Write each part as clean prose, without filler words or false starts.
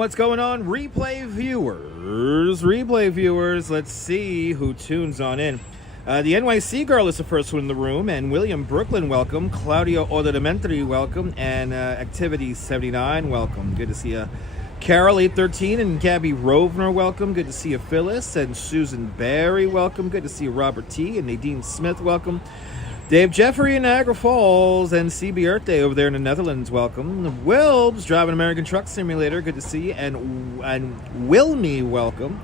What's going on? Replay viewers. Let's see who tunes on in. The NYC girl is the first one in the room, and William Brooklyn, welcome. Claudio Ododamentary, welcome. And Activity 79, welcome. Good to see you. Carol 813 and Gabby Rovner, welcome. Good to see you. Phyllis and Susan Barry, welcome. Good to see you. Robert T and Nadine Smith, welcome. Dave Jeffrey in Niagara Falls and CB Earth Day over there in the Netherlands, welcome. Wilbs driving American Truck Simulator, good to see you. And Wilmy, welcome.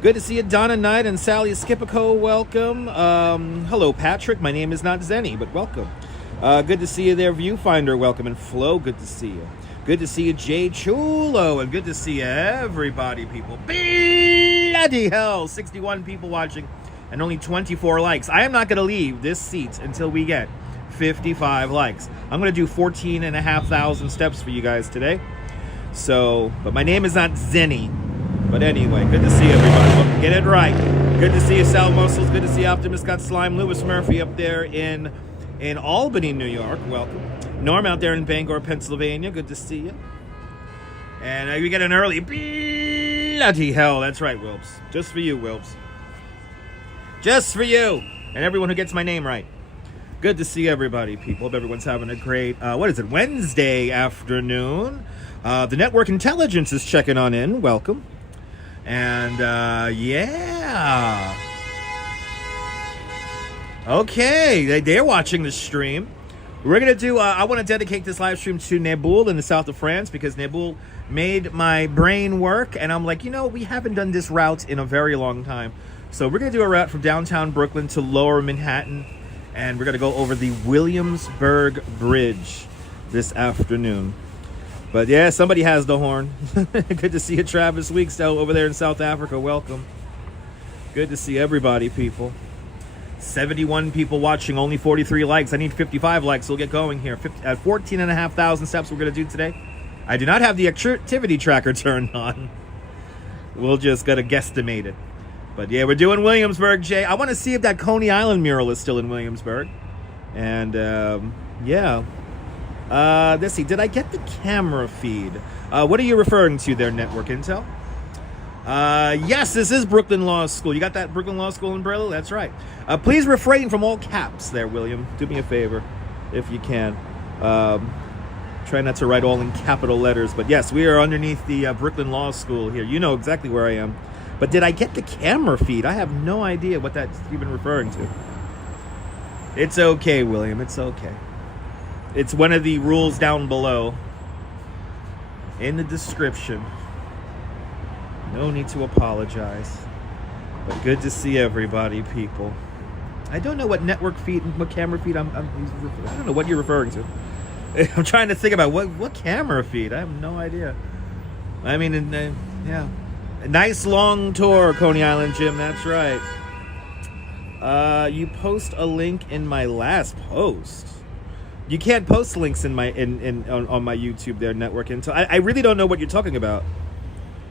Good to see you. Donna Knight and Sally Skipico, welcome. Hello, Patrick. My name is not Zenny, but welcome. Good to see you there. Viewfinder, welcome. And Flo, good to see you. Good to see you, Jay Chulo. And good to see everybody, people. Bloody hell, 61 people watching and only 24 likes. I am not going to leave this seat until we get 55 likes. I'm going to do 14,500 steps for you guys today. So, but my name is not Zenny. But anyway, good to see everybody. Get it right. Good to see you, Sal Muscles. Good to see Optimus Got Slime. Lewis Murphy up there in Albany, New York. Welcome. Norm out there in Bangor, Pennsylvania. Good to see you. And we get an early bloody hell. That's right, Wilbs. Just for you, Wilbs. Just for you. And everyone who gets my name right. Good to see everybody, people. Hope everyone's having a great, Wednesday afternoon. The Network Intelligence is checking on in. Welcome. And, yeah. Okay, they're watching the stream. We're going to do, I want to dedicate this live stream to Neboul in the south of France because Neboul made my brain work. And I'm like, we haven't done this route in a very long time. So we're going to do a route from downtown Brooklyn to lower Manhattan. And we're going to go over the Williamsburg Bridge this afternoon. But yeah, somebody has the horn. Good to see you, Travis Weekstow, over there in South Africa. Welcome. Good to see everybody, people. 71 people watching, only 43 likes. I need 55 likes, so we'll get going here. 14,500 steps we're going to do today. I do not have the activity tracker turned on. We'll just got to guesstimate it. But yeah, we're doing Williamsburg, Jay. I want to see if that Coney Island mural is still in Williamsburg. And, yeah. Let's see. Did I get the camera feed? What are you referring to there, Network Intel? Yes, this is Brooklyn Law School. You got that Brooklyn Law School umbrella? That's right. Please refrain from all caps there, William. Do me a favor, if you can. Try not to write all in capital letters. But yes, we are underneath the Brooklyn Law School here. You know exactly where I am. But did I get the camera feed? I have no idea what that's even referring to. It's okay, William. It's okay. It's one of the rules down below in the description. No need to apologize. But good to see everybody, people. I don't know what network feed, what camera feed I don't know what you're referring to. I'm trying to think about what camera feed. I have no idea. I mean, yeah. A nice long tour, Coney Island Jim. That's right. You post a link in my last post. You can't post links in my on my YouTube there, Network Intel. I really don't know what you're talking about.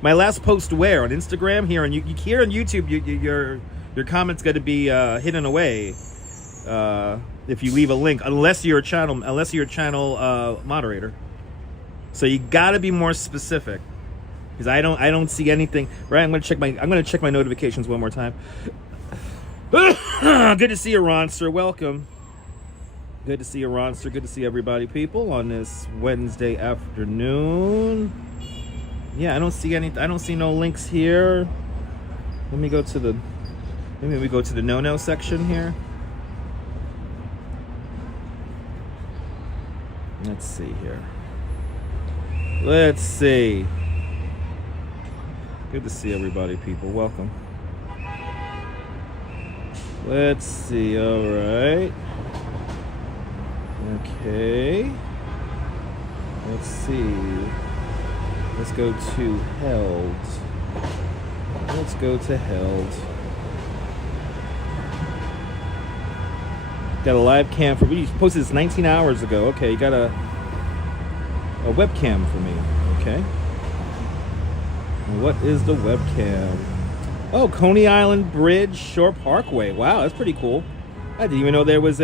My last post where? On Instagram? Here on here on YouTube, your comment's got to be hidden away if you leave a link, unless you're a channel moderator. So you got to be more specific because I don't see anything. Right? I'm gonna check my notifications one more time. Good to see you, Ronster. Welcome. Good to see you, Ronster. Good to see everybody, people, on this Wednesday afternoon. Yeah, I don't see no links here. Maybe we go to the no-no section here. Let's see here. Let's see. Good to see everybody, people. Welcome. Let's see. All right. Okay. Let's see. Let's go to Held. Let's go to Held. Got a live cam for me. You posted this 19 hours ago. Okay, you got a webcam for me. Okay. What is the webcam? Oh, Coney Island Bridge Shore Parkway. Wow, that's pretty cool. I didn't even know there was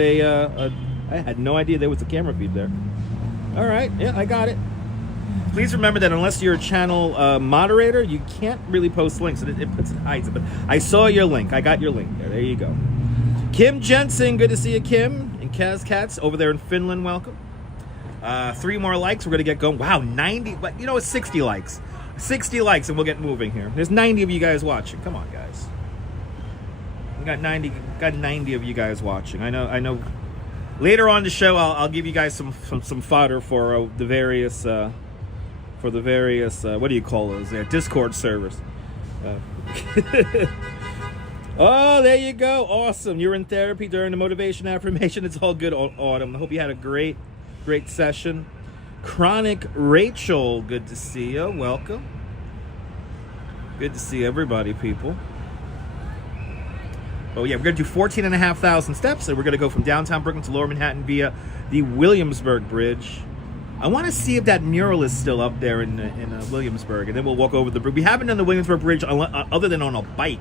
I had no idea there was a camera feed there. All right, yeah, I got it. Please remember that unless you're a channel moderator, you can't really post links. It hides it. But I saw your link. I got your link there. There you go. Kim Jensen, good to see you, Kim. And Kaz Katz over there in Finland, welcome. 3 more likes. We're going to get going. Wow, 90. But you know, it's 60 likes. 60 likes and we'll get moving here. There's 90 of you guys watching. Come on, guys. We got 90 of you guys watching. I know. Later on the show, I'll give you guys some fodder for the various what do you call those? Discord servers. Oh, there you go. Awesome. You're in therapy during the motivation affirmation. It's all good, Autumn. I hope you had a great session. Chronic Rachel, good to see you. Welcome. Good to see everybody, people. Oh yeah, we're gonna do 14,500 steps, and we're gonna go from downtown Brooklyn to Lower Manhattan via the Williamsburg Bridge. I want to see if that mural is still up there in Williamsburg, and then we'll walk over the bridge. We haven't done the Williamsburg Bridge other than on a bike,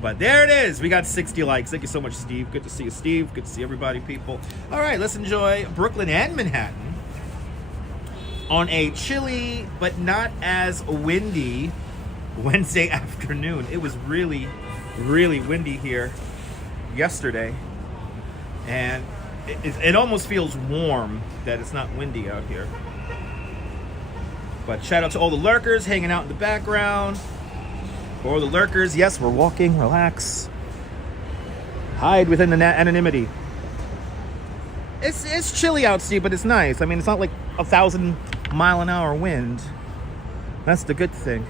but there it is. We got 60 likes. Thank you so much, Steve. Good to see you, Steve. Good to see everybody, people. All right, let's enjoy Brooklyn and Manhattan on a chilly but not as windy Wednesday afternoon. It was really windy here yesterday, and it almost feels warm that it's not windy out here. But shout out to all the lurkers hanging out in the background. For all the lurkers, yes, we're walking. Relax. Hide within the anonymity. It's chilly out, Steve, but it's nice. I mean, it's not like 1,000-mile-an-hour wind. That's the good thing.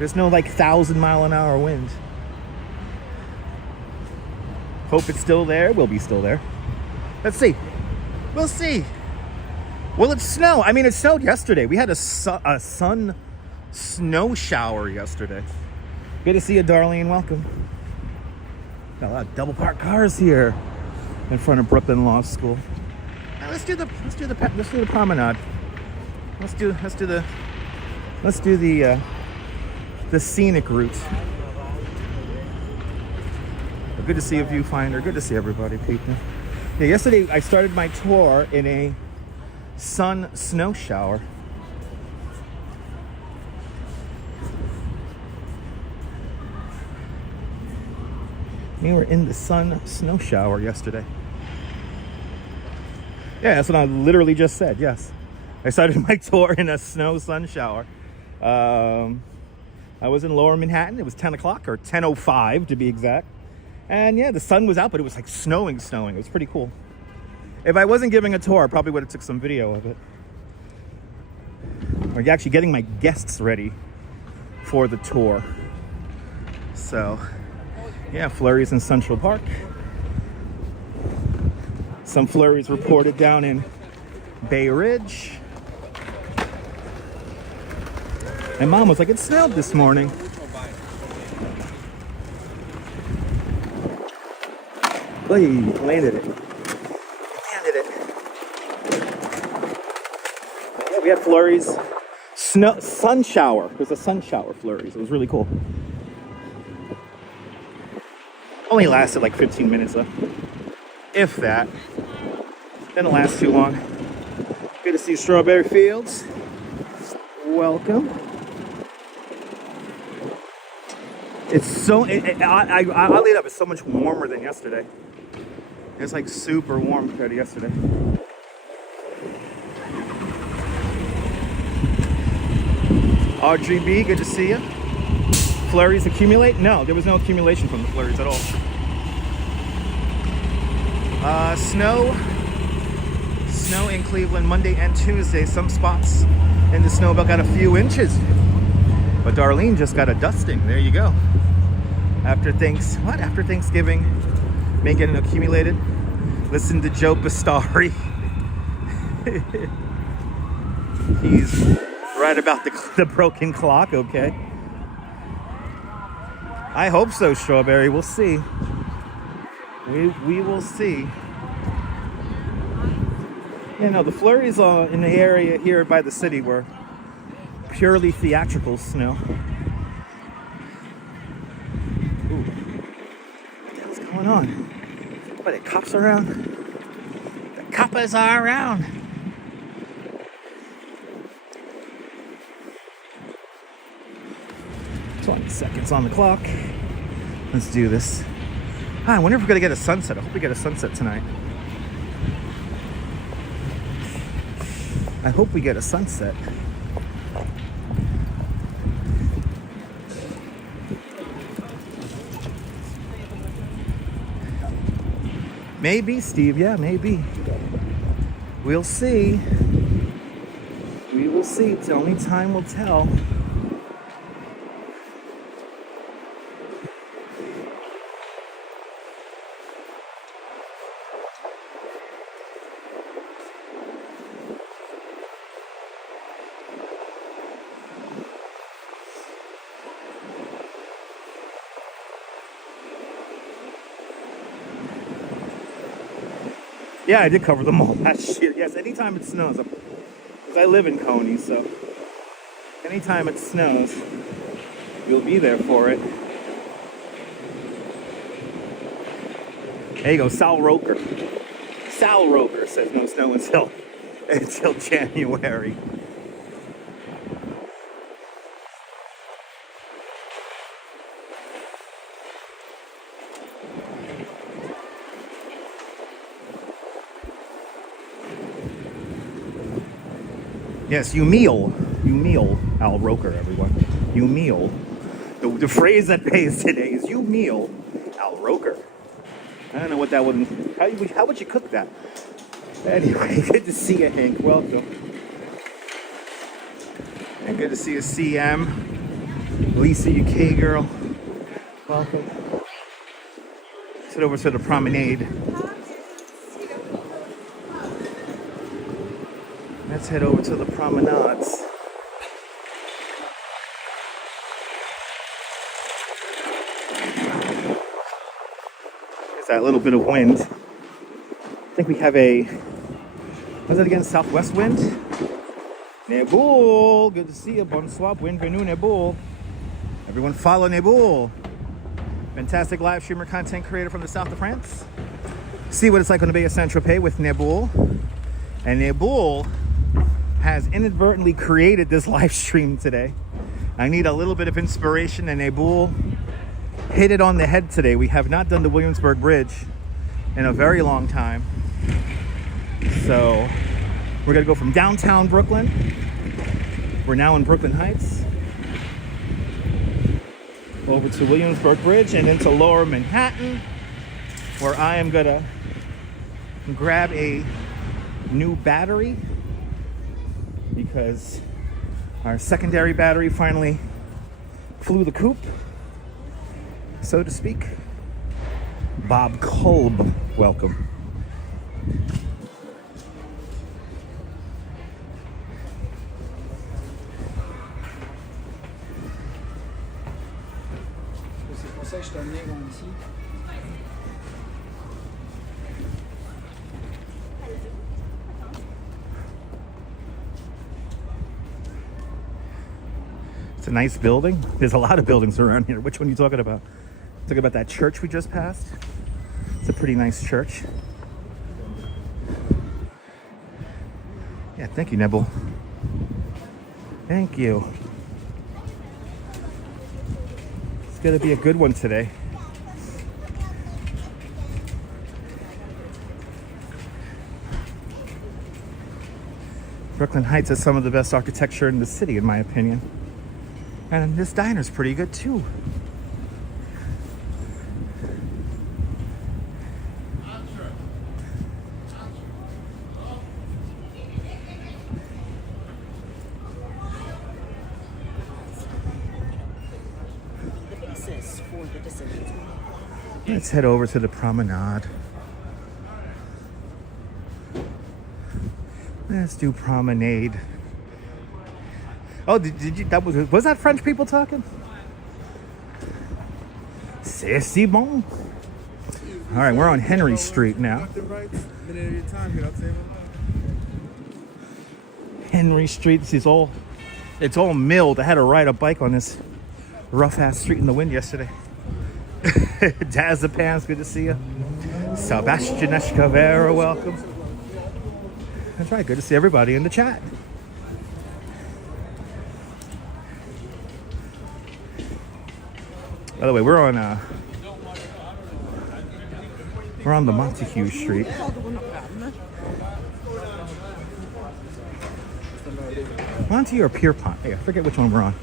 There's no like 1,000-mile-an-hour wind. Hope it's still there. We'll be still there. Let's see. We'll see. Will it snow? I mean, it snowed yesterday. We had a sun snow shower yesterday. Good to see you, Darlene. Welcome. Got a lot of double parked cars here in front of Brooklyn Law School. Now let's do the promenade. Let's do the scenic route. Good to see a viewfinder. Good to see everybody, people. Yeah, yesterday I started my tour in a sun snow shower. We were in the sun snow shower yesterday. Yeah, that's what I literally just said. Yes, I started my tour in a sun shower. I was in Lower Manhattan. It was 10 o'clock or 10:05 to be exact. And yeah, the sun was out, but it was like snowing. It was pretty cool. If I wasn't giving a tour, I probably would have took some video of it. Or actually getting my guests ready for the tour. So, yeah, flurries in Central Park. Some flurries reported down in Bay Ridge. And Mom was like, it snowed this morning. Hey, landed it. Yeah, we had flurries. Sun shower. It was a sun shower flurries. It was really cool. Only lasted like 15 minutes though. If that. Didn't last too long. Good to see Strawberry Fields. Welcome. It's so, I'll leave it up, it's so much warmer than yesterday. It's like super warm compared to yesterday. RGB, good to see you. Flurries accumulate? No, there was no accumulation from the flurries at all. Snow in Cleveland Monday and Tuesday. Some spots in the snow belt got a few inches. But Darlene just got a dusting. There you go. After Thanksgiving, may get accumulated. Listen to Joe Bastari. He's right about the broken clock, okay? I hope so, Strawberry. We'll see. We will see. You know, the flurries in the area here by the city were purely theatrical snow. Ooh. What the hell's going on? What, the cops are around? The coppers are around. seconds on the clock. Let's do this. I wonder if we're gonna get a sunset. I hope we get a sunset tonight. I hope we get a sunset. Maybe, Steve. Yeah, maybe. We'll see. We will see. Only time will tell. Yeah, I did cover them all last year. Yes, anytime it snows, because I live in Coney, so anytime it snows, you'll be there for it. There you go, Sal Roker. Sal Roker says no snow until January. Yes, you meal, Al Roker, everyone. You meal. The phrase that pays today is you meal, Al Roker. I don't know what that would. How would you cook that? Anyway, good to see you, Hank. Welcome. And good to see you, CM. Lisa, UK girl. Welcome. Let's head over to the promenade. Let's head over to the promenades. There's that little bit of wind. I think we have a, what's that again, southwest wind? Nebul, good to see you. Bonsoir, bienvenue, Nebul. Everyone follow Nebul. Fantastic live streamer, content creator from the south of France. See what it's like on the Bay of Saint-Tropez with Nebul. And Nebul has inadvertently created this live stream today. I need a little bit of inspiration, and Nebul hit it on the head today. We have not done the Williamsburg Bridge in a very long time. So we're gonna go from downtown Brooklyn. We're now in Brooklyn Heights. Over to Williamsburg Bridge and into Lower Manhattan, where I am gonna grab a new battery because our secondary battery finally flew the coop, so to speak. Bob Kolb, welcome. It's a nice building. There's a lot of buildings around here. Which one are you talking about? Talking about that church we just passed? It's a pretty nice church. Yeah, thank you, Nebul. Thank you. It's gonna be a good one today. Brooklyn Heights has some of the best architecture in the city, in my opinion. And this diner's pretty good too. Let's head over to the promenade. Let's do promenade. Oh, did you? That was that French people talking? C'est si bon. All right, we're on Henry Street now. Henry Street. This is all. It's all milled. I had to ride a bike on this rough ass street in the wind yesterday. Dazapans, good to see you. Sebastian Escavera, welcome. That's right, good to see everybody in the chat. By the way, we're on the Montague Street. Montague or Pierpont? Hey, I forget which one we're on.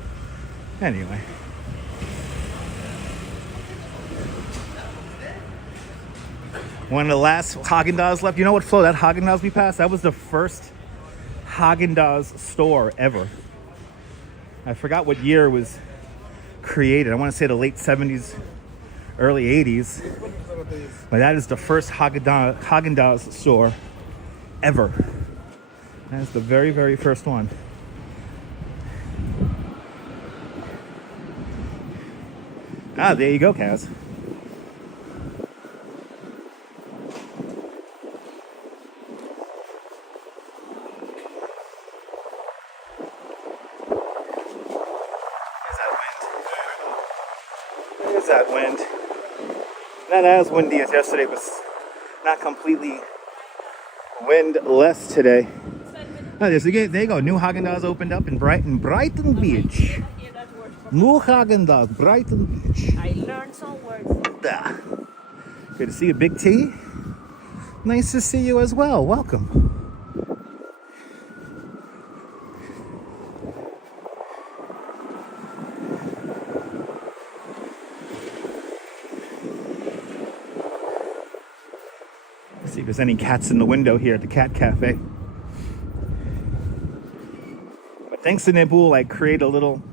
Anyway. One of the last Haagen-Dazs left. You know what, Flo? That Haagen-Dazs we passed, that was the first Haagen-Dazs store ever. I forgot what year it was created. I want to say the late 70s, early 80s. But that is the first Haagen-Dazs store ever. That is the very, very first one. Ah, there you go, Kaz. There's that wind. Not as windy as yesterday, but not completely windless today. Oh, there you go. New Haagen-Dazs opened up in Brighton Beach. New Haagen-Dazs, Brighton Beach. I learned some words. Good to see you, Big T. Nice to see you as well. Welcome. Let's see if there's any cats in the window here at the Cat Cafe. But thanks to Nabul, I create a little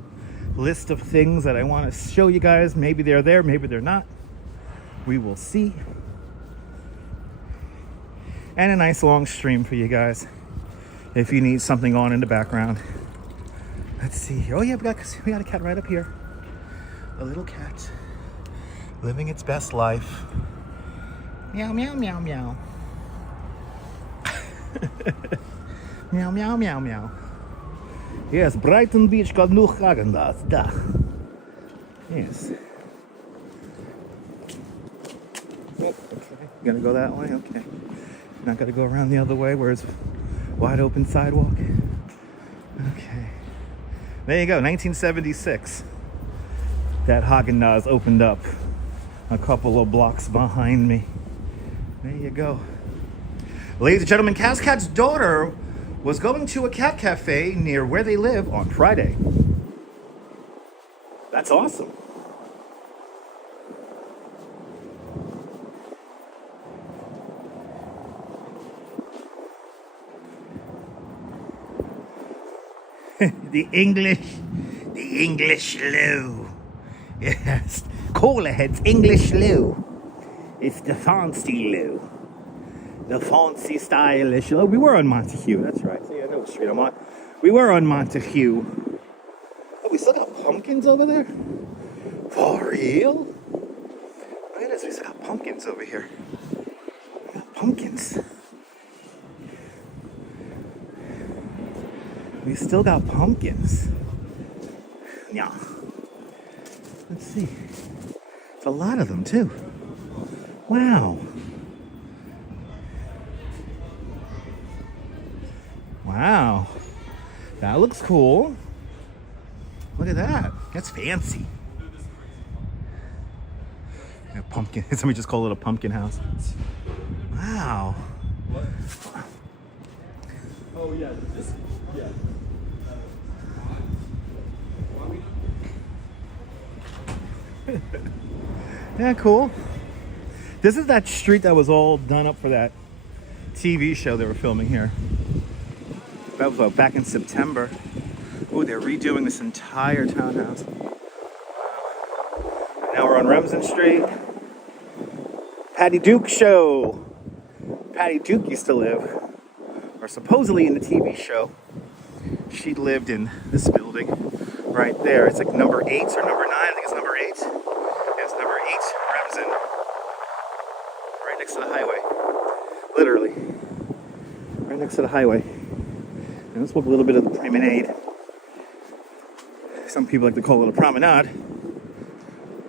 list of things that I want to show you guys. Maybe they're there, maybe they're not. We will see. And a nice long stream for you guys if you need something on in the background. Let's see. Oh yeah, we got a cat right up here. A little cat living its best life. Meow, meow, meow, meow. Meow, meow, meow, meow. Yes, Brighton Beach got new Haagen-Dazs. Da. Yes. Okay. Gonna go that way? Okay. Not gonna go around the other way where it's wide open sidewalk. Okay. There you go, 1976. That Haagen-Dazs opened up a couple of blocks behind me. There you go. Ladies and gentlemen, Kaz Cat's daughter was going to a cat cafe near where they live on Friday. That's awesome. The English Lou. Yes, Coalahead's English Lou. It's the fancy Lou. The fancy, stylish. Oh, we were on Montague. That's right. See, I know what street I'm on. We were on Montague. Oh, we still got pumpkins over there? For real? Look at this. We still got pumpkins over here. We got pumpkins. We still got pumpkins. Yeah. Let's see. It's a lot of them, too. Wow. Wow. That looks cool. Look at that. That's fancy. A pumpkin. Somebody just call it a pumpkin house. Wow. What? Oh, yeah. This? Yeah. Yeah, cool. This is that street that was all done up for that TV show they were filming here. That was back in September. Oh, they're redoing this entire townhouse. Now we're on Remsen Street. Patty Duke show. Patty Duke used to live, or supposedly in the TV show, she lived in this building right there. It's like number 8 or number 9. I think it's number 8. Yeah, it's number 8, Remsen. Right next to the highway. Literally. Right next to the highway. And let's walk a little bit of the promenade. Some people like to call it a promenade.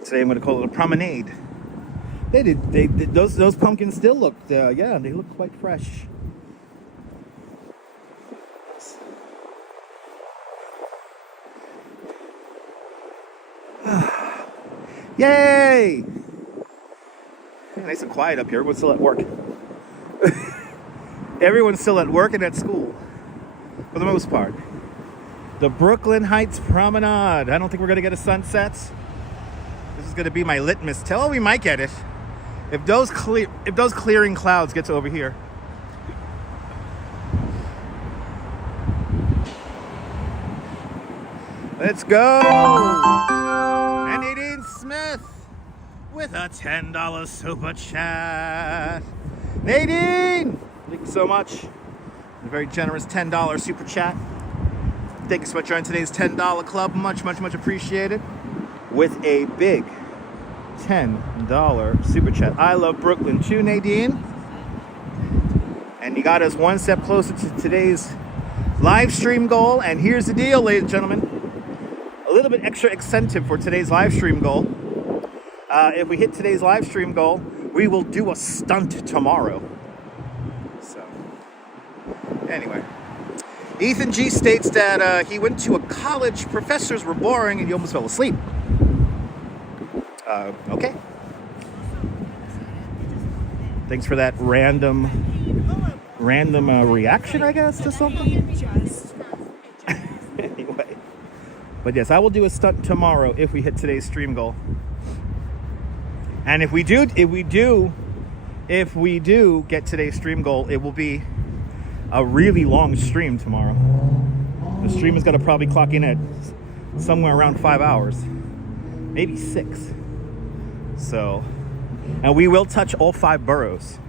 Today I'm going to call it a promenade. Those pumpkins still looked, yeah, they look quite fresh. Yay! Nice and quiet up here. Everyone's still at work. Everyone's still at work and at school, for the most part. The Brooklyn Heights Promenade. I don't think we're gonna get a sunset. This is gonna be my litmus test. Oh, we might get it if those clearing clouds get to over here. Let's go! And Nadine Smith with a $10 super chat. Nadine! Thank you so much. A very generous $10 super chat. Thank you so much for joining today's $10 club. Much, much, much appreciated. With a big $10 super chat. I love Brooklyn too, Nadine. And you got us one step closer to today's live stream goal. And here's the deal, ladies and gentlemen. A little bit extra incentive for today's live stream goal. If we hit today's live stream goal, we will do a stunt tomorrow. So, anyway. Ethan G states that he went to a college, professors were boring, and he almost fell asleep. Okay. Thanks for that random reaction, I guess, to something. Anyway. But yes, I will do a stunt tomorrow if we hit today's stream goal. And if we do get today's stream goal, it will be a really long stream tomorrow. The stream is going to probably clock in at somewhere around 5 hours, maybe 6. So, and we will touch all 5 boroughs.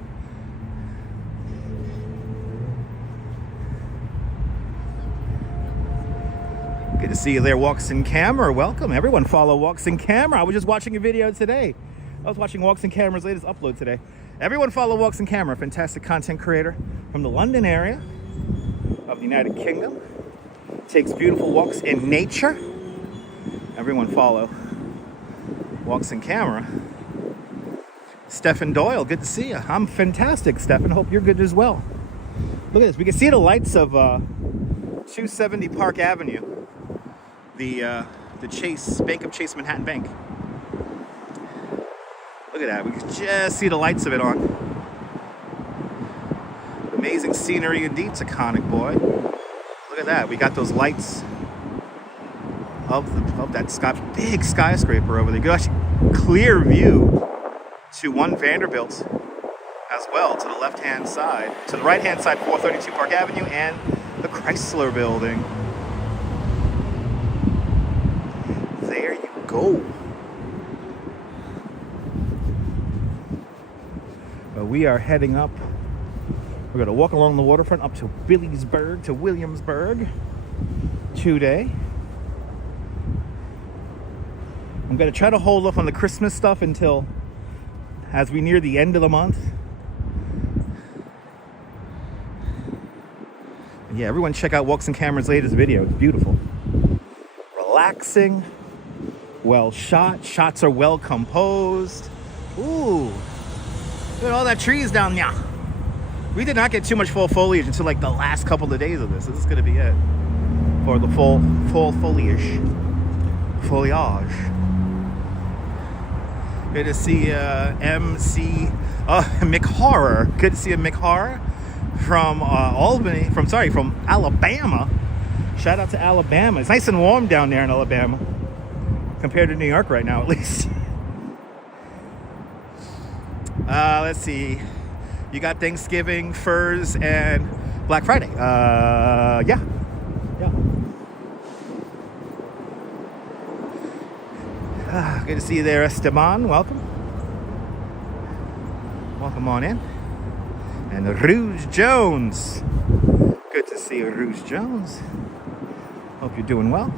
Good to see you there, Walks in Camera. Welcome. Everyone follow Walks in Camera. I was just watching a video today. I was watching Walks in Camera's latest upload today. Everyone follow Walks in Camera, fantastic content creator from the London area of the United Kingdom. Takes beautiful walks in nature. Everyone follow Walks in Camera. Stephen Doyle, good to see you. I'm fantastic, Stephen. Hope you're good as well. Look at this. We can see the lights of 270 Park Avenue. The Chase, Bank of Chase Manhattan Bank. Look at that. We can just see the lights of it on. Amazing scenery indeed, Taconic boy. Look at that. We got those lights of that big skyscraper over there. Good, actually, clear view to One Vanderbilt as well, to the left-hand side. To the right-hand side, 432 Park Avenue and the Chrysler Building. There you go. We are heading up. We're going to walk along the waterfront up to Williamsburg today. I'm going to try to hold off on the Christmas stuff until as we near the end of the month. And yeah, everyone check out Walks in Camera's latest video. It's beautiful. Relaxing. Well shot. Shots are well composed. Ooh. Look at all that trees down there. We did not get too much fall foliage until like the last couple of days of this. This is going to be it for the fall foliage. Foliage. Good to see MC McHorror. Good to see a McHorror from from Alabama. Shout out to Alabama. It's nice and warm down there in Alabama compared to New York right now, at least. Let's see. You got Thanksgiving, furs, and Black Friday. Yeah. Good to see you there, Esteban. Welcome. Welcome on in. And Rouge Jones. Good to see you, Rouge Jones. Hope you're doing well.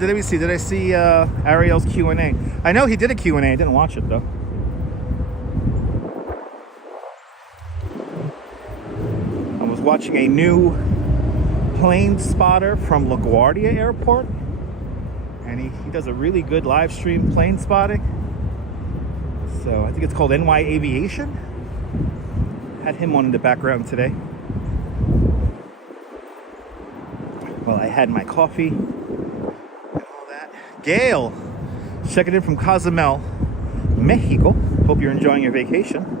Let me see. Did I see Ariel's Q&A? I know he did a Q&A. I didn't watch it, though. watching a new plane spotter from LaGuardia Airport, and he does a really good live stream plane spotting. So I think it's called NY Aviation. Had him on in the background today. Well, I had my coffee and all that. Gail, checking in from Cozumel, Mexico. Hope you're enjoying your vacation.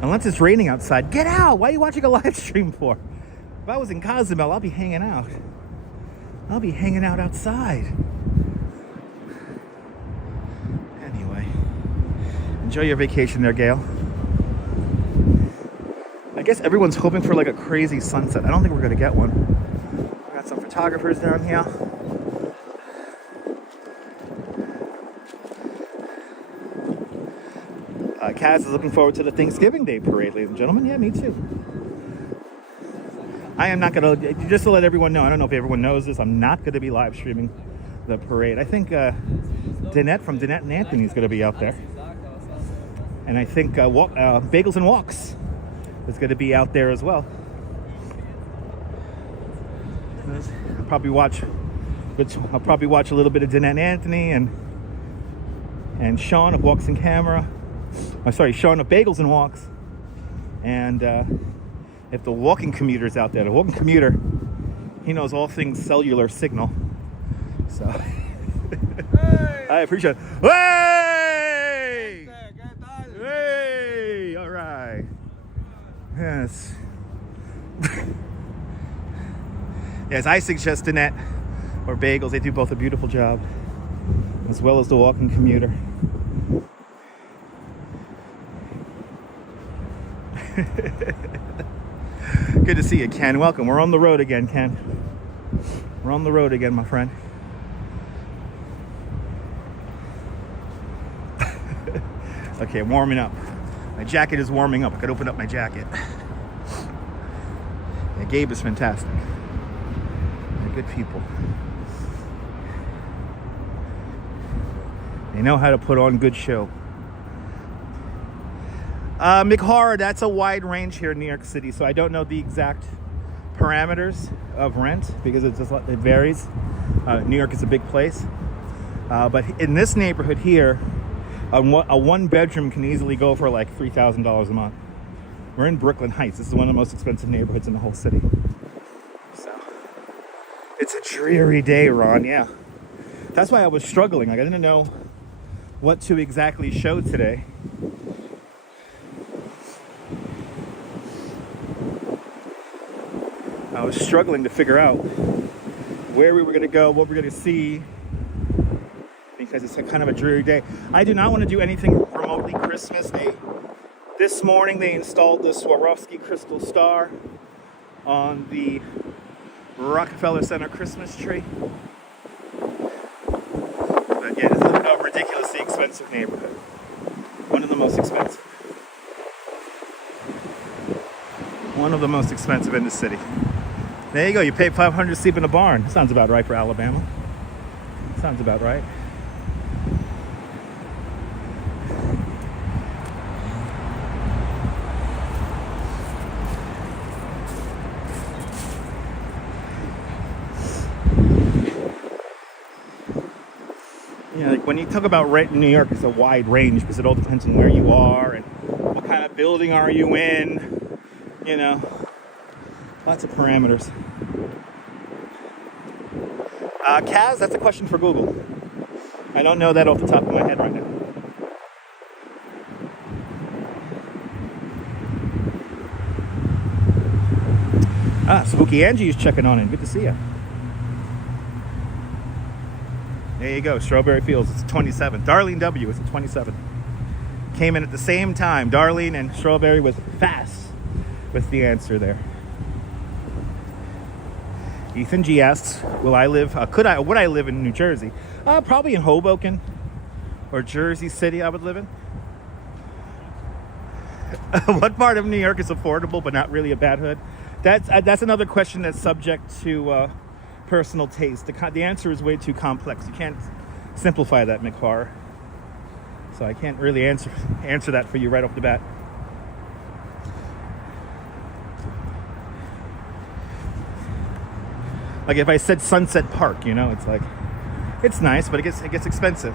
Unless it's raining outside, get out! Why are you watching a live stream for? If I was in Cozumel, I'll be hanging out. I'll be hanging out outside. Anyway, enjoy your vacation there, Gail. I guess everyone's hoping for like a crazy sunset. I don't think we're gonna get one. We got some photographers down here. Kaz is looking forward to the Thanksgiving Day parade, ladies and gentlemen. Yeah, me too. I am not going to, just to let everyone know, I don't know if everyone knows this, I'm not going to be live streaming the parade. I think Danette from Danette and Anthony is going to be out there. And I think Bagels and Walks is going to be out there as well. I'll probably watch a little bit of Danette and Anthony and Sean of Walks and Camera. Sean of Bagels and Walks. And if the walking commuter's out there, the walking commuter, he knows all things cellular signal. So hey! I appreciate it. Hey! Hey! All right. Yes. Yes, I suggest Danette or Bagels. They do both a beautiful job, as well as the walking commuter. Good to see you, Ken. Welcome. We're on the road again, Ken. We're on the road again, my friend. Okay, I'm warming up. My jacket is warming up. I could open up my jacket. Yeah, Gabe is fantastic. They're good people. They know how to put on good show. Eahora, that's a wide range here in New York City, so I don't know the exact parameters of rent because it varies. New York is a big place, but in this neighborhood here, a one bedroom can easily go for like $3,000 a month. We're in Brooklyn Heights. This is one of the most expensive neighborhoods in the whole city. So it's a dreary day, Ron. Yeah, that's why I was struggling. Like I didn't know what to exactly show today. I was struggling to figure out where we were going to go, what we're going to see, because it's kind of a dreary day. I do not want to do anything remotely Christmas. This morning they installed the Swarovski crystal star on the Rockefeller Center Christmas tree. But yeah, it's a ridiculously expensive neighborhood. One of the most expensive. One of the most expensive in the city. There you go. You pay $500 to sleep in a barn. Sounds about right for Alabama. Sounds about right. Yeah, like when you talk about rent in New York, it's a wide range because it all depends on where you are and what kind of building are you in. You know. Lots of parameters. Kaz, that's a question for Google. I don't know that off the top of my head right now. Spooky Angie is checking on in. Good to see you. There you go. Strawberry Fields. It's 27. Darlene W. is at 27. Came in at the same time. Darlene and Strawberry was fast with the answer there. Ethan G asks, would I live in New Jersey? Probably in Hoboken or Jersey City I would live in. What part of New York is affordable but not really a bad hood? That's another question that's subject to personal taste. The answer is way too complex. You can't simplify that, Eahora. So I can't really answer that for you right off the bat. Like if I said Sunset Park, you know, it's like, it's nice, but it gets expensive.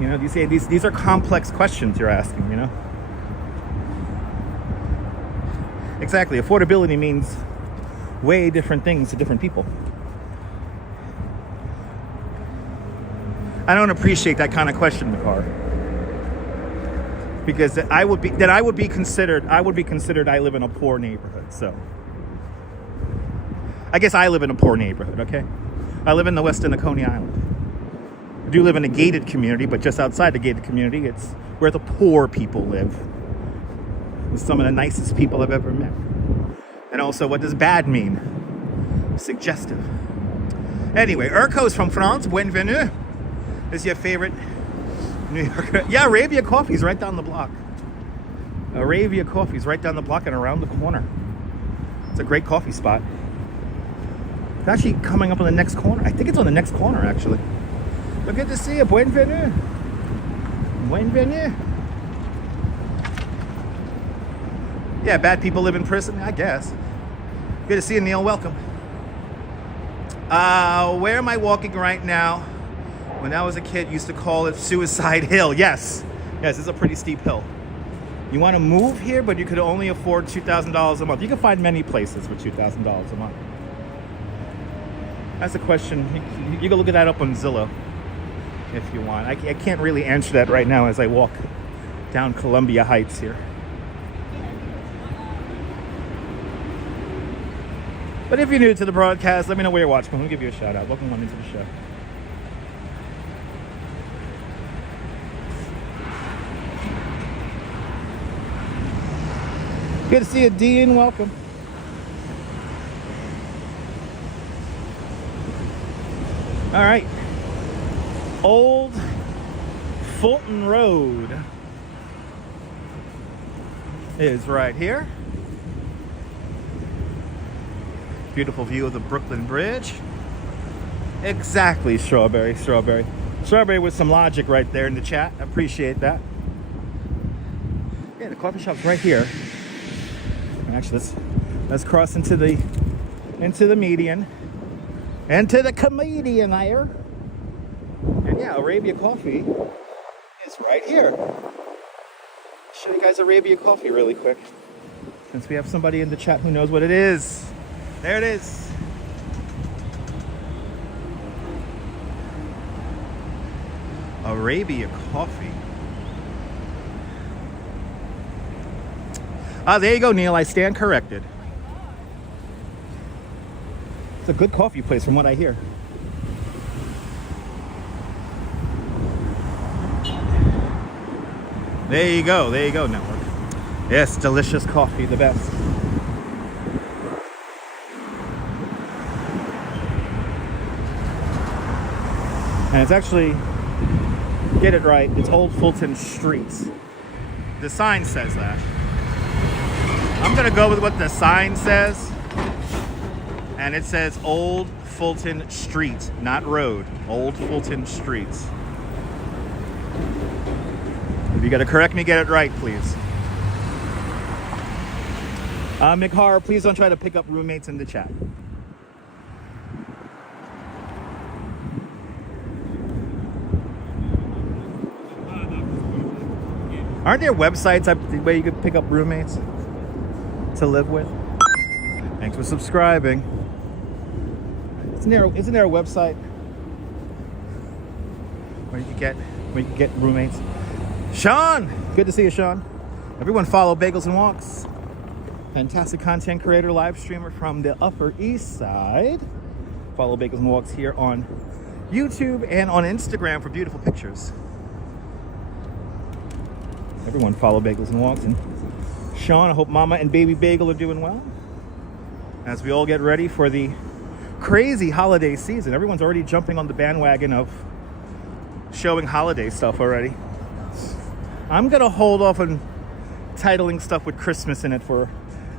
You know, these are complex questions you're asking, you know? Exactly. Affordability means way different things to different people. I don't appreciate that kind of question in the car. Because I would be considered I live in a poor neighborhood. So I guess I live in a poor neighborhood, okay? I live in the west end of Coney Island. I do live in a gated community, but just outside the gated community, it's where the poor people live. With some of the nicest people I've ever met. And also, what does bad mean? Suggestive. Anyway, Urko's from France. Bienvenue. This is your favorite New Yorker. Yeah, Arabia Coffee's right down the block. Arabia Coffee's right down the block and around the corner. It's a great coffee spot. It's actually coming up on the next corner. I think it's on the next corner, actually. But good to see you. Bienvenue. Bienvenue. Yeah, bad people live in prison, I guess. Good to see you, Neil. Welcome. Where am I walking right now? When I was a kid, used to call it Suicide Hill. Yes, it's a pretty steep hill. You want to move here, but you could only afford $2,000 a month. You can find many places for $2,000 a month. That's a question. You can look at that up on Zillow if you want. I can't really answer that right now as I walk down Columbia Heights here. But if you're new to the broadcast, let me know where you're watching. Let me give you a shout out. Welcome on into the show. Good to see you, Dean. Welcome. All right. Old Fulton Road is right here. Beautiful view of the Brooklyn Bridge. Exactly, Strawberry with some logic right there in the chat. I appreciate that. Yeah, the coffee shop's right here. Actually, let's cross into the median and to the comedian there. And yeah, Arabia Coffee is right here. Show you guys Arabia Coffee really quick, since we have somebody in the chat who knows what it is. There it is. Arabia Coffee. There you go, Neil. I stand corrected. It's a good coffee place from what I hear. There you go, network. Yes, delicious coffee, the best. And it's actually, get it right, it's Old Fulton Streets. The sign says that. I'm gonna go with what the sign says. And it says Old Fulton Street, not road. Old Fulton Streets. If you gotta correct me, get it right, please. Eahora, please don't try to pick up roommates in the chat. Aren't there websites where you could pick up roommates to live with? Thanks for subscribing. Isn't there a website where you can get roommates? Sean, good to see you, Sean. Everyone follow Bagels and Walks. Fantastic content creator, live streamer from the Upper East Side. Follow Bagels and Walks here on YouTube and on Instagram for beautiful pictures. Everyone follow Bagels and Walks. And Sean, I hope Mama and Baby Bagel are doing well as we all get ready for the crazy holiday season. Everyone's already jumping on the bandwagon of showing holiday stuff already. I'm gonna hold off on titling stuff with Christmas in it for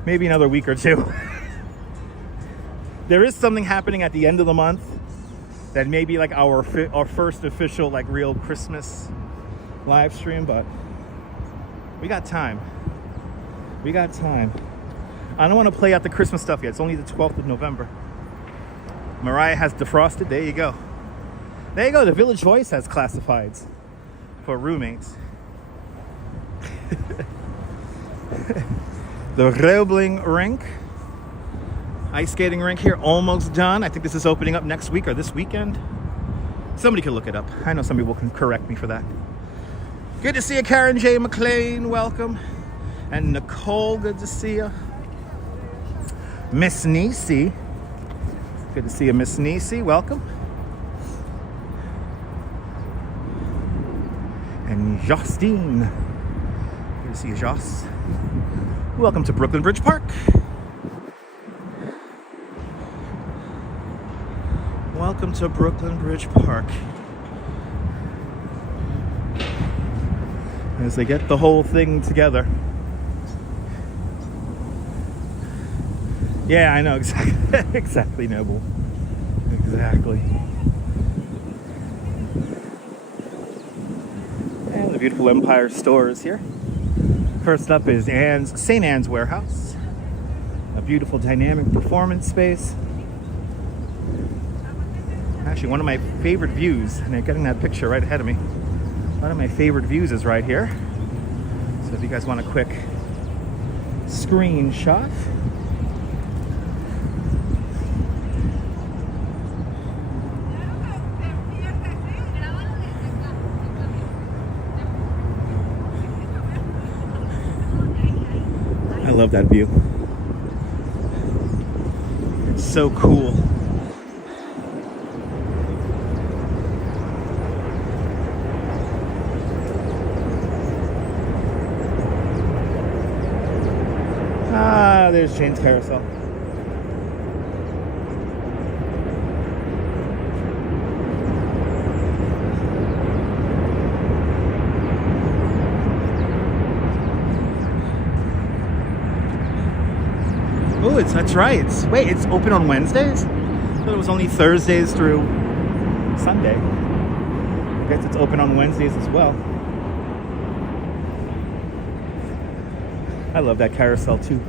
maybe another week or two. There is something happening at the end of the month that may be like our first official like real Christmas live stream, but we got time. I don't want to play out the Christmas stuff yet. It's only the 12th of November. Mariah has defrosted. There you go. There you go. The Village Voice has classifieds for roommates. The Reubling rink. Ice skating rink here, almost done. I think this is opening up next week or this weekend. Somebody can look it up. I know some people can correct me for that. Good to see you, Karen J. McLean. Welcome. And Nicole, good to see you. Miss Nisi. Good to see you, Miss Nisi. Welcome. And Justine. Good to see you, Joss. Welcome to Brooklyn Bridge Park. Welcome to Brooklyn Bridge Park. As they get the whole thing together. Yeah, I know exactly. Exactly, Noble. Exactly. And the beautiful Empire stores here. First up is St. Anne's Warehouse. A beautiful dynamic performance space. Actually, one of my favorite views, and I'm getting that picture right ahead of me. One of my favorite views is right here. So if you guys want a quick screenshot. I love that view. It's so cool. There's Jane's Carousel. Oh, that's right. It's open on Wednesdays? I thought it was only Thursdays through Sunday. I guess it's open on Wednesdays as well. I love that carousel too.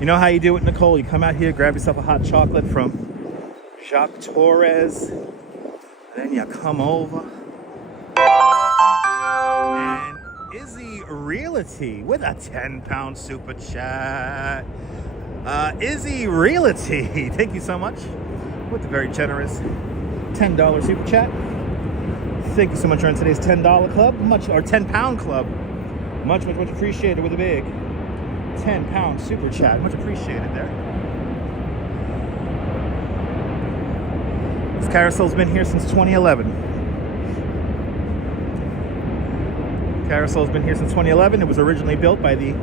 You know how you do it, Nicole? You come out here, grab yourself a hot chocolate from Jacques Torres, and then you come over. And Izzy Realty with a 10-pound super chat. Izzy Realty, thank you so much with the very generous $10 super chat. Thank you so much for today's $10 club, or 10-pound club. Much appreciated with a big 10-pound super chat. Much appreciated there. This carousel's been here since 2011. Carousel's been here since 2011. It was originally built by the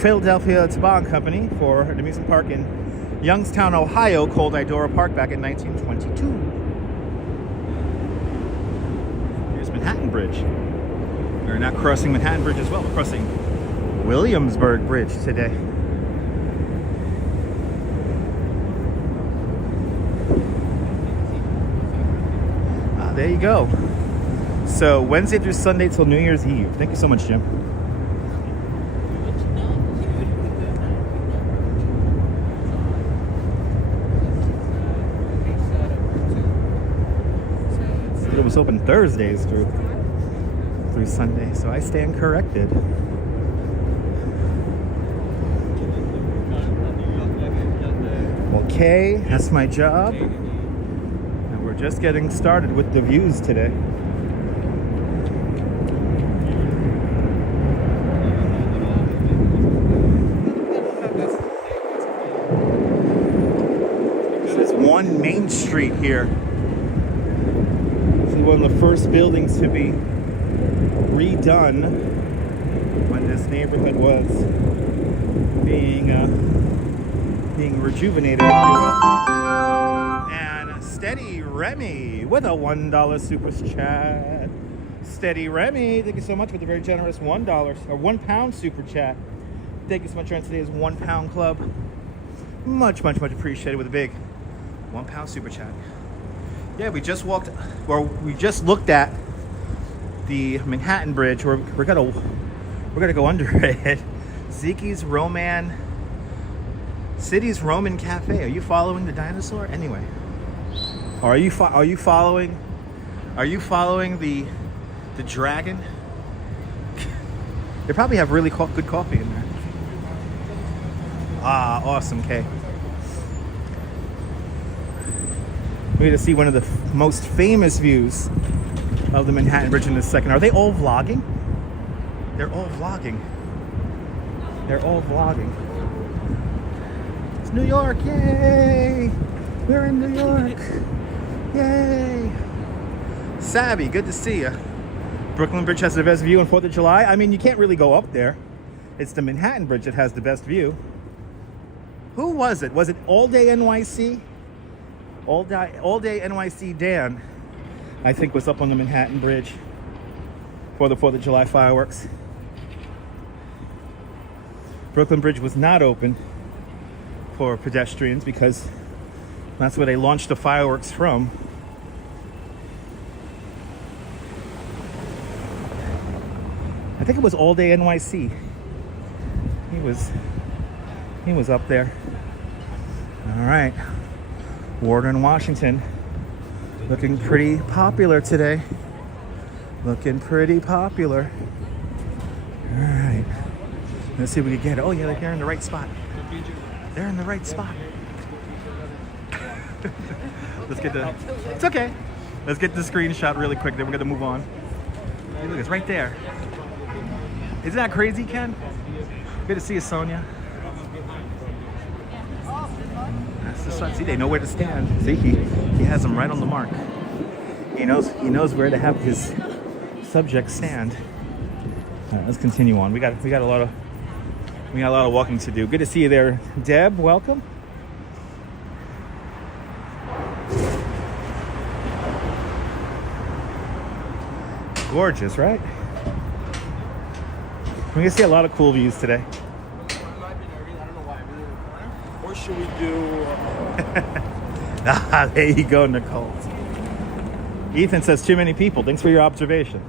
Philadelphia Toboggan Company for an amusement park in Youngstown, Ohio, called Eahora Park back in 1922. Here's Manhattan Bridge. We're not crossing Manhattan Bridge as well. We're crossing Williamsburg Bridge today. There you go. So Wednesday through Sunday till New Year's Eve. Thank you so much, Jim. It was open Thursdays through Sunday, so I stand corrected. Okay, that's my job. And we're just getting started with the views today. This is 1 Main Street here. This is one of the first buildings to be redone when this neighborhood was being rejuvenated. And Steady Remy with a $1 super chat. Steady Remy, thank you so much for the very generous $1 or £1 super chat. Thank you so much for today's 1 pound club. Much appreciated with a big £1 super chat. Yeah, we just looked at the Manhattan Bridge. We're gonna go under it. Zeke's Roman City's Roman Cafe. Are you following the dinosaur? Anyway, are you following the dragon? They probably have really good coffee in there. Ah, awesome, Kay. We're going to see one of the most famous views of the Manhattan Bridge in a second. Are they all vlogging? They're all vlogging. They're all vlogging. It's New York, yay! We're in New York, yay! Savvy, good to see you. Brooklyn Bridge has the best view on 4th of July. I mean, you can't really go up there. It's the Manhattan Bridge that has the best view. Who was it? Was it All Day NYC? All Day NYC Dan, I think, was up on the Manhattan Bridge for the 4th of July fireworks. Brooklyn Bridge was not open for pedestrians because that's where they launched the fireworks from. I think it was All Day NYC. He was up there. All right. Warden, Washington, looking pretty popular today. Looking pretty popular. All right. Let's see if we can get it. Oh yeah, they're in the right spot. They're in the right spot. Let's get the. It's okay. Let's get the screenshot really quick. Then we're gonna move on. Hey, look, it's right there. Isn't that crazy, Ken? Good to see you, Sonia. That's the sun. See, they know where to stand. See, he has them right on the mark. He knows where to have his subject stand. All right, let's continue on. We got a lot of walking to do. Good to see you there, Deb. Welcome. Gorgeous, right? We're gonna see a lot of cool views today. Or should we do? There you go, Nicole. Ethan says too many people. Thanks for your observation.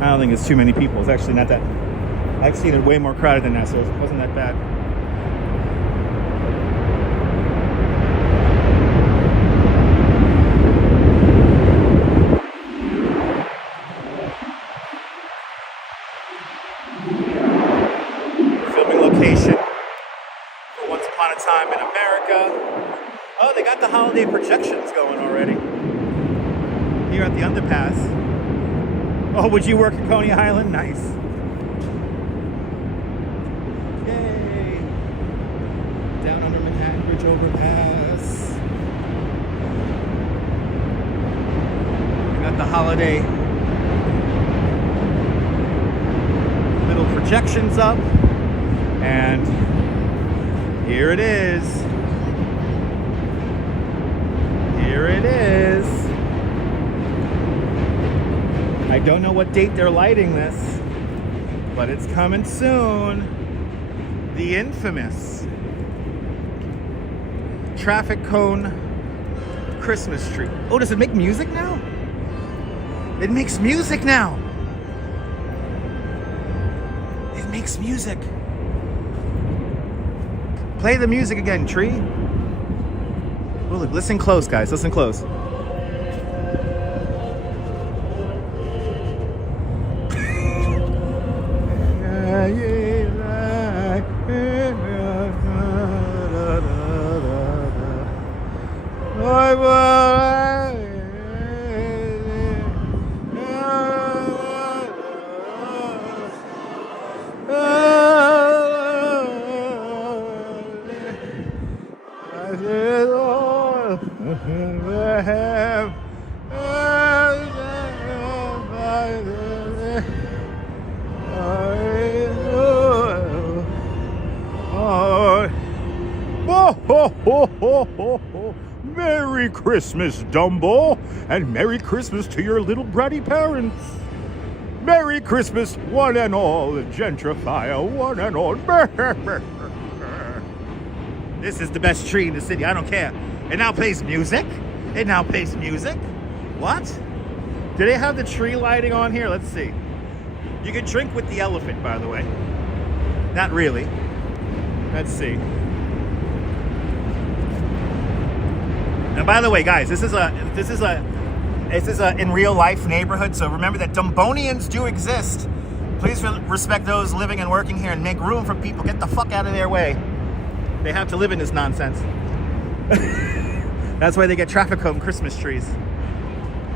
I don't think it's too many people. It's actually not that. I've seen it way more crowded than that, so it wasn't that bad. Filming location for Once Upon a Time in America. Oh, they got the holiday projections going already. Here at the underpass. Oh, would you work at Coney Island? Nice. Yay. Down under Manhattan Bridge overpass. We got the holiday little projections up. And here it is. Here it is. I don't know what date they're lighting this, but it's coming soon. The infamous traffic cone Christmas tree. Oh, does it make music now? It makes music now. It makes music. Play the music again, tree. Oh, look, listen close, guys. Listen close. Merry Christmas, Dumbo, and Merry Christmas to your little bratty parents. Merry Christmas, one and all, gentrifier, one and all. This is the best tree in the city, I don't care. It now plays music. It now plays music. What? Do they have the tree lighting on here? Let's see. You can drink with the elephant, by the way. Not really. Let's see. And by the way, guys, this is a in real life neighborhood. So remember that Dumbonians do exist. Please respect those living and working here and make room for people. Get the fuck out of their way. They have to live in this nonsense. That's why they get traffic cone Christmas trees.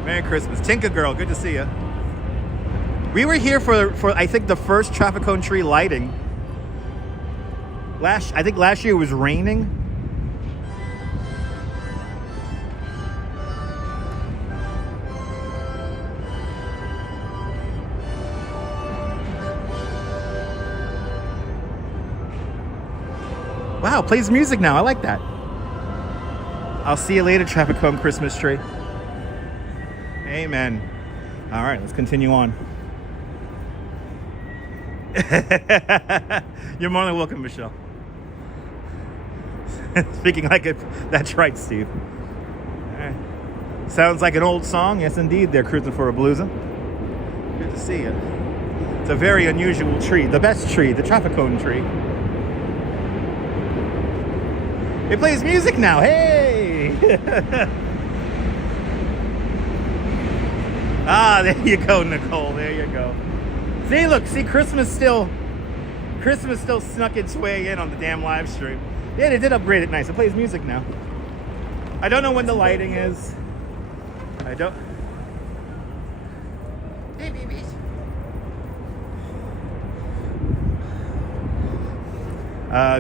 Merry Christmas. Tinker Girl, good to see you. We were here for I think the first traffic cone tree lighting. I think last year it was raining. Wow, it plays music now. I like that. I'll see you later, traffic cone Christmas tree. Amen. All right, let's continue on. You're more than welcome, Michelle. Speaking like it, that's right, Steve. All right. Sounds like an old song. Yes, indeed. They're cruising for a bluesing. Good to see you. It's a very unusual tree. The best tree, the traffic cone tree. It plays music now. Hey! Ah, there you go, Nicole. There you go. See, look. See, Christmas still snuck its way in on the damn live stream. Yeah, they did upgrade it nice. It plays music now. I don't know when the lighting is. I don't. Hey, babies.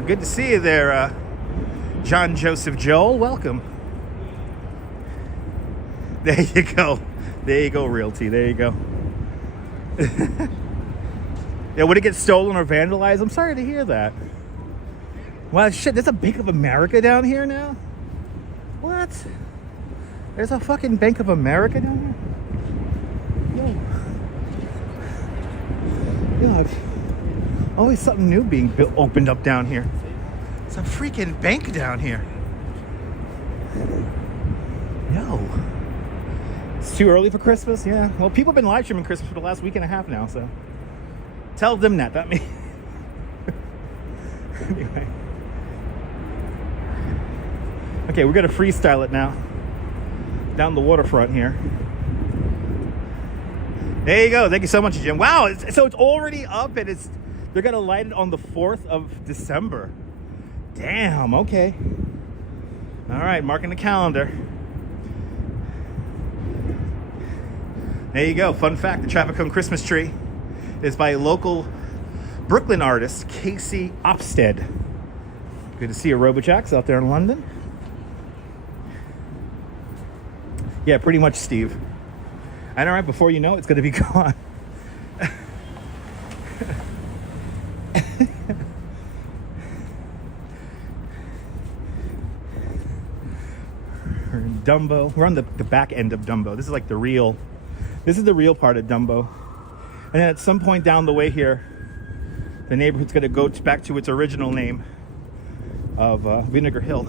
Good to see you there, John Joseph Joel. Welcome. There you go. There you go, Realty. There you go. Yeah, would it get stolen or vandalized? I'm sorry to hear that. Well, shit, there's a Bank of America down here now? What? There's a fucking Bank of America down here? Yo, always something new being built, opened up down here. It's a freaking bank down here. Yo. It's too early for Christmas? Yeah. Well, people have been live streaming Christmas for the last week and a half now, so. Tell them that, not me. Anyway. Okay, we're gonna freestyle it now. Down the waterfront here. There you go. Thank you so much, Jim. Wow, so it's already up and they're gonna light it on the 4th of December. Damn, okay. All right, marking the calendar. There you go. Fun fact, the traffic cone Christmas tree is by a local Brooklyn artist, Casey Opstead. Good to see you, Robojacks, out there in London. Yeah, pretty much, Steve. I know, right? Before you know it, it's going to be gone. We're in Dumbo. We're on the back end of Dumbo. This is like the real part of Dumbo. And then at some point down the way here, the neighborhood's going to go back to its original name of Vinegar Hill.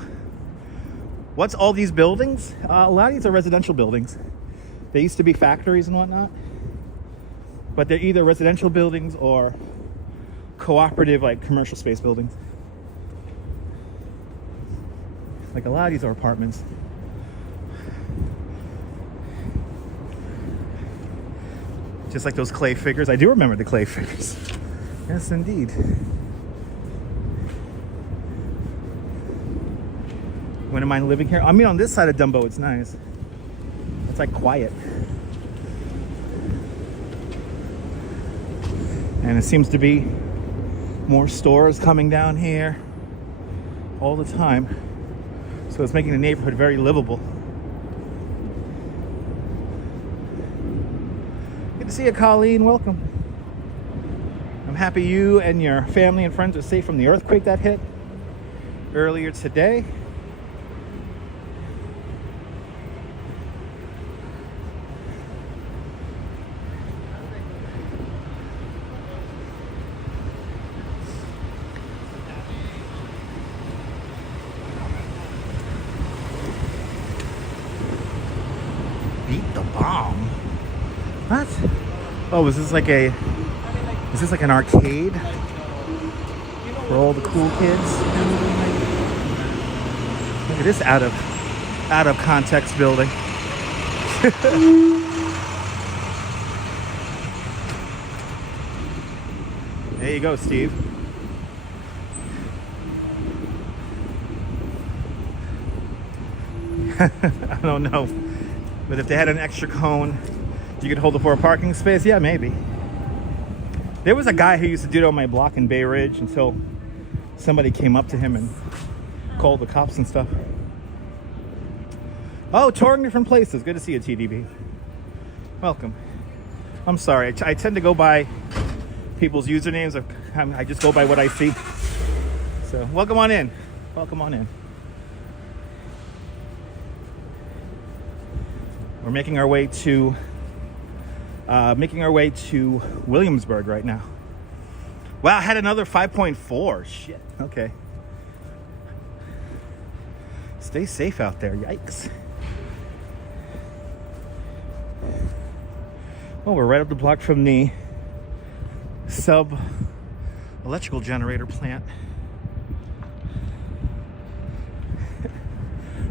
What's all these buildings? A lot of these are residential buildings. They used to be factories and whatnot. But they're either residential buildings or cooperative, like commercial space buildings. Like a lot of these are apartments. Just like those clay figures. I do remember the clay figures. Yes, indeed. Wouldn't mind living here. I mean, on this side of Dumbo, it's nice. It's like quiet. And it seems to be more stores coming down here all the time. So it's making the neighborhood very livable. Good to see you, Colleen. Welcome. I'm happy you and your family and friends are safe from the earthquake that hit earlier today. Beat the bomb. What? Oh, is this like an arcade for all the cool kids? Look at this out of context building. There you go, Steve. I don't know, but if they had an extra cone, you could hold it for a parking space. Yeah, maybe. There was a guy who used to do it on my block in Bay Ridge until somebody came up to him and called the cops and stuff. Oh, touring different places. Good to see you, TDB. Welcome. I'm sorry. I tend to go by people's usernames. I just go by what I see. So, welcome on in. Welcome on in. We're making our way to Williamsburg right now. Wow, I had another 5.4. Shit. Okay. Stay safe out there. Yikes. Well, we're right up the block from the sub electrical generator plant.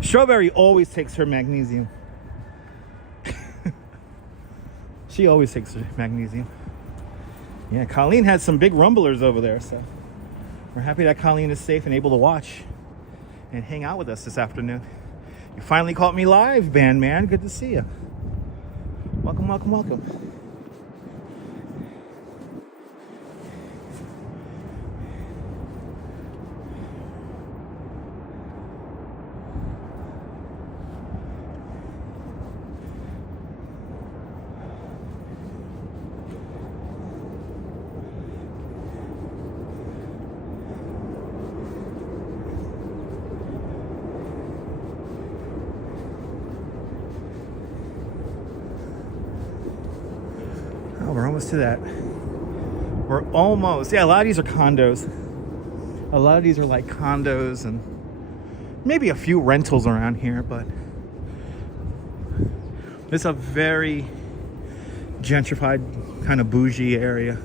Strawberry always takes her magnesium. She always takes her magnesium. Yeah, Colleen had some big rumblers over there, so we're happy that Colleen is safe and able to watch and hang out with us this afternoon. You finally caught me live, man. Good to see you. Welcome, welcome, welcome. We're almost to that. We're almost. Yeah, a lot of these are condos. A lot of these are like condos and maybe a few rentals around here, but it's a very gentrified, kind of bougie area.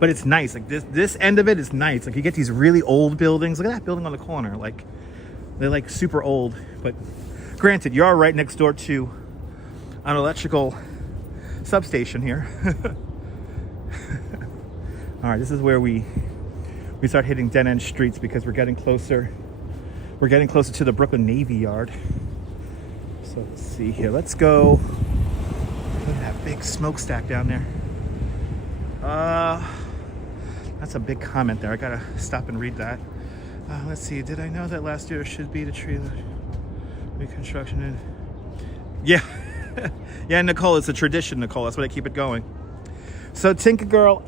But it's nice. Like this end of it is nice. Like you get these really old buildings. Look at that building on the corner. Like they're like super old. But granted, you are right next door to an electrical substation here. All right, this is where we start hitting dead end streets because we're getting closer to the Brooklyn Navy Yard. So let's see here. Let's go. Look at that big smokestack down there. That's a big comment there. I gotta stop and read that. Let's see. Did I know that last year should be the tree reconstruction? And yeah. Yeah, Nicole, it's a tradition, Nicole. That's why they keep it going. So, Tinker Girl,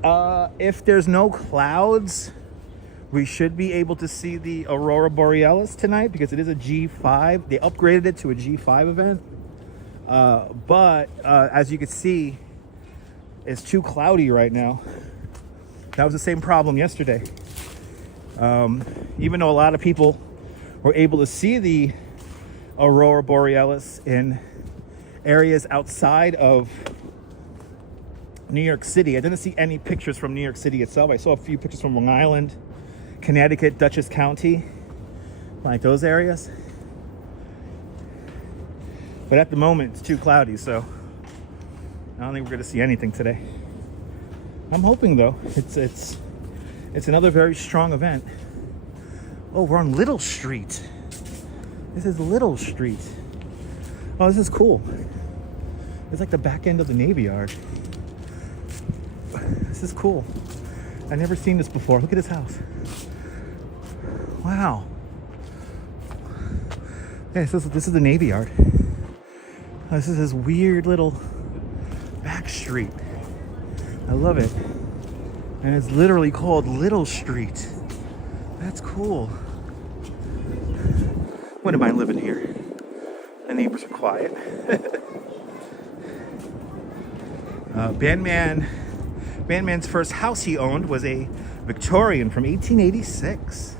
if there's no clouds, we should be able to see the Aurora Borealis tonight because it is a G5. They upgraded it to a G5 event. But as you can see, it's too cloudy right now. That was the same problem yesterday. Even though a lot of people were able to see the Aurora Borealis in areas outside of New York City. I didn't see any pictures from New York City itself. I saw a few pictures from Long Island, Connecticut, Dutchess County, like those areas. But at the moment, it's too cloudy, so I don't think we're going to see anything today. I'm hoping, though. It's another very strong event. Oh, we're on Little Street. This is Little Street. Oh, this is cool. It's like the back end of the Navy Yard. This is cool. I've never seen this before. Look at this house. Wow. Yeah, this is the Navy Yard. This is this weird little back street. I love it. And it's literally called Little Street. That's cool. Wouldn't mind living here. The neighbors are quiet. Bandman's first house he owned was a Victorian from 1886.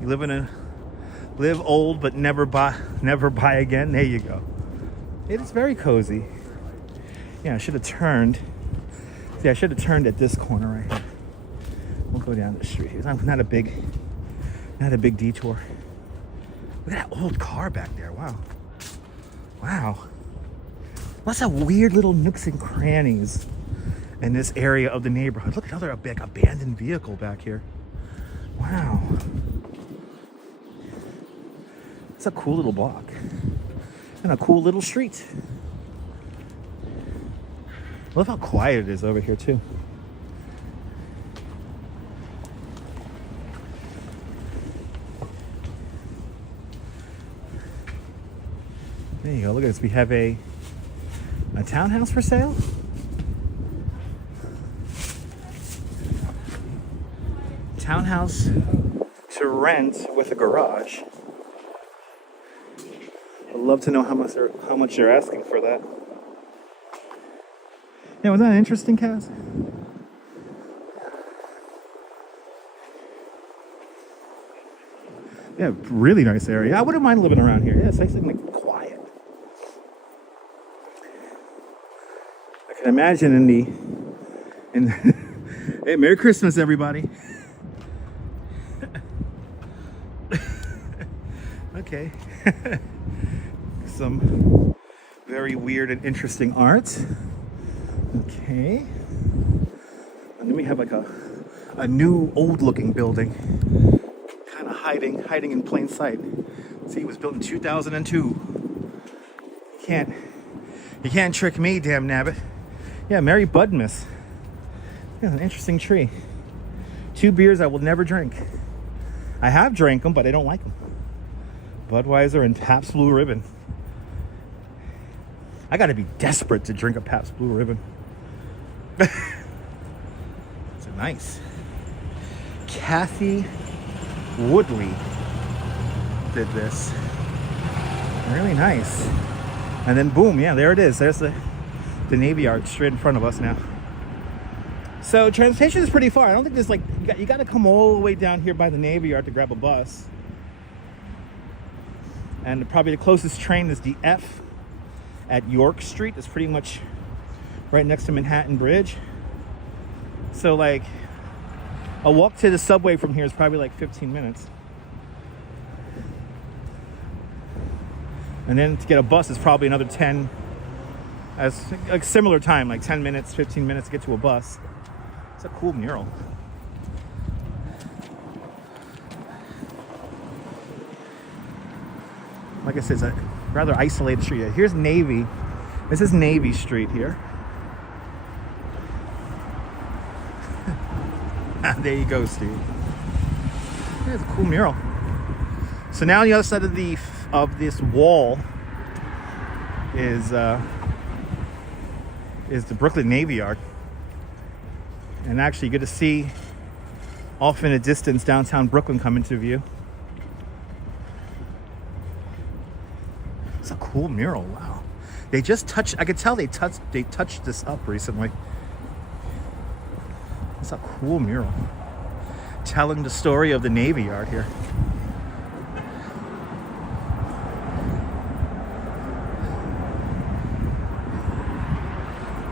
You live old but never buy again. There you go. It is very cozy. Yeah, I should have turned. See, I should have turned at this corner right here. We'll go down the street. It's not a big detour. Look at that old car back there. Wow. Wow. Lots of weird little nooks and crannies in this area of the neighborhood. Look at another big abandoned vehicle back here. Wow. It's a cool little block. And a cool little street. I love how quiet it is over here too. There you go. Look at this. We have a townhouse for sale. Townhouse to rent with a garage. I'd love to know how much they're asking for that. Yeah, was that interesting, Kaz? Yeah, really nice area. I wouldn't mind living around here. Yeah, it's nice and quiet. I can imagine hey, Merry Christmas, everybody. Okay. Some very weird and interesting art. Okay. And then we have like a new old looking building. Kind of hiding in plain sight. See, it was built in 2002. You can't trick me, damn nabbit. Yeah, Mary Budmas. Yeah, an interesting tree. 2 beers I will never drink. I have drank them, but I don't like them. Budweiser and Pabst Blue Ribbon. I gotta be desperate to drink a Pabst Blue Ribbon. It's nice. Kathy Woodley did this. Really nice. And then boom, yeah, there it is. There's the Navy Yard straight in front of us now. So transportation is pretty far. I don't think there's like, you got to come all the way down here by the Navy Yard to grab a bus. And probably the closest train is the F at York Street. It's pretty much right next to Manhattan Bridge. So like a walk to the subway from here is probably like 15 minutes. And then to get a bus is probably another 10, as like similar time, like 10 minutes, 15 minutes to get to a bus. It's a cool mural. Like I said, it's a rather isolated street. Here's Navy. This is Navy Street here. There you go, Steve. Yeah, it's a cool mural. So now on the other side of this wall is the Brooklyn Navy Yard. And actually you get to see off in a distance downtown Brooklyn come into view. It's a cool mural. Wow. They just touched, I could tell they touched this up recently. It's a cool mural. Telling the story of the Navy Yard here.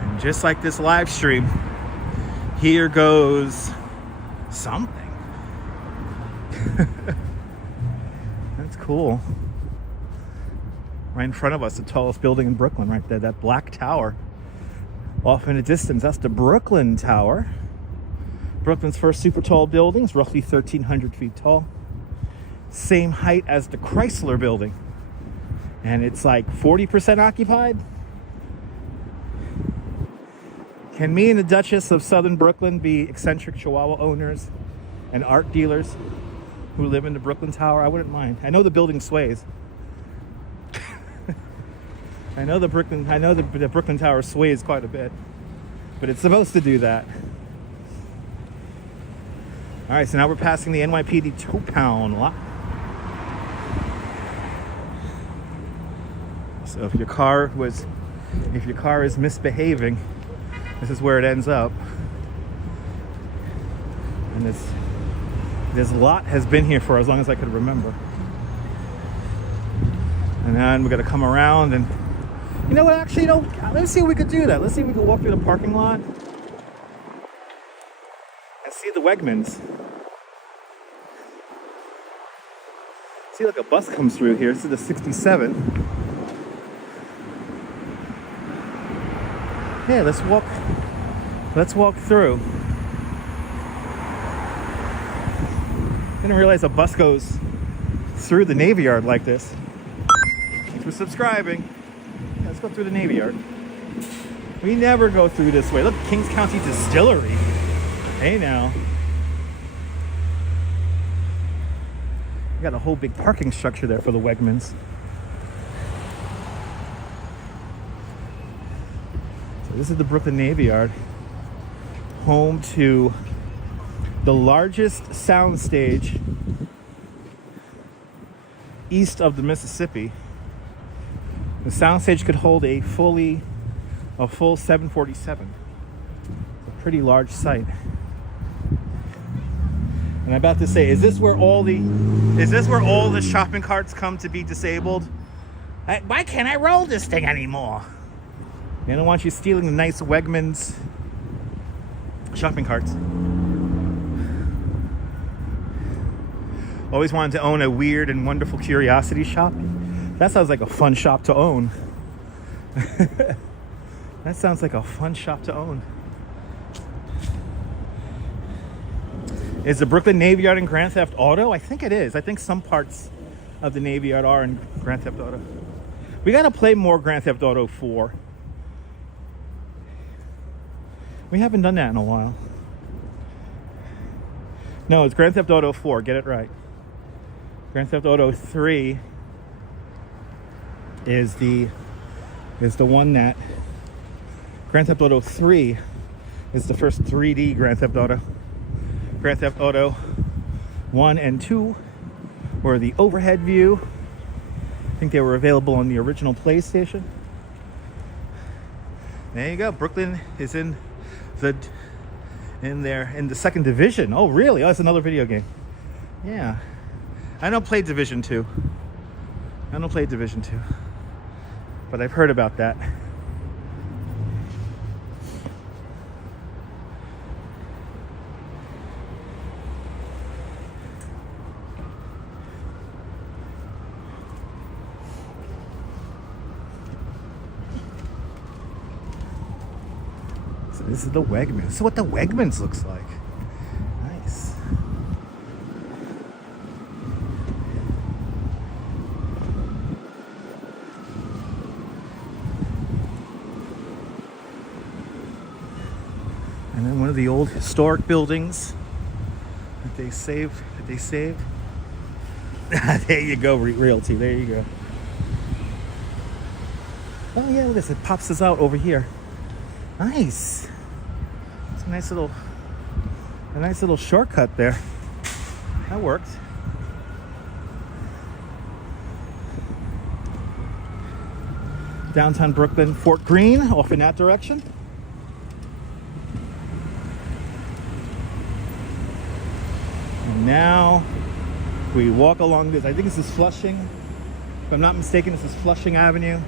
And just like this live stream, here goes something. That's cool. Right in front of us, the tallest building in Brooklyn, right there, that black tower. Off in the distance, that's the Brooklyn Tower. Brooklyn's first super tall building is roughly 1,300 feet tall. Same height as the Chrysler building. And it's like 40% occupied. Can me and the Duchess of Southern Brooklyn be eccentric Chihuahua owners and art dealers who live in the Brooklyn Tower? I wouldn't mind. I know the building sways. I know the Brooklyn Tower sways quite a bit, but it's supposed to do that. All right, so now we're passing the NYPD tow pound lot. So if your car is misbehaving, this is where it ends up. And this lot has been here for as long as I could remember. And then we're gonna come around and You know what? Actually, let's see if we could do that. Let's see if we can walk through the parking lot and see the Wegmans. See, like a bus comes through here. This is the 67. Yeah, let's walk through. Didn't realize a bus goes through the Navy Yard like this. Thanks for subscribing. Yeah, let's go through the Navy Yard. We never go through this way. Look, Kings County Distillery. Hey now. We got a whole big parking structure there for the Wegmans. This is the Brooklyn Navy Yard, home to the largest soundstage east of the Mississippi. The soundstage could hold a full 747. It's a pretty large site. And I'm about to say, is this where all the shopping carts come to be disabled? Why can't I roll this thing anymore? They don't want you stealing the nice Wegmans shopping carts. Always wanted to own a weird and wonderful curiosity shop. That sounds like a fun shop to own. That sounds like a fun shop to own. Is the Brooklyn Navy Yard in Grand Theft Auto? I think it is. I think some parts of the Navy Yard are in Grand Theft Auto. We gotta play more Grand Theft Auto 4. We haven't done that in a while. No, it's Grand Theft Auto 4. Get it right. Grand Theft Auto 3 is the one that... Grand Theft Auto 3 is the first 3D Grand Theft Auto. Grand Theft Auto 1 and 2 were the overhead view. I think they were available on the original PlayStation. There you go. Brooklyn is in the second division. Oh, really? Oh, it's another video game. Yeah. I don't play Division 2. But I've heard about that. This is the Wegmans. This is what the Wegmans looks like. Nice. And then one of the old historic buildings that they saved. There you go, Realty. There you go. Oh yeah, look at this. It pops us out over here. Nice. A nice little shortcut there. That worked. Downtown Brooklyn, Fort Greene, off in that direction. And now we walk along this. I think this is Flushing. If I'm not mistaken, this is Flushing Avenue.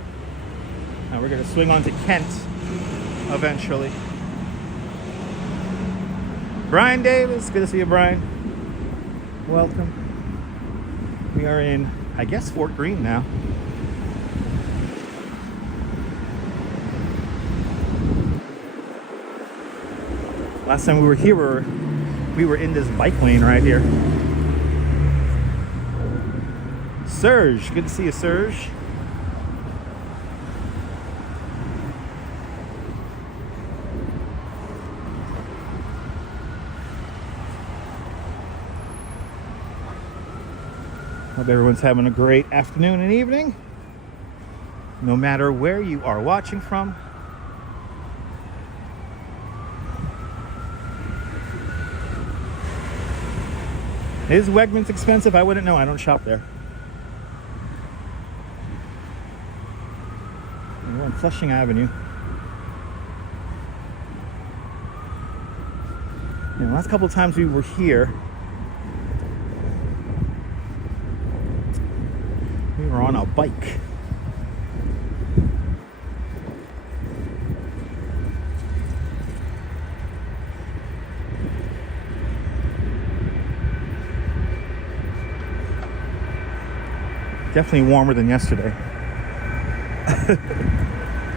And we're going to swing onto Kent eventually. Brian Davis, good to see you, Brian. Welcome. We are in, I guess, Fort Greene now. Last time we were here, we were in this bike lane right here. Serge, good to see you, Serge. Hope everyone's having a great afternoon and evening, no matter where you are watching from. Is Wegmans expensive? I wouldn't know. I don't shop there. We're on Flushing Avenue. And the last couple of times we were here, we were on a bike. Definitely warmer than yesterday.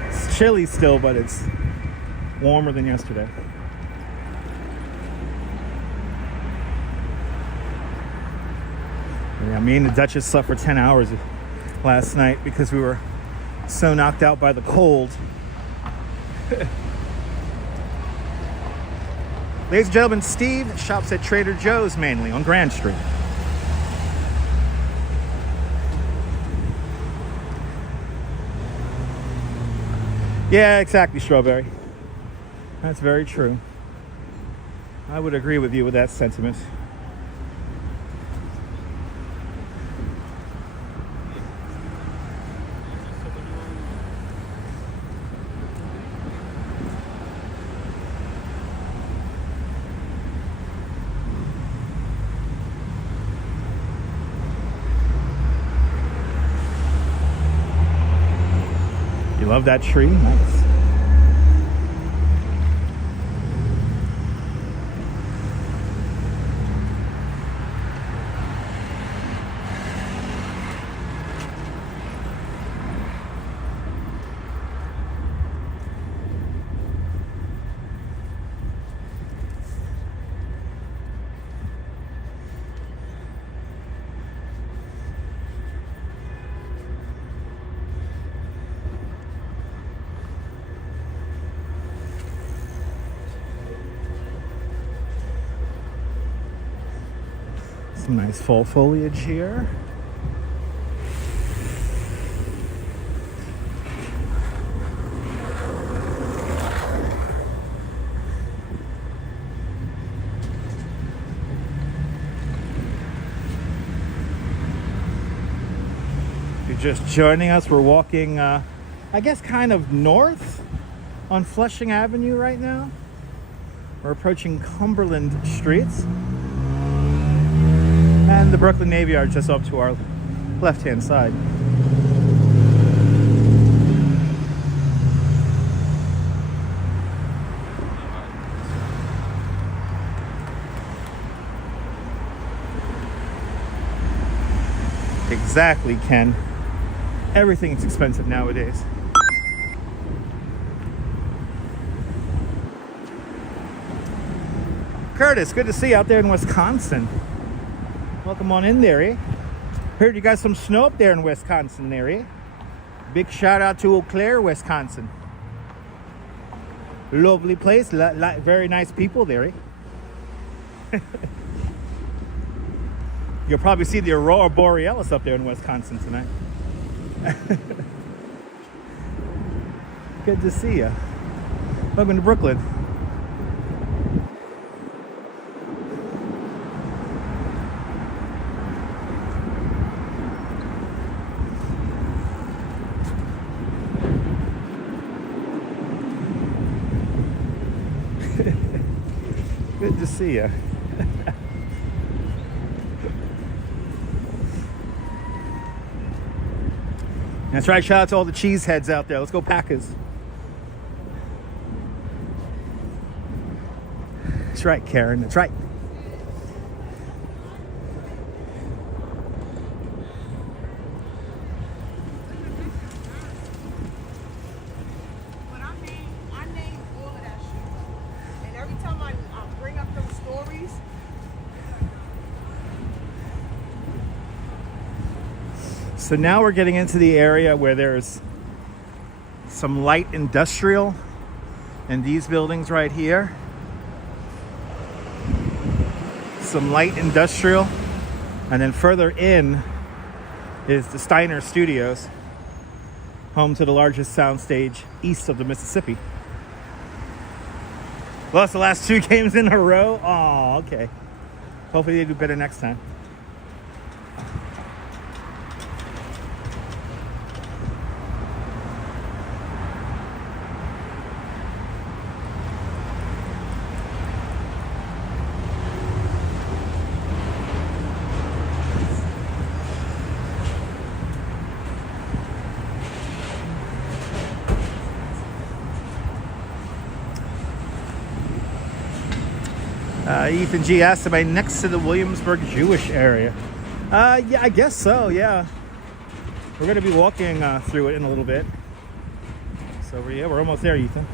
It's chilly still, but it's warmer than yesterday. Yeah, me and the Duchess slept for 10 hours last night because we were so knocked out by the cold. Ladies and gentlemen, Steve shops at Trader Joe's mainly on Grand Street. Yeah, exactly, Strawberry. That's very true. I would agree with you with that sentiment. Love that tree. Nice. Some nice fall foliage here. If you're just joining us, we're walking, I guess, kind of north on Flushing Avenue right now. We're approaching Cumberland Streets. And the Brooklyn Navy Yard just up to our left-hand side. Exactly, Ken. Everything's expensive nowadays. Curtis, good to see you out there in Wisconsin. Welcome on in there, eh? Heard you got some snow up there in Wisconsin there, eh? Big shout out to Eau Claire, Wisconsin. Lovely place, very nice people there, eh? You'll probably see the Aurora Borealis up there in Wisconsin tonight. Good to see you. Welcome to Brooklyn. Good to see you. That's right. Shout out to all the cheeseheads out there. Let's go Packers. That's right, Karen. That's right. So now we're getting into the area where there's some light industrial in these buildings right here. Some light industrial. And then further in is the Steiner Studios, home to the largest soundstage east of the Mississippi. Lost the last 2 games in a row. Oh, okay. Hopefully they do better next time. Ethan G asked, am I next to the Williamsburg Jewish area? Yeah, I guess so, yeah. We're going to be walking through it in a little bit. So we're almost there, Ethan.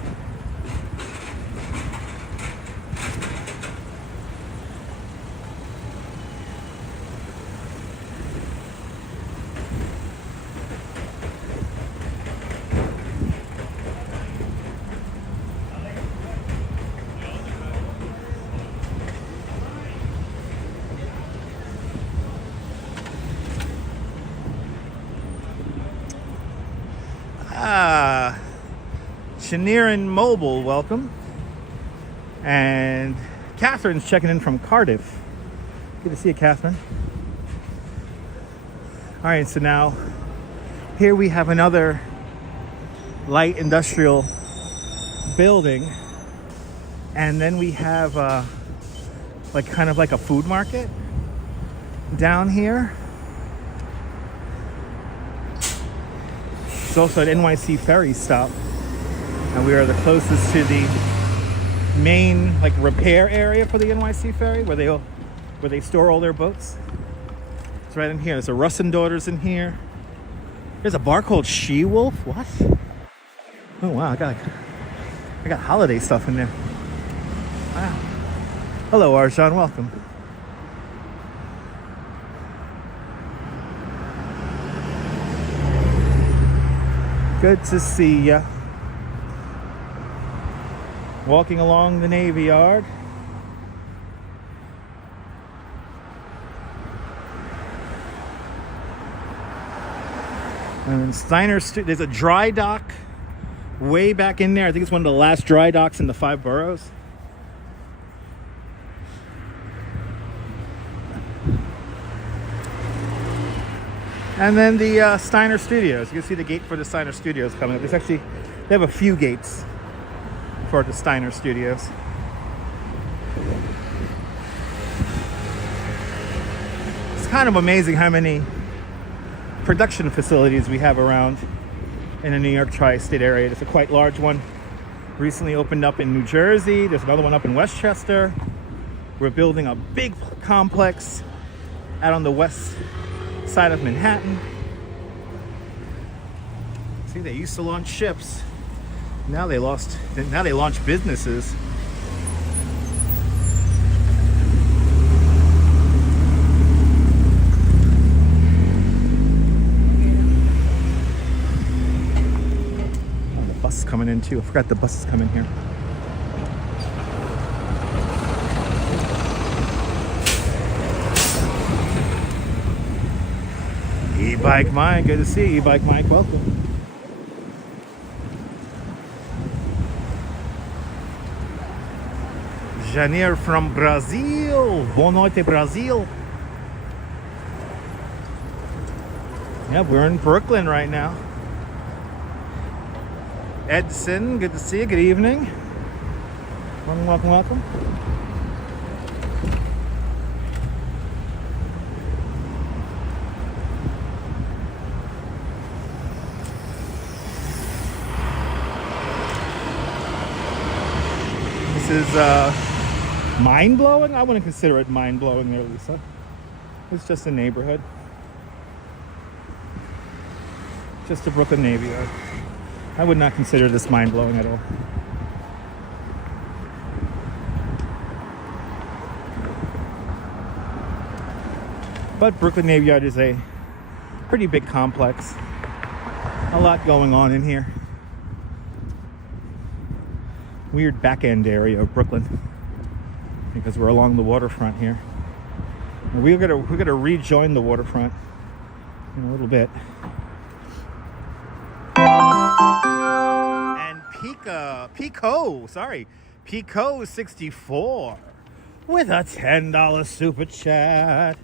Cheniran Mobile, welcome. And Catherine's checking in from Cardiff. Good to see you, Catherine. All right, so now here we have another light industrial building, and then we have like kind of like a food market down here. It's also an NYC ferry stop, and we are the closest to the main like repair area for the NYC ferry where they store all their boats. It's right in here. There's a Russ and Daughters in here. There's a bar called She Wolf. What? Oh wow, I got holiday stuff in there. Wow. Hello, Arjan, welcome. Good to see ya. Walking along the Navy Yard. And Steiner, there's a dry dock way back in there. I think it's one of the last dry docks in the 5 boroughs. And then the Steiner Studios. You can see the gate for the Steiner Studios coming up. There's actually, they have a few gates for the Steiner Studios. It's kind of amazing how many production facilities we have around in the New York tri-state area. There's a quite large one recently opened up in New Jersey. There's another one up in Westchester. We're building a big complex out on the west side of Manhattan. See, they used to launch ships. Now they launch businesses. Oh, the bus is coming in too. I forgot the bus is coming here. E-Bike Mike, good to see you. E-Bike Mike, welcome. Janeiro from Brazil. Boa noite, Brazil. Yeah, we're in Brooklyn right now. Edson, good to see you. Good evening. Welcome, welcome, welcome. This is mind-blowing? I wouldn't consider it mind-blowing there, Lisa. It's just a neighborhood. Just a Brooklyn Navy Yard. I would not consider this mind-blowing at all. But Brooklyn Navy Yard is a pretty big complex. A lot going on in here. Weird back-end area of Brooklyn, because we're along the waterfront here. And we're gonna rejoin the waterfront in a little bit. And Pico 64 with a $10 super chat.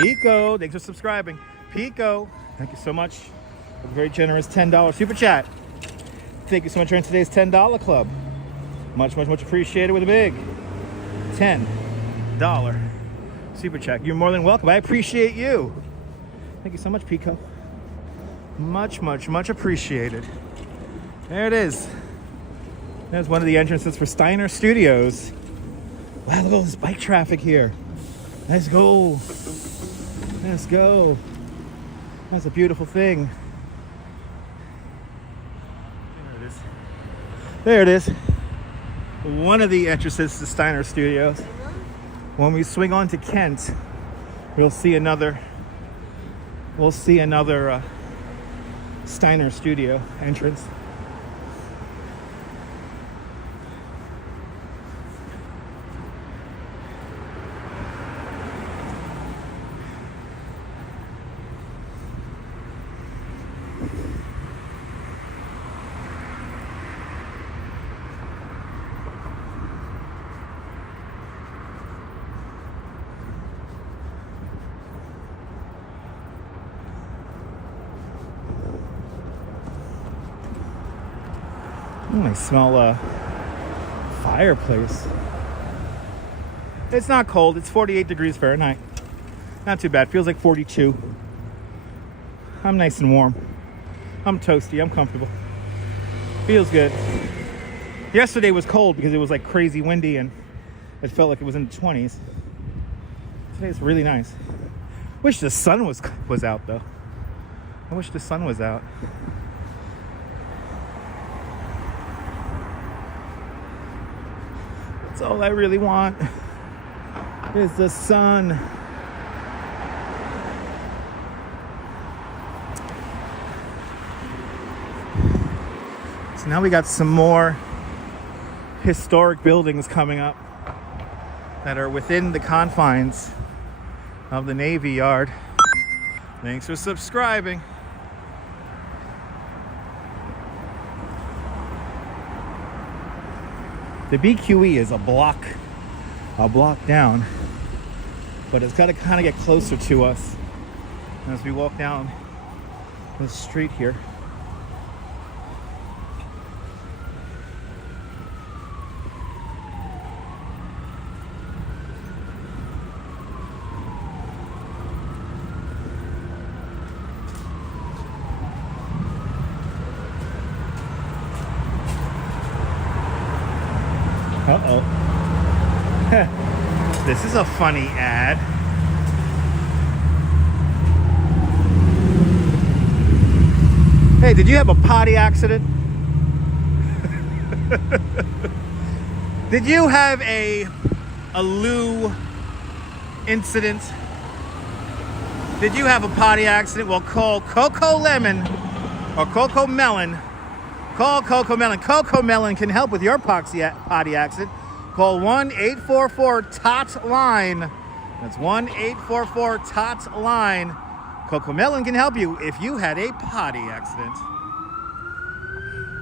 Pico, thanks for subscribing. Pico, thank you so much. A very generous $10 super chat. Thank you so much for today's $10 club. Much, much, much appreciated with a big $10 super chat. You're more than welcome. I appreciate you. Thank you so much, Pico. Much, much, much appreciated. There it is. There's one of the entrances for Steiner Studios. Wow, look at all this bike traffic here. Let's go. Let's go. That's a beautiful thing. There it is. There it is. One of the entrances to Steiner Studios. When we swing on to Kent, we'll see another Steiner Studio entrance. I smell a fireplace. It's not cold. It's 48 degrees Fahrenheit. Not too bad. Feels like 42. I'm nice and warm. I'm toasty. I'm comfortable. Feels good. Yesterday was cold because it was like crazy windy and it felt like it was in the 20s. Today's really nice. Wish the sun was out though. I wish the sun was out. That's all I really want is the sun. So now we got some more historic buildings coming up that are within the confines of the Navy Yard. Thanks for subscribing. The BQE is a block down, but it's got to kind of get closer to us as we walk down the street here. Uh-oh. This is a funny ad. Hey, did you have a potty accident? Did you have a loo incident? Did you have a potty accident? Well, call Coco Lemon or Coco Melon. Call Coco Melon. Coco Melon can help with your potty accident. Call 1-844-TOT-LINE. That's 1-844-TOT-LINE. Coco Melon can help you if you had a potty accident.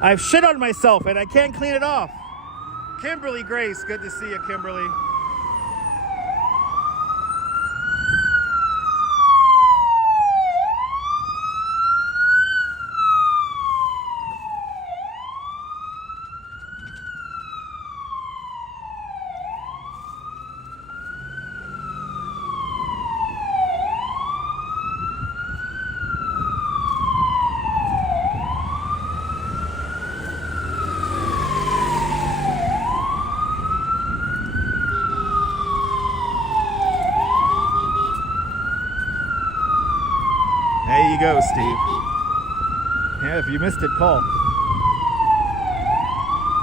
I've shit on myself and I can't clean it off. Kimberly Grace, good to see you, Kimberly. There you go, Steve. Yeah, if you missed it, call.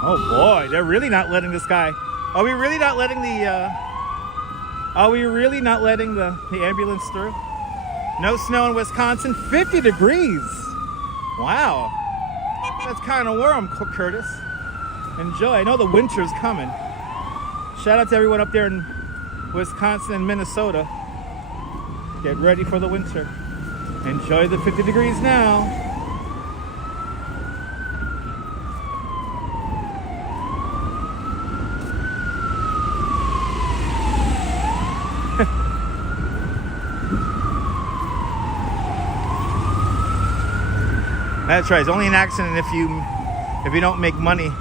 Oh boy, they're really not letting this guy. Are we really not letting the ambulance through? No snow in Wisconsin, 50 degrees. Wow. That's kind of warm, Curtis. Enjoy. I know the winter's coming. Shout out to everyone up there in Wisconsin and Minnesota. Get ready for the winter. Enjoy the 50 degrees now. That's right. It's only an accident if you don't make money.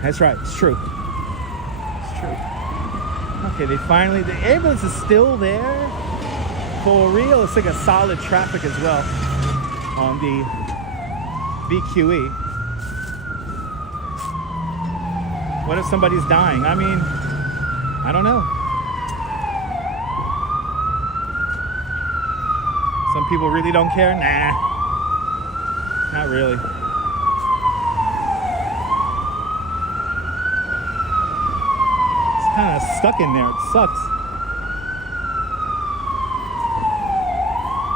That's right. It's true. It's true. Okay, the ambulance is still there. For real, it's like a solid traffic as well on the BQE. What if somebody's dying? I mean, I don't know. Some people really don't care. Nah, not really. It's kind of stuck in there. It sucks.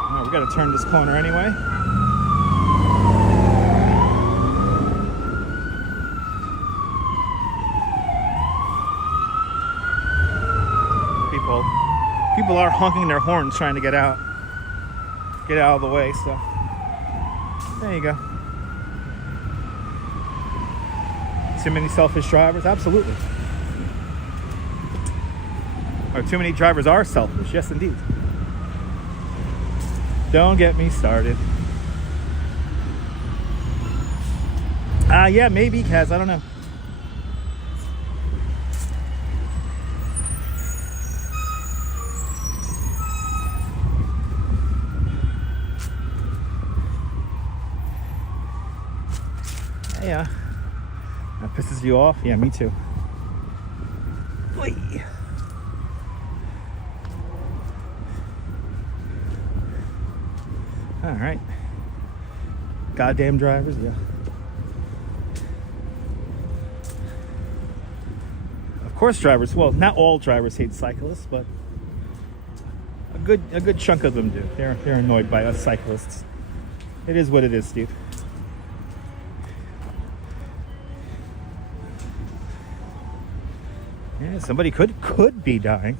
All right, we got to turn this corner anyway. People are honking their horns trying to get out of the way, so there you go. Too many selfish drivers? Absolutely. Or too many drivers are selfish? Yes, indeed. Don't get me started. Yeah, maybe, Kaz, I don't know. Yeah, that pisses you off. Yeah, me too. Oy. All right, goddamn drivers. Yeah, of course drivers. Well, not all drivers hate cyclists, but a good chunk of them do. They're annoyed by us cyclists. It is what it is, Steve. Yeah, somebody could be dying.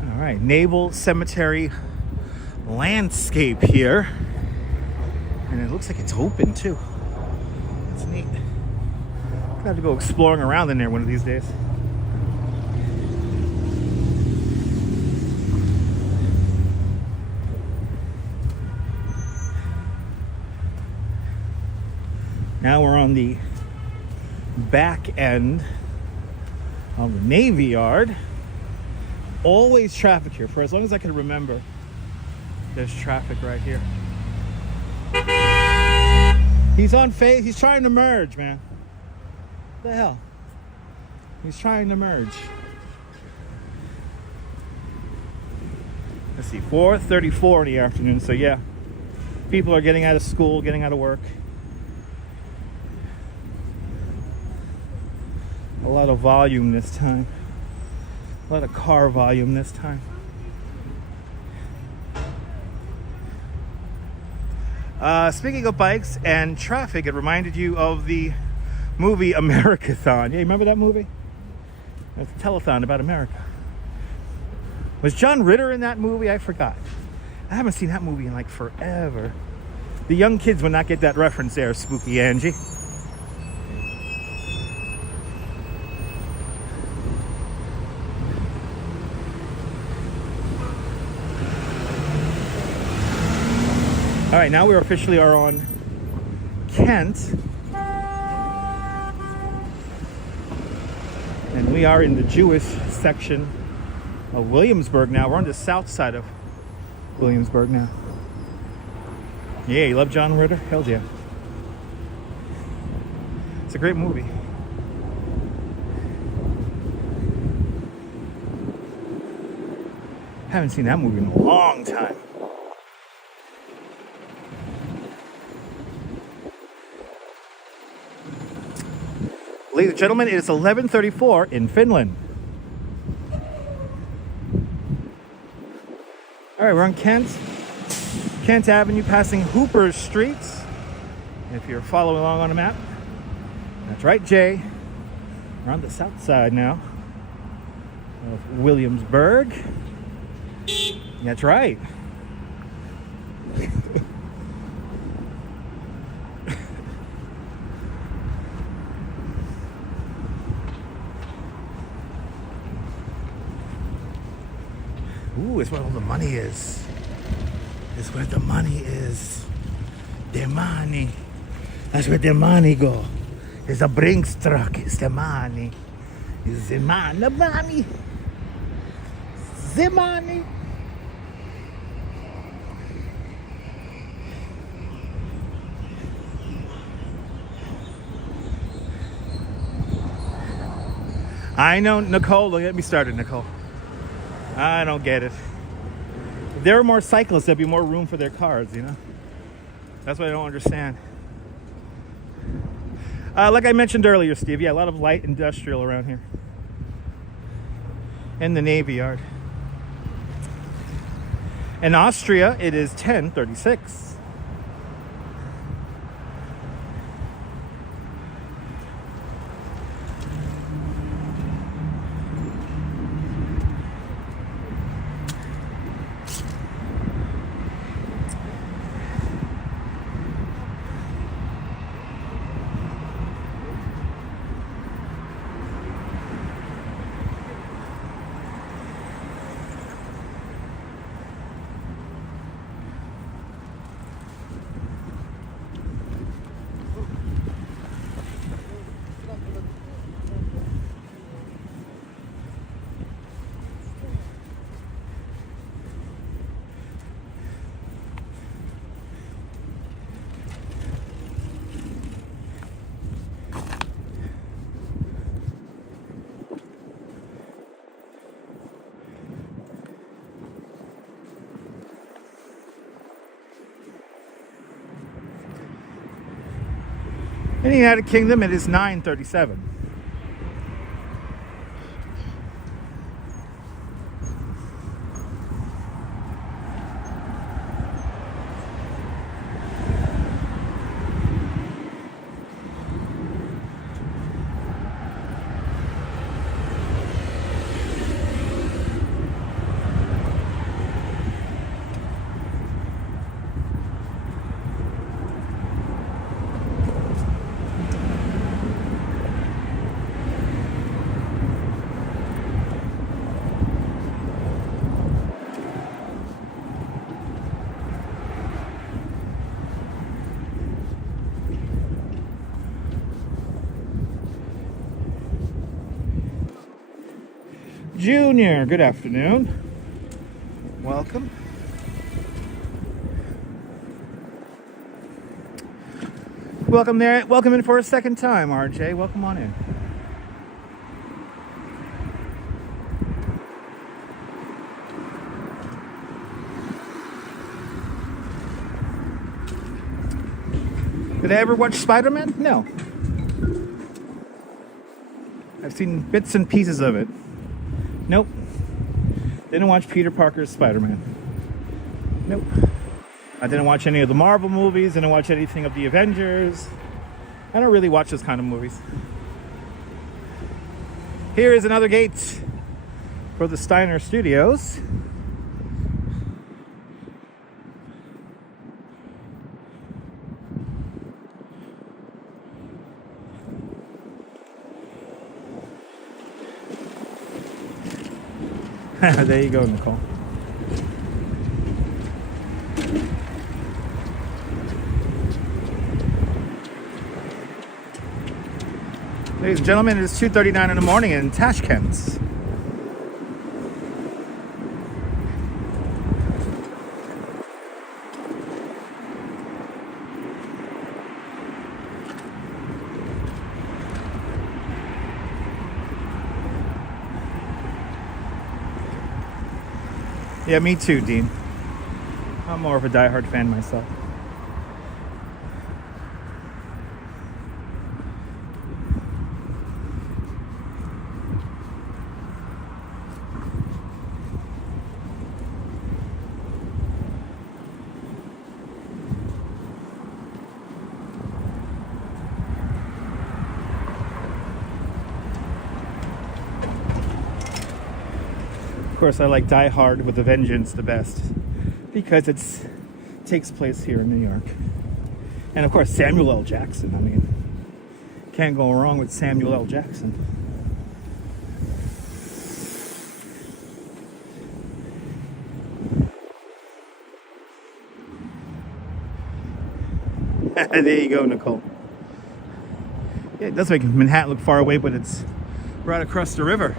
All right, Naval Cemetery landscape here, and it looks like it's open too. It's neat. I'll have to go exploring around in there one of these days. Now we're on the back end of the Navy Yard. Always traffic here. For as long as I can remember, there's traffic right here. He's on phase. He's trying to merge, man. What the hell? He's trying to merge. Let's see, 4:34 in the afternoon. So yeah, people are getting out of school, getting out of work. A lot of volume this time. A lot of car volume this time. Speaking of bikes and traffic, it reminded you of the movie Americathon. Yeah, you remember that movie? It's a telethon about America. Was John Ritter in that movie? I forgot. I haven't seen that movie in like forever. The young kids would not get that reference there, Spooky Angie. All right, now we officially are on Kent. And we are in the Jewish section of Williamsburg now. We're on the south side of Williamsburg now. Yeah, you love John Ritter? Hell yeah. It's a great movie. Haven't seen that movie in a long time. Ladies and gentlemen, it is 11:34 in Finland. All right, we're on Kent Avenue, passing Hooper Street. If you're following along on the map, that's right, Jay. We're on the south side now of Williamsburg. That's right. Ooh, it's where all the money is. It's where the money is. The money. That's where the money go. It's a Brinks truck. It's the money. It's the money. The money. The money. I know, Nicole. Don't get me started, Nicole. I don't get it. If there were more cyclists, there'd be more room for their cars, you know? That's what I don't understand. Like I mentioned earlier, Steve, yeah, a lot of light industrial around here. In the Navy Yard. In Austria, it is 10:36. In the United Kingdom, it is 9:37. Junior, good afternoon. Welcome. Welcome there. Welcome in for a second time, RJ. Welcome on in. Did I ever watch Spider-Man? No. I've seen bits and pieces of it. Nope. Didn't watch Peter Parker's Spider-Man. Nope. I didn't watch any of the Marvel movies. Didn't watch anything of the Avengers. I don't really watch those kind of movies. Here is another gate for the Steiner Studios. There you go, Nicole. Ladies and gentlemen, it is 2:39 in the morning in Tashkent. Yeah, me too, Dean. I'm more of a diehard fan myself. Of course, I like Die Hard with a Vengeance the best because it takes place here in New York. And of course, Samuel L. Jackson. I mean, can't go wrong with Samuel L. Jackson. There you go, Nicole. Yeah, it does make Manhattan look far away, but it's right across the river.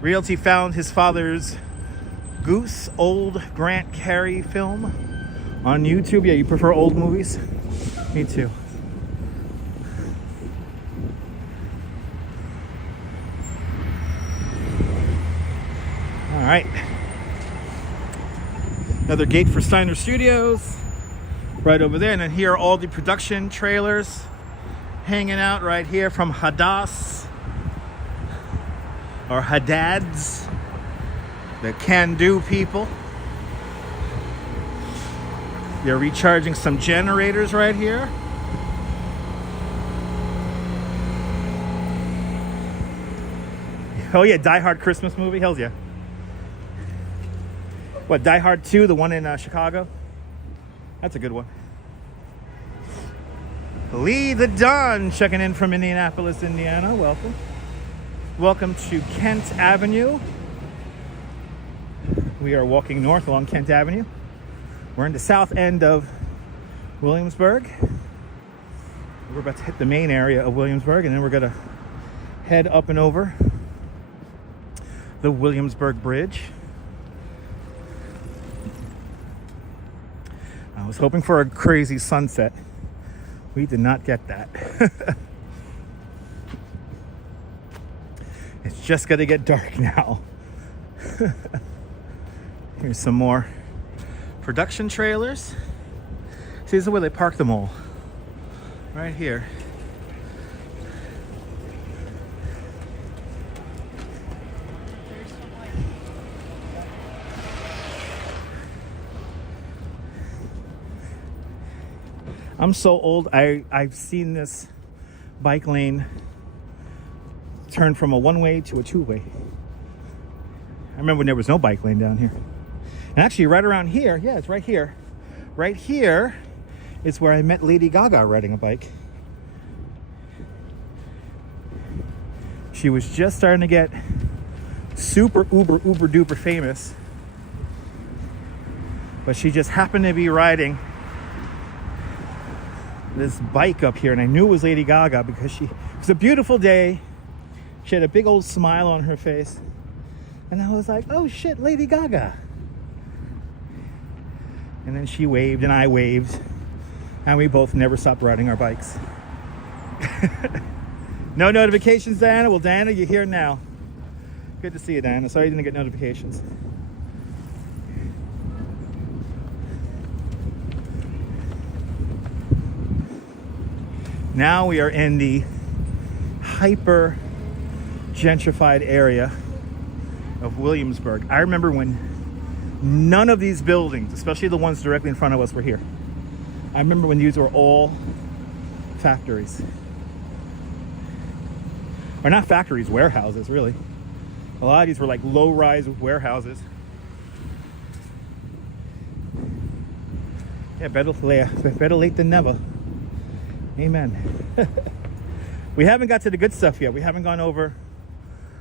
Realty found his father's Goose old Grant Carey film on YouTube. Yeah, you prefer old movies? Me too. right. Another gate for Steiner Studios. Right over there. And then here are all the production trailers hanging out right here from Hadass. Or Hadads. The can-do people. They're recharging some generators right here. Oh yeah, Die Hard Christmas movie? Hells yeah. What, Die Hard 2, the one in Chicago? That's a good one. Lee the Don checking in from Indianapolis, Indiana. Welcome. Welcome to Kent Avenue. We are walking north along Kent Avenue. We're in the south end of Williamsburg. We're about to hit the main area of Williamsburg, and then we're gonna head up and over the Williamsburg Bridge. I was hoping for a crazy sunset. We did not get that. It's just gonna get dark now. Here's some more production trailers. See, this is where they park them all. Right here. I'm so old, I've seen this bike lane turn from a one-way to a two-way. I remember when there was no bike lane down here. And actually right around here, yeah, it's right here. Right here is where I met Lady Gaga riding a bike. She was just starting to get super uber duper famous. But she just happened to be riding this bike up here, and I knew it was Lady Gaga because it was a beautiful day. She had a big old smile on her face, and I was like, oh shit, Lady Gaga. And then she waved and I waved, and we both never stopped riding our bikes. No notifications, Diana? Well, Diana, you're here now. Good to see you, Diana. Sorry you didn't get notifications. Now we are in the hyper gentrified area of Williamsburg. I remember when none of these buildings, especially the ones directly in front of us, were here. I remember when these were all factories. Or not factories, warehouses, really. A lot of these were like low-rise warehouses. Yeah, better late than never. Amen. We haven't got to the good stuff yet. We haven't gone over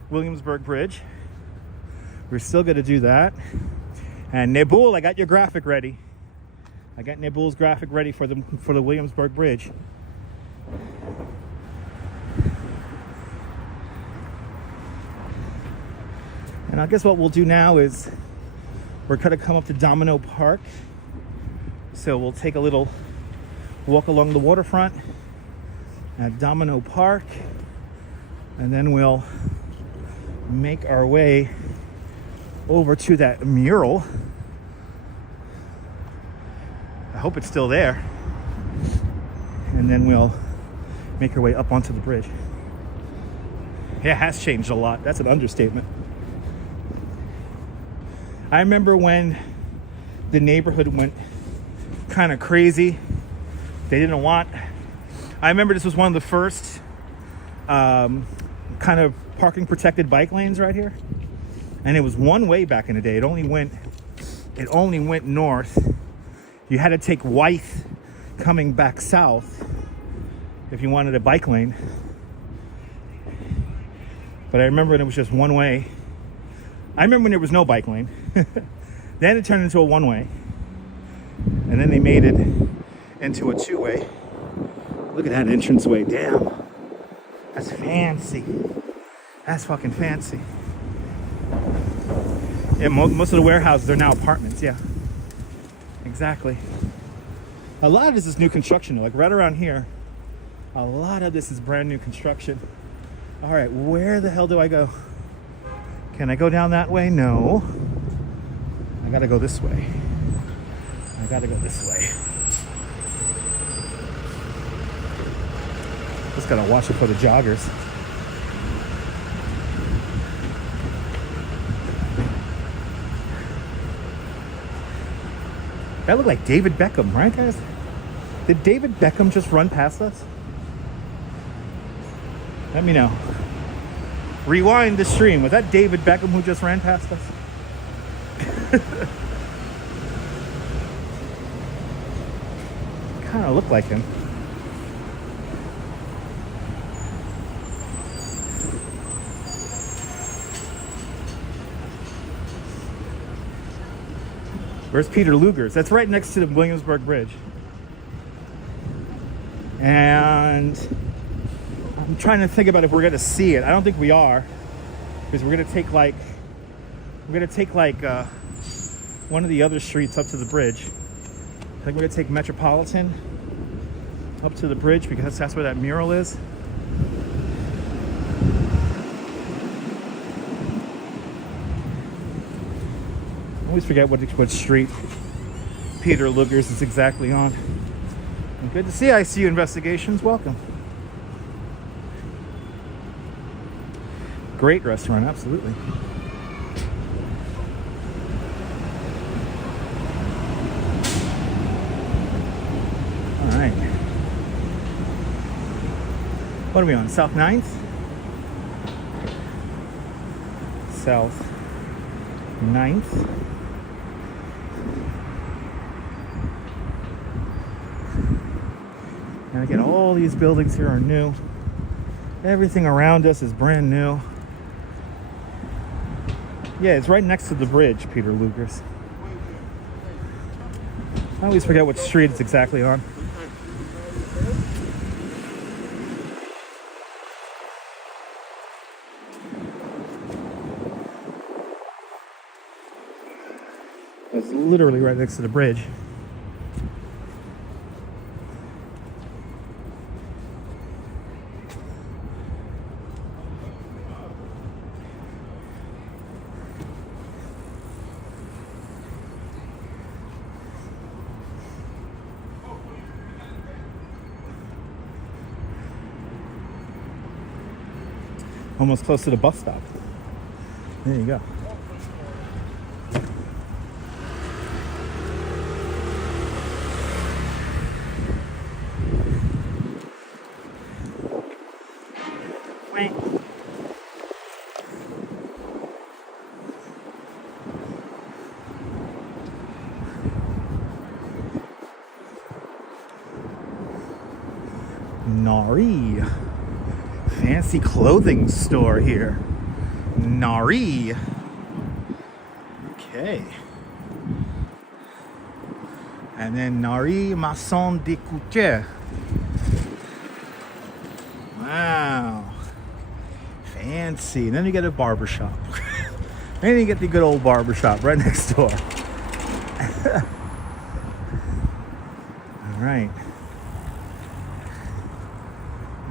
Williamsburg Bridge. We're still going to do that. And Nabul, I got your graphic ready. I got Nabul's graphic ready for the Williamsburg Bridge. And I guess what we'll do now is we're going to come up to Domino Park. So we'll take a little walk along the waterfront at Domino Park, and then we'll make our way over to that mural. I hope it's still there. And then we'll make our way up onto the bridge. Yeah, it has changed a lot. That's an understatement. I remember when the neighborhood went kind of crazy. They didn't want... I remember this was one of the first kind of parking protected bike lanes right here. And it was one way back in the day. It only went north. You had to take Wythe coming back south if you wanted a bike lane. But I remember when it was just one way. I remember when there was no bike lane. Then it turned into a one way. And then they made it into a two-way. Look at that entranceway. Damn. That's fancy. That's fucking fancy. Yeah, most of the warehouses are now apartments. Yeah. Exactly. A lot of this is new construction. Like right around here, a lot of this is brand new construction. All right, where the hell do I go? Can I go down that way? No. I gotta go this way. I gotta go this way. Just gotta watch it for the joggers. That looked like David Beckham, right, guys? Did David Beckham just run past us? Let me know. Rewind the stream. Was that David Beckham who just ran past us? Kind of looked like him. Where's Peter Luger's? That's right next to the Williamsburg Bridge. And I'm trying to think about if we're gonna see it. I don't think we are, because we're gonna take like one of the other streets up to the bridge. I think we're gonna take Metropolitan up to the bridge because that's where that mural is. I always forget what street Peter Luger's is exactly on. And good to see ICU Investigations. Welcome. Great restaurant, absolutely. All right. What are we on? South 9th? South 9th. And again, all these buildings here are new. Everything around us is brand new. Yeah, it's right next to the bridge, Peter Luger's. I always forget what street it's exactly on. It's literally right next to the bridge. Almost close to the bus stop. There you go. Nari. Fancy clothing store here. Nari. Okay. And then Nari Maison de Couture. Wow. Fancy. And then you get a barbershop. Then you get the good old barbershop right next door. All right.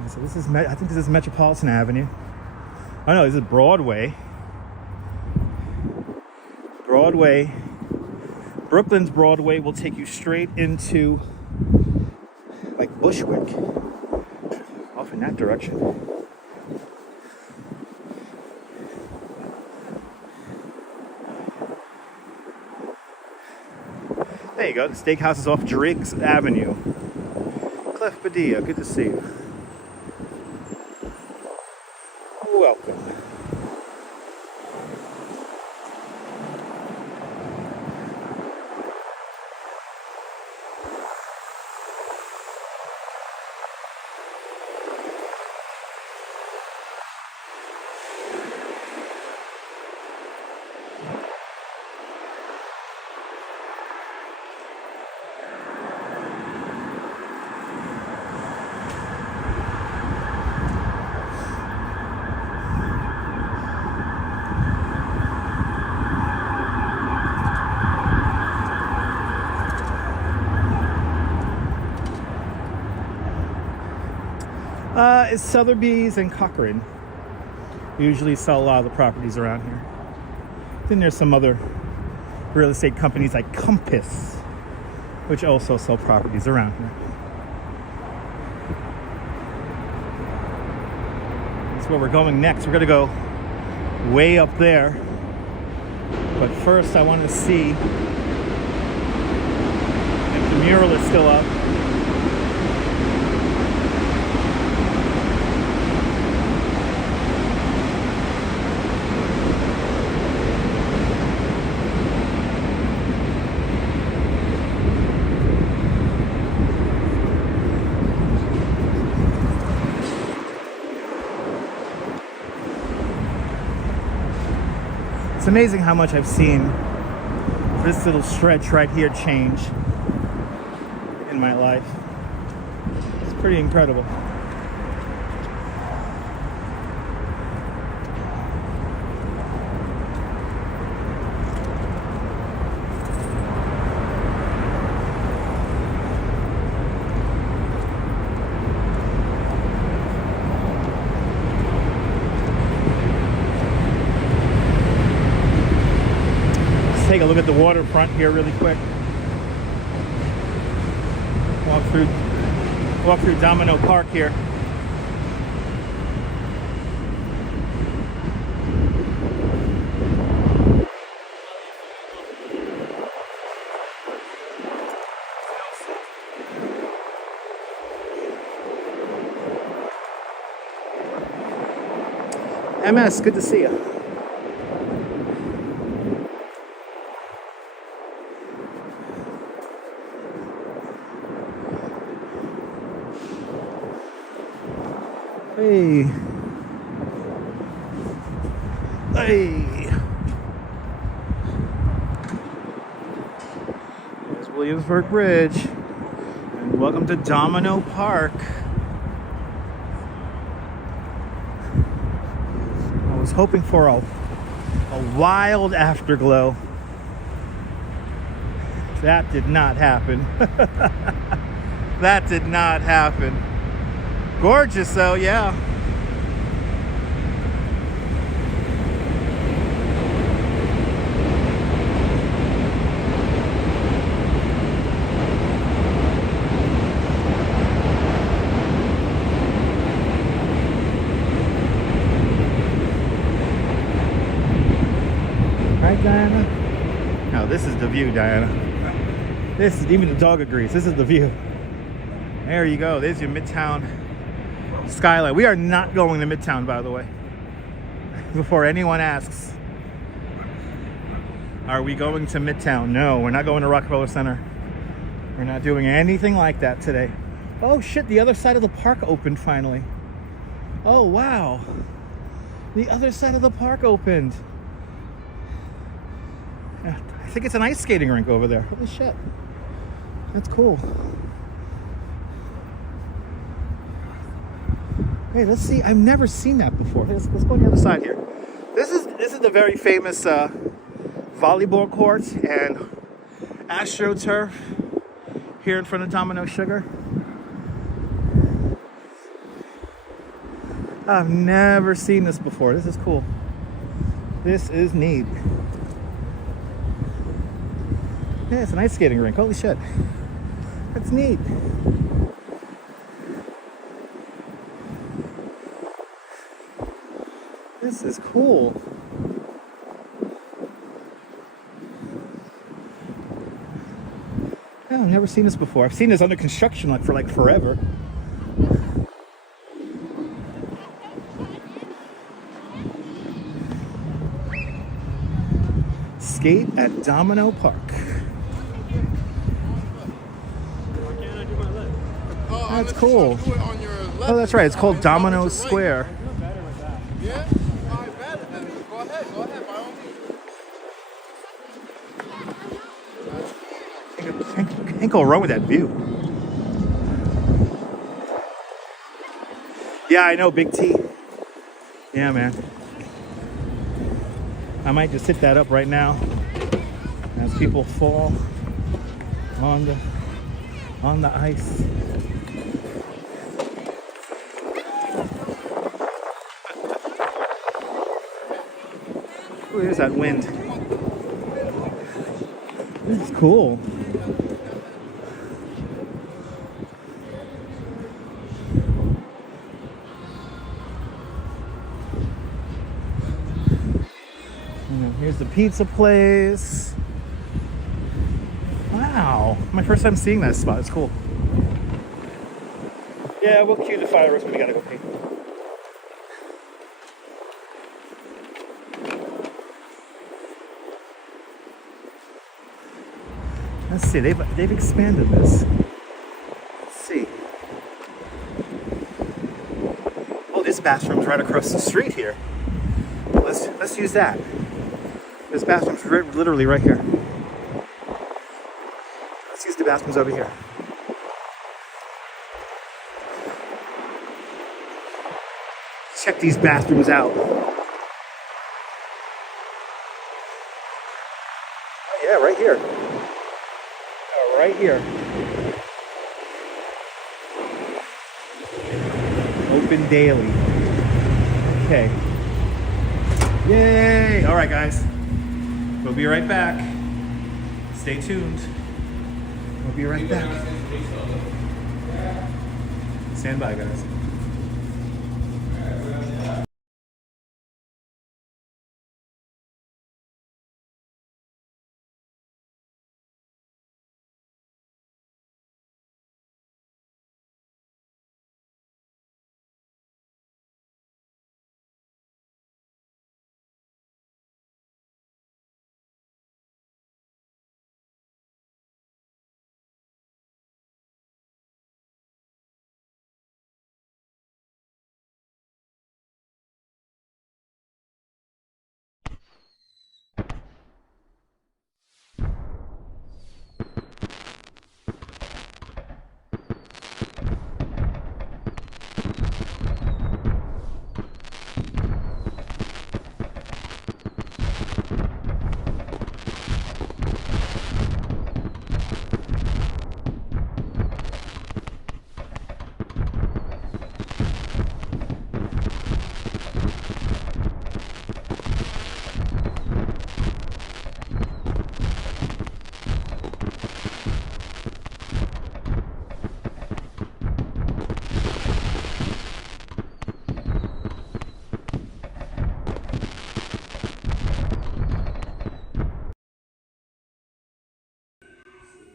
So this is, I think this is Metropolitan Avenue. Oh no, this is Broadway. Broadway. Brooklyn's Broadway will take you straight into like Bushwick. Off in that direction. There you go. The steakhouse is off Driggs Avenue. Cliff Padilla, good to see you. Welcome. It's Sotheby's and Cochrane. We usually sell a lot of the properties around here. Then there's some other real estate companies like Compass, which also sell properties around here. That's where we're going next. We're gonna go way up there. But first I want to see if the mural is still up. It's amazing how much I've seen this little stretch right here change in my life. It's pretty incredible. Take a look at the waterfront here really quick. Walk through Domino Park here. MS, good to see you. Hey. Hey. There's Williamsburg Bridge. And welcome to Domino Park. I was hoping for a wild afterglow. That did not happen. That did not happen. Gorgeous though, yeah. Right, Diana? No, this is the view, Diana. This is, even the dog agrees, this is the view. There you go, there's your Midtown skyline. We are not going to Midtown, by the way. Before anyone asks, are we going to Midtown? No, we're not going to Rockefeller Center. We're not doing anything like that today. Oh shit, the other side of the park opened finally. Oh wow. The other side of the park opened. I think it's an ice skating rink over there. Holy shit. That's cool. Hey, let's see. I've never seen that before. Let's go on the other side here. This is the very famous volleyball court and AstroTurf here in front of Domino Sugar. I've never seen this before. This is cool. This is neat. Yeah, it's an ice skating rink. Holy shit. That's neat. This is cool. Yeah, I've never seen this before. I've seen this under construction for like forever. Skate at Domino Park. That's cool. Oh, that's right. It's called Domino Square. Yeah? All right, better. Go ahead. Go ahead. By all means. Can't go wrong with that view. Yeah, I know, Big T. Yeah, man. I might just hit that up right now as people fall on the ice. Ooh, there's that wind. This is cool. Here's the pizza place. Wow, my first time seeing that spot. It's cool. Yeah, we'll cue the fireworks, but we gotta go pee. Let's see, they've expanded this. Let's see. Oh, this bathroom's right across the street here. Let's use that. This bathroom's literally right here. Let's use the bathrooms over here. Check these bathrooms out. Oh yeah, right here. Oh, right here. Open daily. Okay. Yay! All right, guys. We'll be right back. Stay tuned. We'll be right back. Stand by, guys.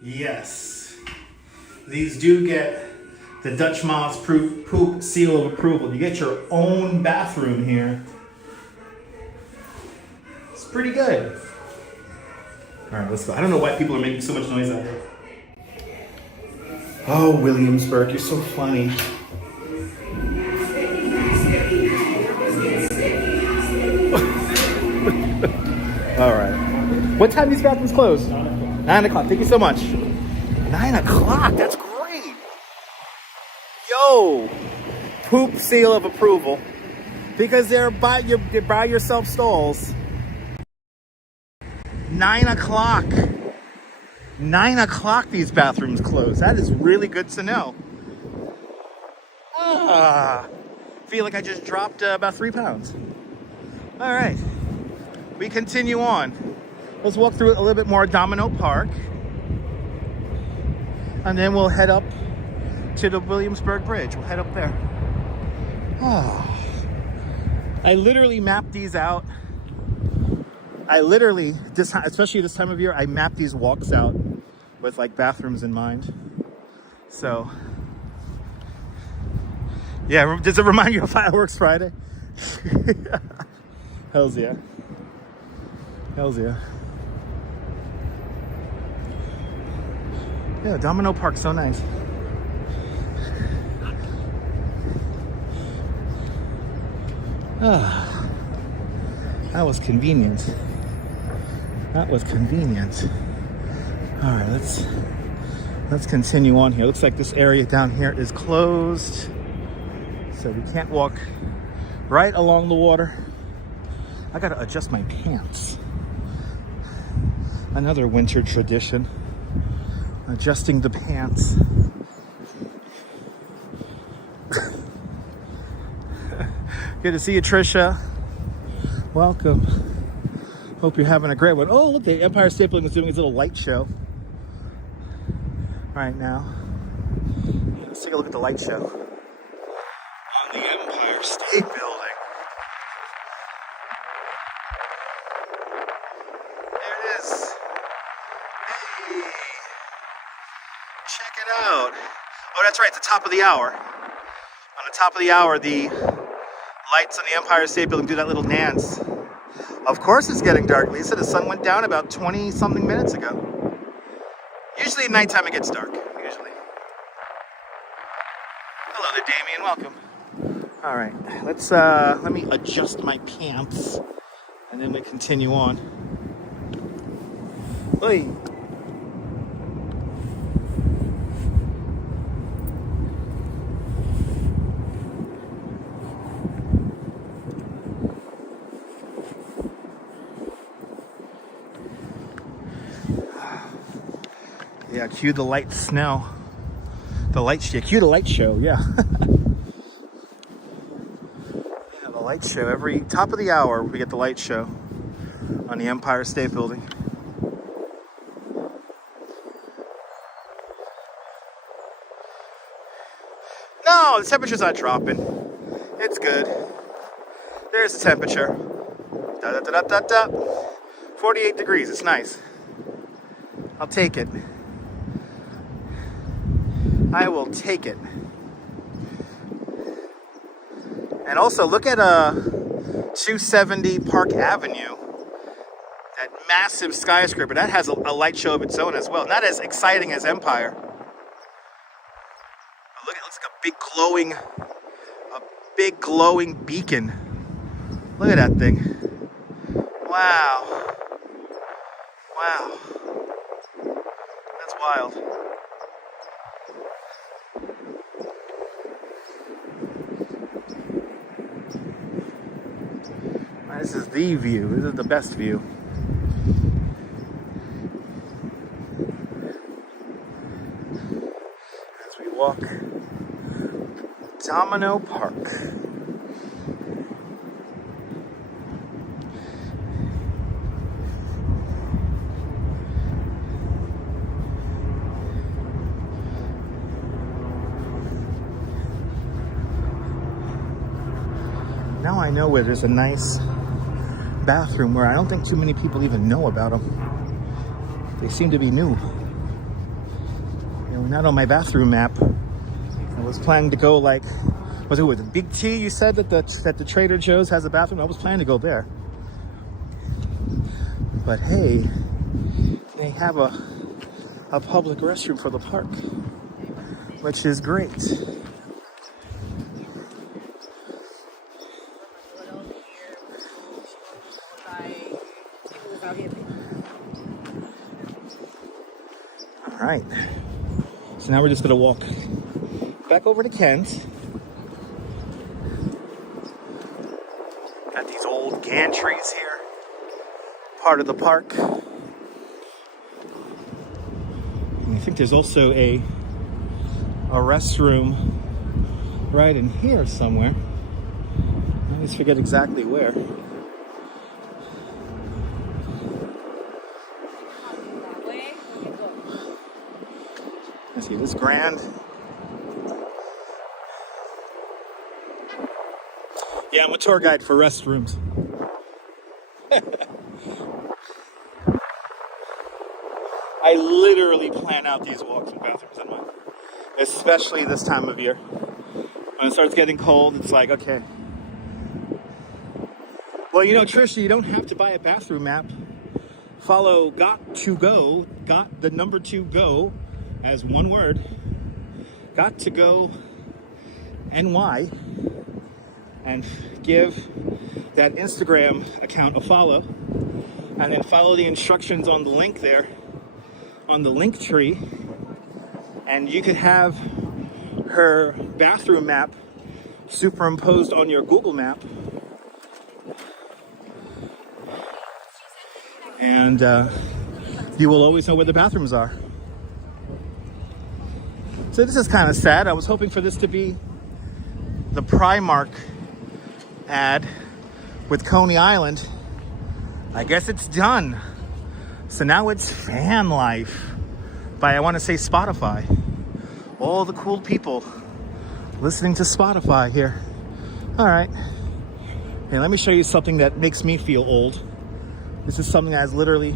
Yes, these do get the Dutch Moth's poop seal of approval. You get your own bathroom here. It's pretty good. All right, let's go. I don't know why people are making so much noise out here. Oh, Williamsburg, you're so funny. All right. What time these bathrooms close? 9 o'clock. Thank you so much. 9 o'clock. That's great. Yo, poop seal of approval, because they're by yourself stalls. 9 o'clock. 9 o'clock. These bathrooms close. That is really good to know. Feel like I just dropped about 3 pounds. All right. We continue on. Let's walk through a little bit more Domino Park. And then we'll head up to the Williamsburg Bridge. We'll head up there. Oh. I literally mapped these out. Especially this time of year, I map these walks out with like bathrooms in mind. So, yeah, does it remind you of Fireworks Friday? Hells yeah. Hells yeah. Yeah, Domino Park's so nice. That was convenient. That was convenient. All right, let's continue on here. Looks like this area down here is closed, so we can't walk right along the water. I gotta adjust my pants. Another winter tradition. Adjusting the pants. Good to see you, Trisha. Welcome. Hope you're having a great one. Oh, look, the Empire State Building is doing its little light show right now. Let's take a look at the light show on the Empire State Building. There it is. Hey, check it out. Oh, that's right, it's the top of the hour. On the top of the hour, the lights on the Empire State Building do that little dance. Of course it's getting dark, Lisa. The sun went down about 20-something minutes ago. Usually at nighttime it gets dark, usually. Hello there, Damien, welcome. All right, let me adjust my pants and then we continue on. Oi. Yeah, cue the light snow. The light show. Cue the light show, yeah. Yeah, the light show. Every top of the hour, we get the light show on the Empire State Building. No, the temperature's not dropping. It's good. There's the temperature. Da da da da da da. 48 degrees. It's nice. I'll take it. I will take it. And also look at 270 Park Avenue. That massive skyscraper. That has a light show of its own as well. Not as exciting as Empire. But look, it looks like a big glowing beacon. Look at that thing. Wow. Wow. That's wild. This is the view. This is the best view. As we walk Domino Park. Now I know where there's a nice bathroom where I don't think too many people even know about them. They seem to be new. You know, not on my bathroom map. I was planning to go like, was it with Big T? You said that the Trader Joe's has a bathroom. I was planning to go there. But hey, they have a public restroom for the park, which is great. All right, so now we're just gonna walk back over to Kent. Got these old gantries here, part of the park. And I think there's also a restroom right in here somewhere. I just forget exactly where. Let's see, this grand. Yeah, I'm a tour guide for restrooms. I literally plan out these walks and bathrooms in mind, especially this time of year. When it starts getting cold, it's like, okay. Well, you know, Trisha, you don't have to buy a bathroom map. Follow Got2Go, got the number 2 go, as one word, Got2Go NY, and give that Instagram account a follow, and then follow the instructions on the link there, on the link tree, and you could have her bathroom map superimposed on your Google map, and you will always know where the bathrooms are. So this is kind of sad. I was hoping for this to be the Primark ad with Coney Island I guess it's done. So now it's fan life by, I want to say, Spotify. All the cool people listening to Spotify here. All right. Hey, let me show you something that makes me feel old. This is something that has literally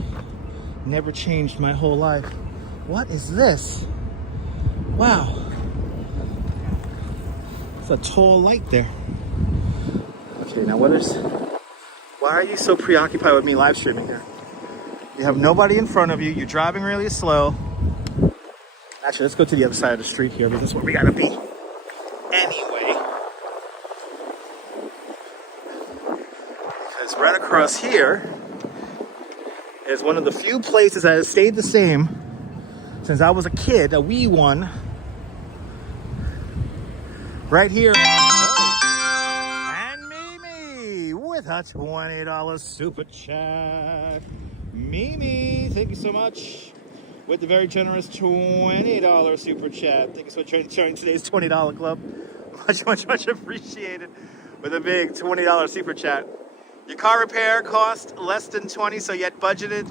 never changed my whole life. What is this? Wow. It's a tall light there. Okay, now why are you so preoccupied with me live streaming here? You have nobody in front of you. You're driving really slow. Actually, let's go to the other side of the street here, because this is where we gotta be. Anyway. Because right across here is one of the few places that has stayed the same since I was a kid, a wee one. Right here. And Mimi with a $20 super chat. Mimi, thank you so much. With the very generous $20 super chat. Thank you so much for joining today's $20 club. Much appreciated. With a big $20 super chat. Your car repair cost less than $20, so yet budgeted.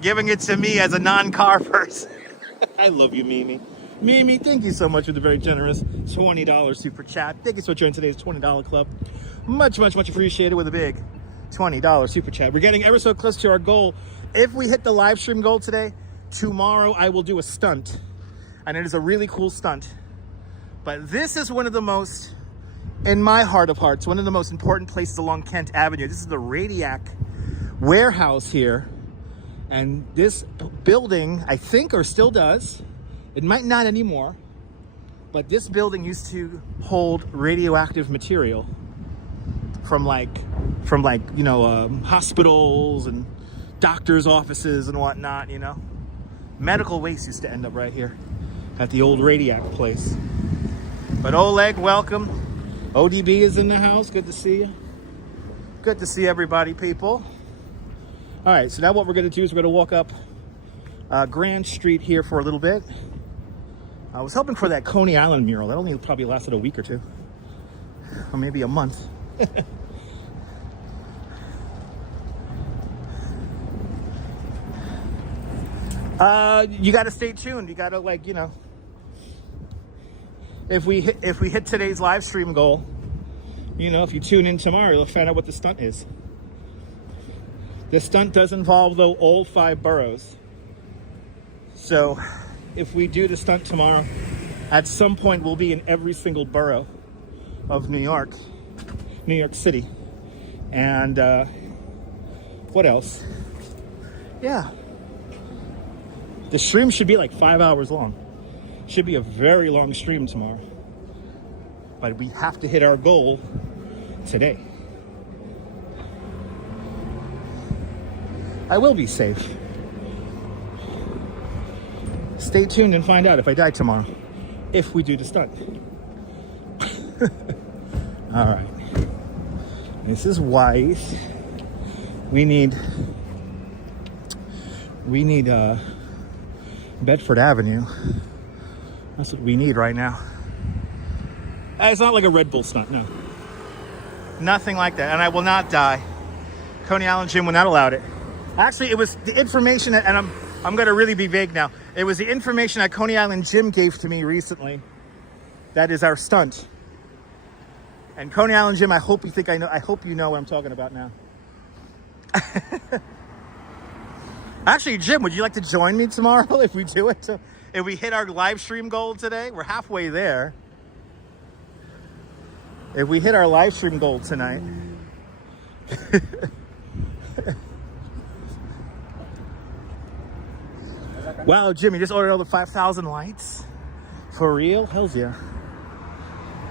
Giving it to me as a non-car person. I love you, Mimi. Mimi, thank you so much for the very generous $20 super chat. Thank you so much for joining today's $20 club. Much appreciated with a big $20 super chat. We're getting ever so close to our goal. If we hit the live stream goal today, tomorrow I will do a stunt. And it is a really cool stunt. But this is one of the most, in my heart of hearts, one of the most important places along Kent Avenue. This is the Radiac warehouse here. And this building, I think, or still does, it might not anymore, but this building used to hold radioactive material from hospitals and doctors' offices and whatnot, you know. Medical waste used to end up right here at the old Radiac place. But Oleg, welcome. ODB is in the house. Good to see you. Good to see everybody, people. All right, so now what we're going to do is we're going to walk up Grand Street here for a little bit. I was hoping for that Coney Island mural. That only probably lasted a week or two. Or maybe a month. You got to stay tuned. You got to, like, you know, if we hit today's live stream goal, you know, if you tune in tomorrow, you'll find out what the stunt is. The stunt does involve, though, all 5 boroughs. So if we do the stunt tomorrow, at some point we'll be in every single borough of New York City. And what else? Yeah. The stream should be like 5 hours long. Should be a very long stream tomorrow. But we have to hit our goal today. I will be safe. Stay tuned and find out if I die tomorrow. If we do the stunt. All right. This is white. We need Bedford Avenue. That's what we need right now. It's not like a Red Bull stunt, no. Nothing like that. And I will not die. Coney Island Gym will not allow it. Actually, it was the information that, and I'm going to really be vague now. It was the information that Coney Island Gym gave to me recently. That is our stunt. And Coney Island Gym, I hope you know what I'm talking about now. Actually, Jim, would you like to join me tomorrow if we do it? If we hit our live stream goal today? We're halfway there. If we hit our live stream goal tonight. Wow, Jim, you just ordered all the 5,000 lights? For real? Hells yeah.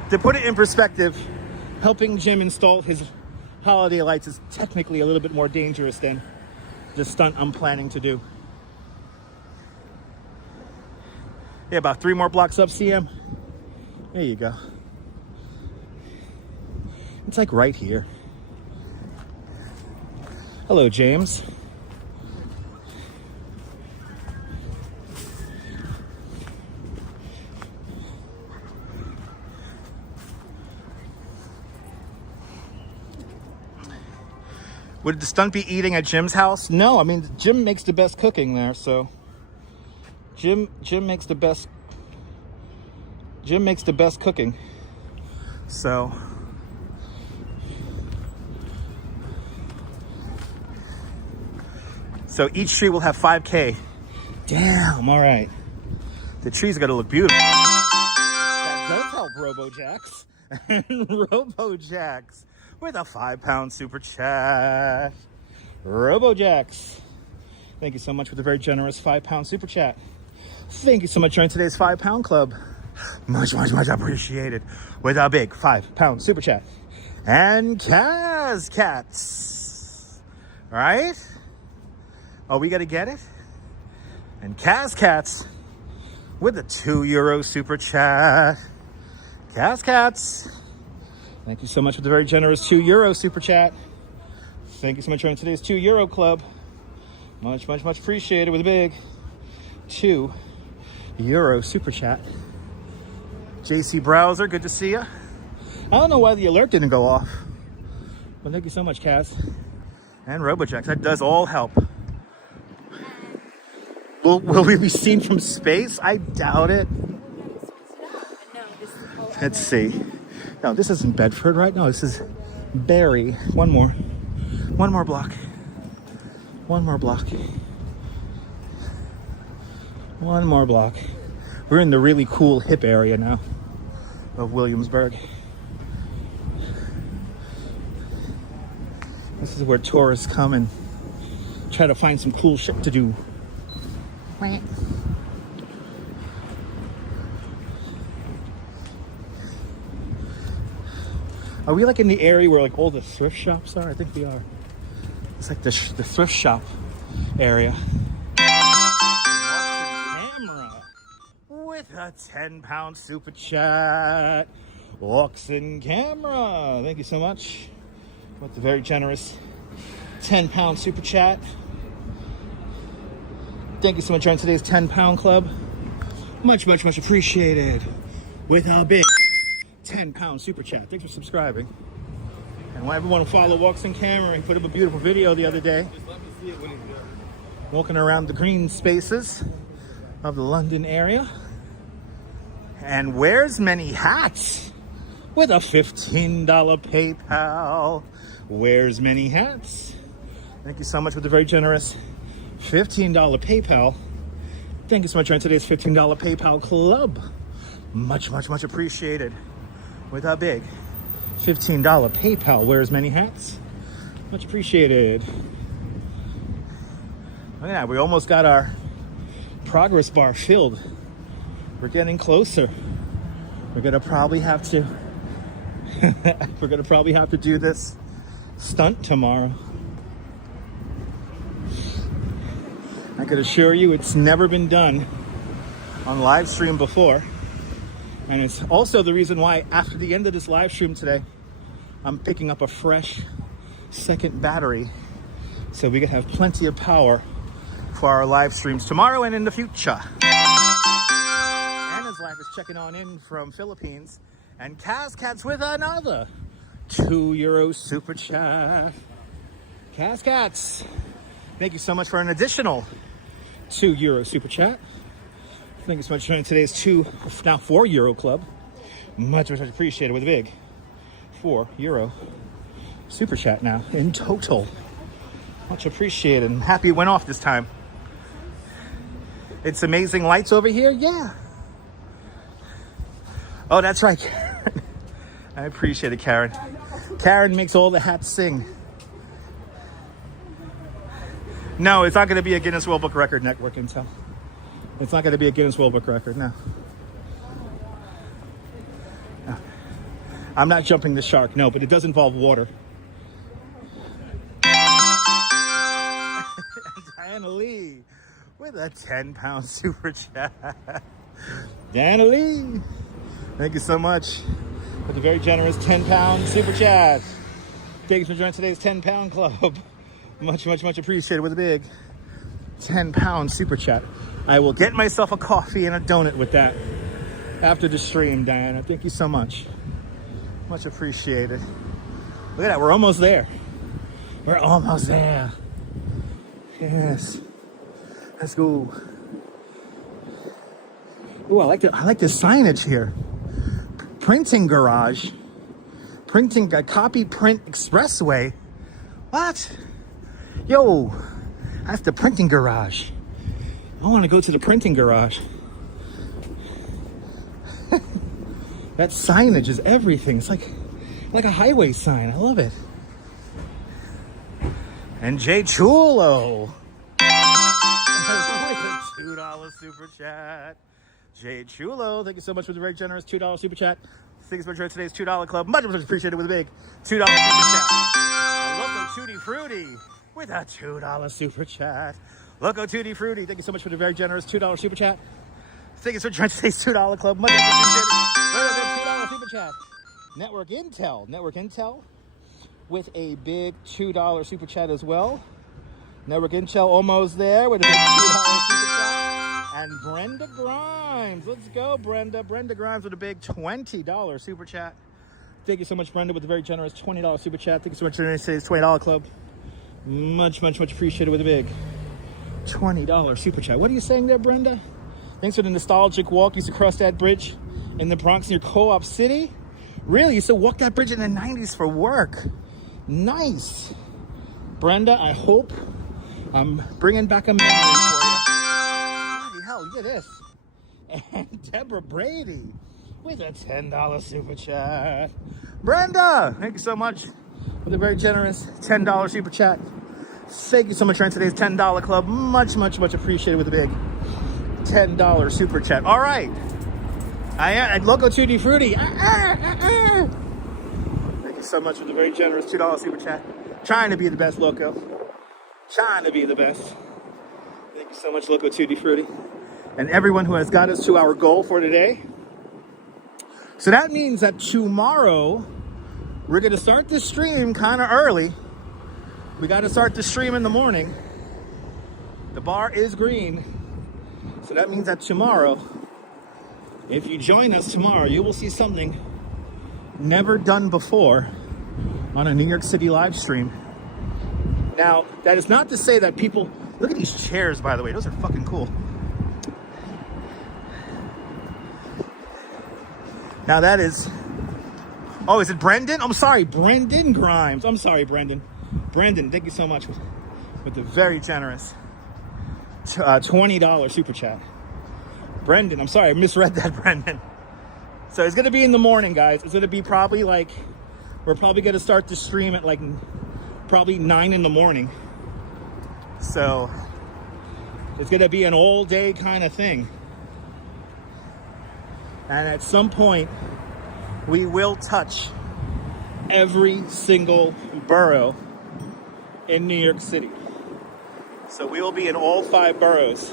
To put it in perspective, helping Jim install his holiday lights is technically a little bit more dangerous than the stunt I'm planning to do. Yeah, about 3 more blocks up, CM. There you go. It's like right here. Hello, James. Would the stunt be eating at Jim's house? No, I mean, Jim makes the best cooking there, so. Jim makes the best cooking. So. So each tree will have 5K. Damn, all right. The trees got to look beautiful. That does help RoboJax. And RoboJax with a £5 super chat. RoboJax, thank you so much for the very generous £5 super chat. Thank you so much for joining today's £5 club. Much appreciated. With a big £5 super chat. And Kaz Cats. All right? Oh, we got to get it? And Kaz Cats with a €2 super chat. Kaz Cats, thank you so much for the very generous €2 super chat. Thank you so much for joining today's €2 club. Much appreciated with a big €2 super chat. JC Browser, good to see you. I don't know why the alert didn't go off, but thank you so much, Kaz. And RoboJax, that does all help. Will we be seen from space? I doubt it. Let's see. No, this isn't Bedford, right? No, this is Barry. One more block. One more block. We're in the really cool hip area now of Williamsburg. This is where tourists come and try to find some cool shit to do. Are we like in the area where like all the thrift shops are? I think we are. It's like the thrift shop area. Camera with a £10 super chat. Oxen Camera, thank you so much with the very generous £10 super chat. Thank you so much for joining today's £10 club. Much appreciated. With our big £10 super chat. Thanks for subscribing. And why everyone follow Walks in Camera, he put up a beautiful video the other day. Walking around the green spaces of the London area. And wears many hats with a $15 PayPal. Wears many hats. Thank you so much for the very generous $15 PayPal. Thank you so much for today's $15 PayPal club. Much appreciated. With a big $15 PayPal. Wears many hats. Much appreciated. Oh yeah, we almost got our progress bar filled. We're getting closer. We're gonna probably have to do this stunt tomorrow. I could assure you it's never been done on live stream before. And it's also the reason why after the end of this live stream today, I'm picking up a fresh second battery so we can have plenty of power for our live streams tomorrow and in the future. Anna's live is checking on in from Philippines. And Kaz Cats with another €2 super chat. Kaz Cats, thank you so much for an additional €2 super chat. Thank you so much for joining today's now €4 club. Much appreciated with a big €4 super chat now in total. Much appreciated. I'm happy it went off this time. It's amazing lights over here. Yeah. Oh, that's right, Karen. I appreciate it, Karen. Karen makes all the hats sing. No, it's not going to be a Guinness World Book Record, Network Intel. It's not going to be a Guinness World Book Record, no. I'm not jumping the shark, no, but it does involve water. Diana Lee with a £10 super chat. Diana Lee, thank you so much for the very generous £10 super chat. Thank you for joining today's £10 club. Much appreciated with a big £10 super chat. I will get myself a coffee and a donut with that after the stream, Diana. Thank you so much. Much appreciated. Look at that, we're almost there. We're almost there. Yes. Let's go. Oh, I like the signage here. Printing garage. Printing a copy print expressway. What? Yo, that's the printing garage. I want to go to the printing garage. That signage is everything. It's like a highway sign. I love it. And Jay Chulo. $2 super chat. Jay Chulo, thank you so much for the very generous $2 super chat. Thanks for joining today's $2 club. Much appreciated with a big $2 super chat. Loco Tutti Frutti with a $2 super chat. Loco Tutti Frutti, thank you so much for the very generous $2 super chat. Thank you for joining today's $2 club. Much appreciated with a big $2 super chat. Network Intel with a big $2 super chat as well. Network Intel almost there with a big $2 super chat. And Brenda Grimes, let's go, Brenda. Brenda Grimes with a big $20 super chat. Thank you so much, Brenda, with a very generous $20 super chat. Thank you so much for today's $20 club. Much appreciated with a big $20 super chat. What are you saying there, Brenda? Thanks for the nostalgic walk. You used to cross that bridge in the Bronx near Co-op City. Really? You used to walk that bridge in the 90s for work. Nice. Brenda, I hope I'm bringing back a memory for you. Look at this. And Deborah Brady with a $10 super chat. Brenda, thank you so much for the very generous $10 super chat. Thank you so much for today's $10 club. Much appreciated with a big $10 super chat. All right. I am at Loco Tutti Frutti. Thank you so much for the very generous $2 super chat. Trying to be the best, Loco. Trying to be the best. Thank you so much, Loco Tutti Frutti. And everyone who has got us to our goal for today. So that means that tomorrow, we're going to start the stream kind of early. We got to start the stream in the morning. The bar is green. So that means that tomorrow, if you join us tomorrow, you will see something never done before on a New York City live stream. Now, that is not to say that people... Look at these chairs, by the way. Those are fucking cool. Now that is... Oh, is it Brendan? I'm sorry, Brendan Grimes. I'm sorry, Brendan. Brendan, thank you so much with the very generous $20 super chat. Brendan, I'm sorry, I misread that, Brendan. So it's going to be in the morning, guys. It's going to be probably like... We're probably going to start the stream at like probably 9 in the morning. So it's going to be an all-day kind of thing. And at some point, we will touch every single borough in New York City. So we will be in all 5 boroughs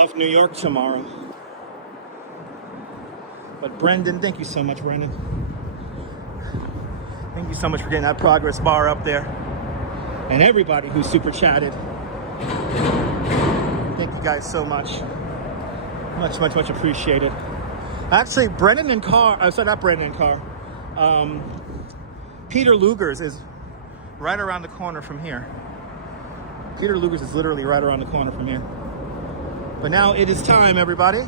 of New York tomorrow. But Brendan, thank you so much, Brendan. Thank you so much for getting that progress bar up there. And everybody who super chatted. Thank you guys so much. Much appreciated. Actually, Brendan and Carr, sorry, not Brendan and Carr. Peter Luger's is right around the corner from here. Peter Luger's is literally right around the corner from here. But now it is time, everybody.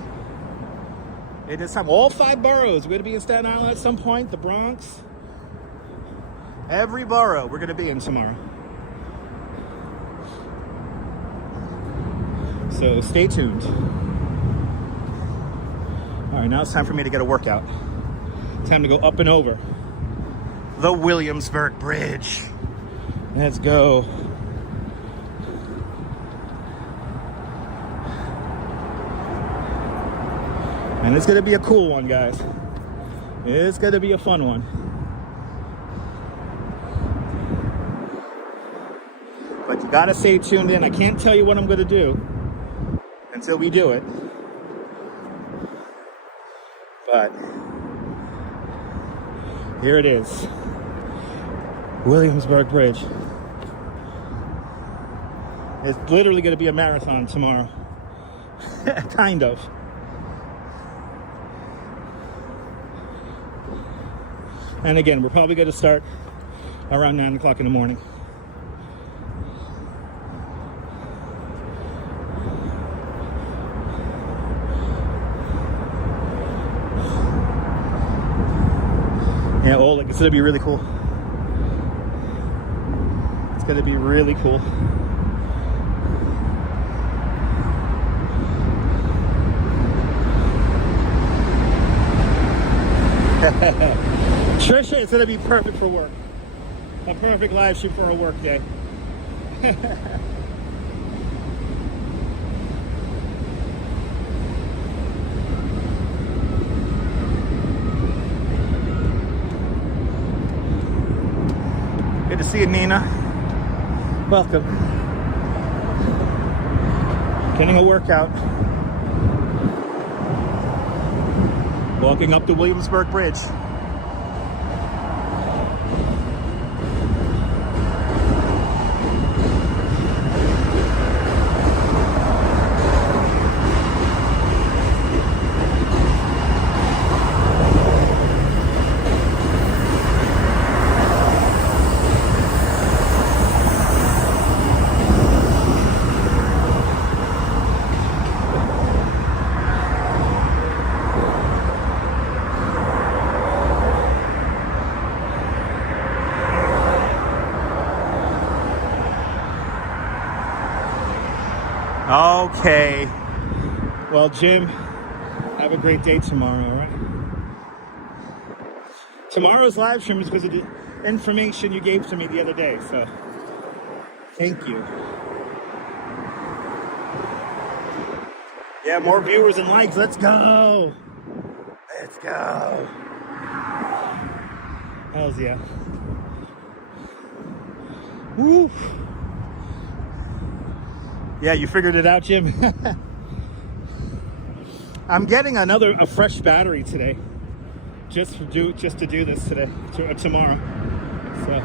It is time. All 5 boroughs. We're going to be in Staten Island at some point, the Bronx. Every borough we're going to be in tomorrow. So stay tuned. All right, now it's time for me to get a workout. Time to go up and over the Williamsburg Bridge. Let's go. And it's going to be a cool one, guys. It's going to be a fun one. But you got to stay tuned in. I can't tell you what I'm going to do until we do it. But here it is. Williamsburg Bridge. It's literally going to be a marathon tomorrow. Kind of. And again, we're probably going to start around 9 o'clock in the morning. Yeah, oh, like, it's gonna be really cool. It's gonna be really cool. Trisha, it's gonna be perfect for work. A perfect live stream for a work day. Good to see you, Nina. Welcome. Getting a workout. Walking up the Williamsburg Bridge. Okay. Well, Jim, have a great day tomorrow, all right? Tomorrow's live stream is because of the information you gave to me the other day, so thank you. Yeah, more viewers and likes. Let's go. Let's go. Hells yeah. Woo. Yeah, you figured it out, Jim. I'm getting a fresh battery today, just to do this today, tomorrow. So.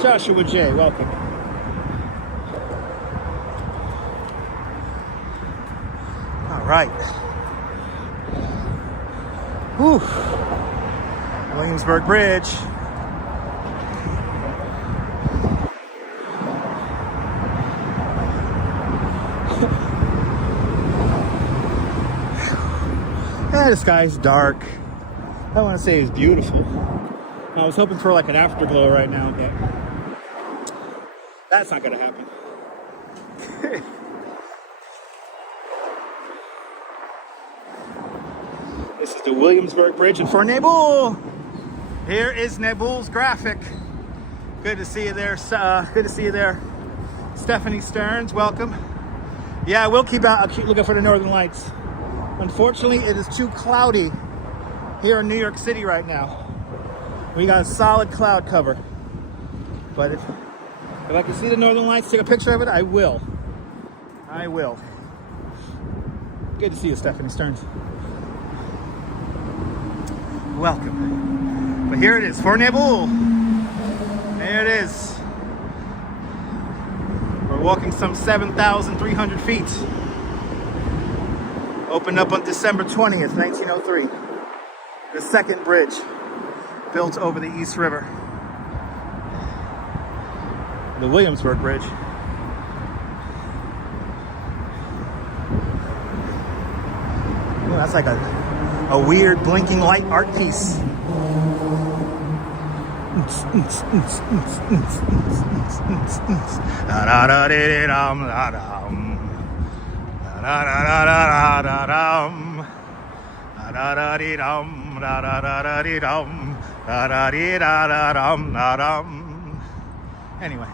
Joshua J, welcome. All right. Whew. Williamsburg Bridge. Yeah, the sky's dark. I want to say it's beautiful. I was hoping for like an afterglow right now, but that's not gonna happen. This is the Williamsburg Bridge in FOR Nabool. Here is Nabool's graphic. Good to see you there. Good to see you there, Stephanie Stearns. Welcome. Yeah, I will keep looking for the Northern Lights. Unfortunately, it is too cloudy here in New York City right now. We got a solid cloud cover, but if I can see the Northern Lights, take a picture of it, I will. I will. Good to see you, Stephanie Stearns. Welcome. But here it is, FOR Nabool. There it is. We're walking some 7,300 feet. Opened up on December 20th, 1903. The second bridge built over the East River. The Williamsburg Bridge. Ooh, that's like a weird blinking light art piece. Anyway.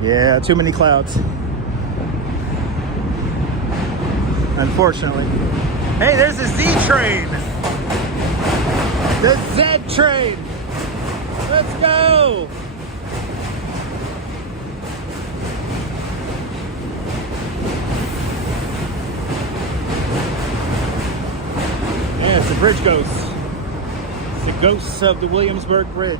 Yeah, too many clouds. Unfortunately. Hey, there's the Z train. The Z train. Let's go. Yeah, it's the bridge ghosts. It's the ghosts of the Williamsburg Bridge.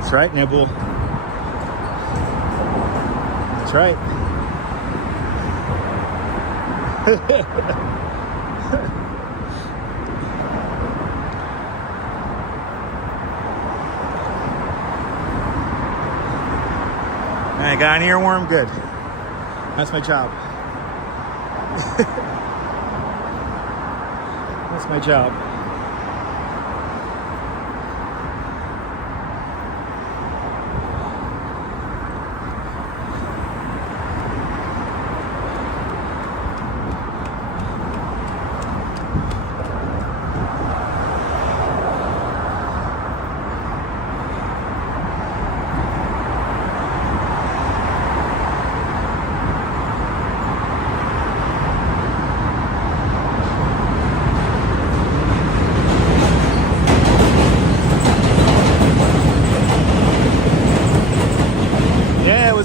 That's right, Nibble. That's right. I got an earworm, good. That's my job. That's my job.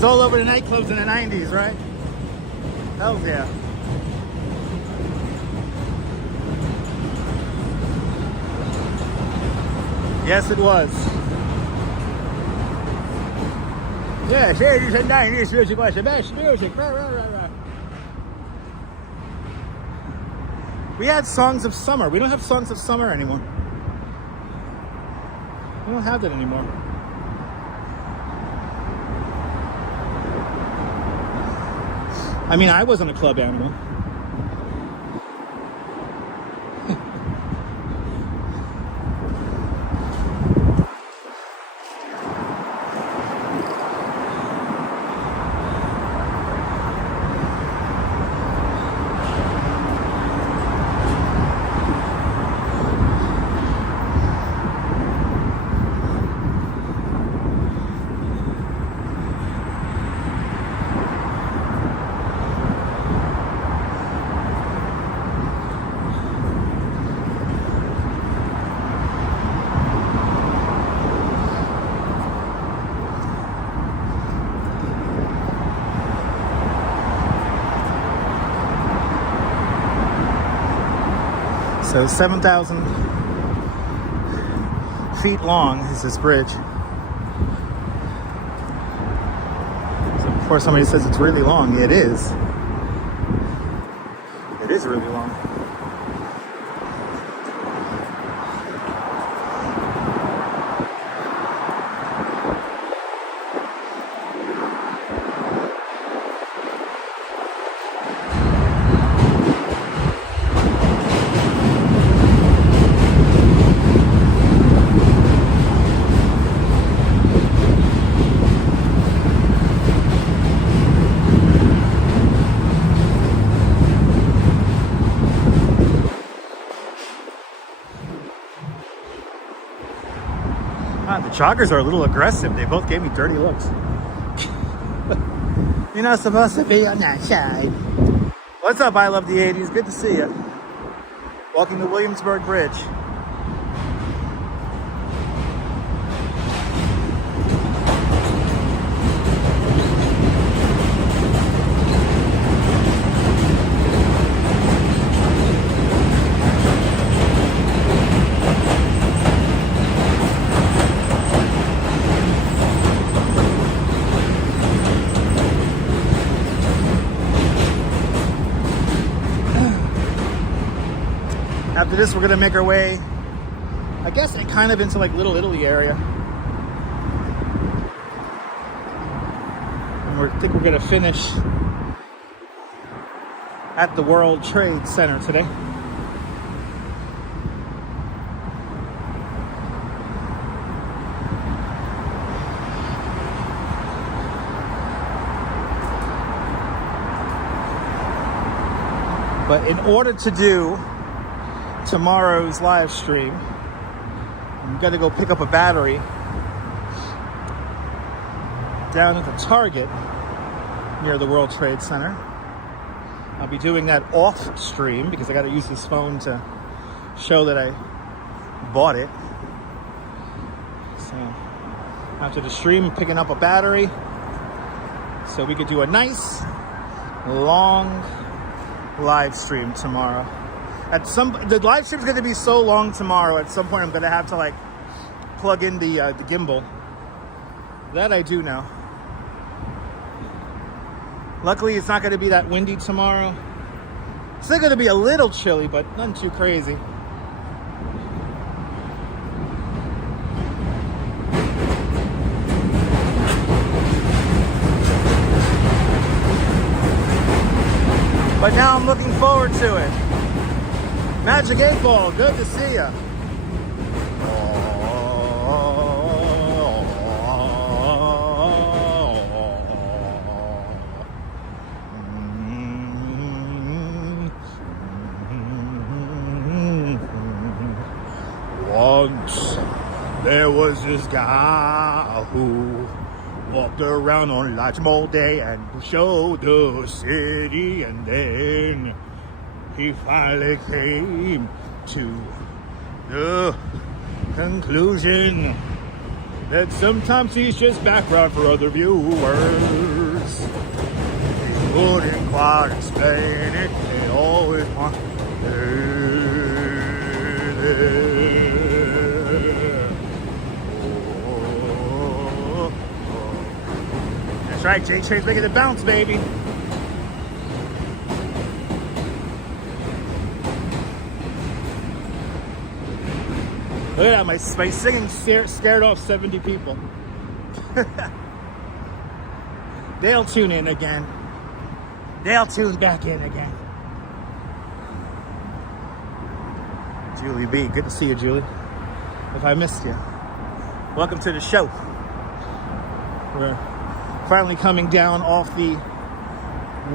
All over the nightclubs in the 90s, right? Hell yeah. Yes, it was. Yes, 80s and 90s music was the best music. We had songs of summer. We don't have songs of summer anymore. We don't have that anymore. I mean, I wasn't a club animal. So 7,000 feet long is this bridge. So before somebody says it's really long, it is. It is really long. The joggers are a little aggressive. They both gave me dirty looks. You're not supposed to be on that side. What's up, I love the 80s? Good to see you. Walking the Williamsburg Bridge. After this, we're gonna make our way, I guess, kind of into like Little Italy area. And I think we're gonna finish at the World Trade Center today. But in order to do tomorrow's live stream, I'm gonna go pick up a battery down at the Target near the World Trade Center. I'll be doing that off stream because I gotta use this phone to show that I bought it. So after the stream, picking up a battery so we could do a nice long live stream tomorrow. The live stream's gonna be so long tomorrow. At some point, I'm gonna have to like plug in the Gimble. That I do know. Luckily, it's not gonna be that windy tomorrow. It's still gonna be a little chilly, but nothing too crazy. But now I'm looking forward to it. Magic 8 Ball, good to see ya. Once there was this guy who walked around on Lodge all day and showed the city, and then he finally came to the conclusion that sometimes he's just background for other viewers. He couldn't quite explain it, they always want That's right, J-Train's making it bounce, baby. Look at that, my singing scared off 70 people. They'll tune in again. They'll tune back in again. Julie B, good to see you, Julie. If I missed you. Welcome to the show. We're finally coming down off the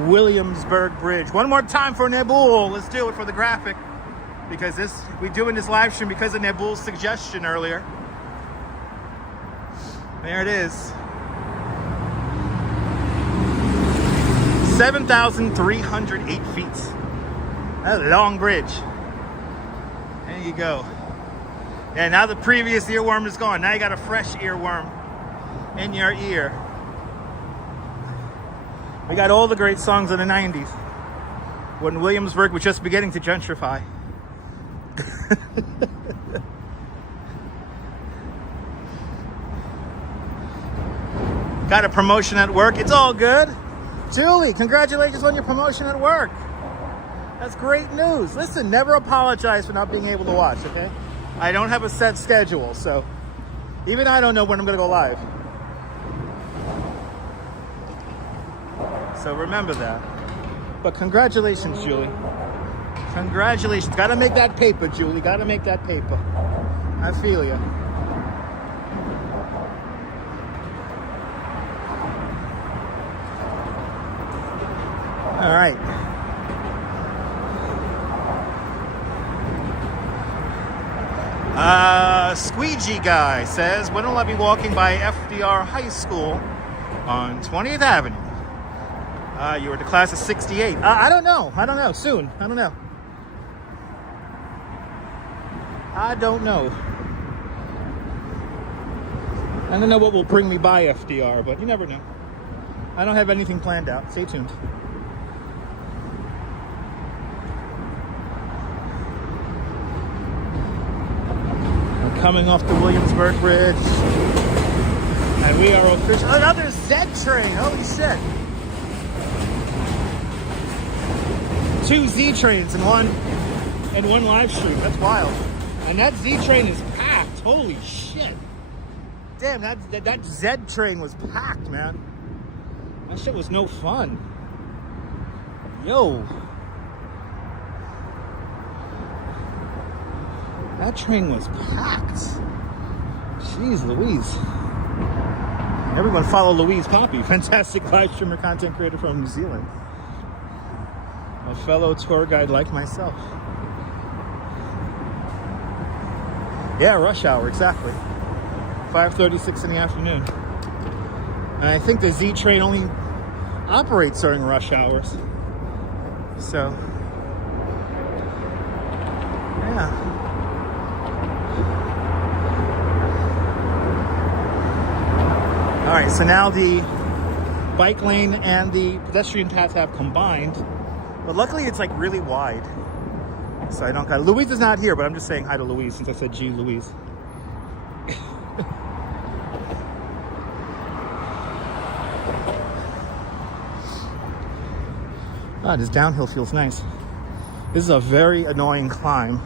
Williamsburg Bridge. One more time for Nabul. Let's do it for the graphic. Because we're doing this live stream because of Nabul's suggestion earlier. There it is. 7,308 feet. That's a long bridge. There you go. Yeah, now the previous earworm is gone. Now you got a fresh earworm in your ear. We got all the great songs of the 90s when Williamsburg was just beginning to gentrify. Got a promotion at work. It's all good. Julie, congratulations on your promotion at work. That's great news. Listen, never apologize for not being able to watch, okay? I don't have a set schedule, so even I don't know when I'm going to go live. So remember that. But congratulations, Julie. Congratulations. Gotta make that paper, Julie. Gotta make that paper. I feel you. All right. Squeegee Guy says, when will I be walking by FDR High School on 20th Avenue? You were the class of 68. I don't know. Soon. I don't know. I don't know what will bring me by FDR, but you never know. I don't have anything planned out. Stay tuned. I'm coming off the Williamsburg Bridge, and we are officially another Z train. Holy shit! 2 Z trains in one live stream. That's wild. And that Z train is packed. Holy shit. Damn, that Z train was packed, man. That shit was no fun. Yo. That train was packed. Jeez Louise. Everyone follow Louise Poppy. Fantastic live streamer, content creator from New Zealand. A fellow tour guide like myself. Yeah, rush hour, exactly. 5:36 in the afternoon. And I think the Z train only operates during rush hours. So, yeah. All right, so now the bike lane and the pedestrian path have combined, but luckily it's like really wide. So I don't got, Louise is not here, but I'm just saying hi to Louise since I said gee, Louise. Ah, this downhill feels nice. This is a very annoying climb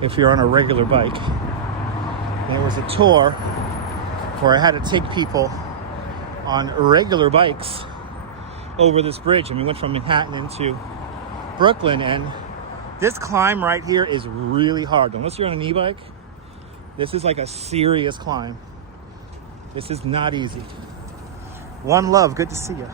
if you're on a regular bike. There was a tour where I had to take people on regular bikes over this bridge, and we went from Manhattan into Brooklyn, and this climb right here is really hard. Unless you're on an e-bike, this is like a serious climb. This is not easy. One love, good to see you.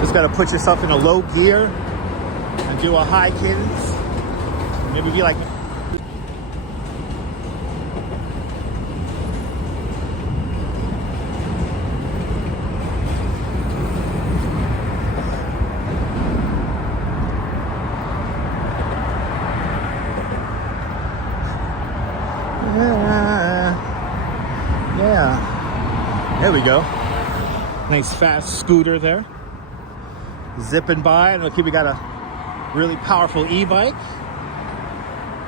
Just got to put yourself in a low gear and do a high cadence. Maybe be like... Yeah. There we go. Nice fast scooter there. Zipping by, and look here, we got a really powerful e-bike,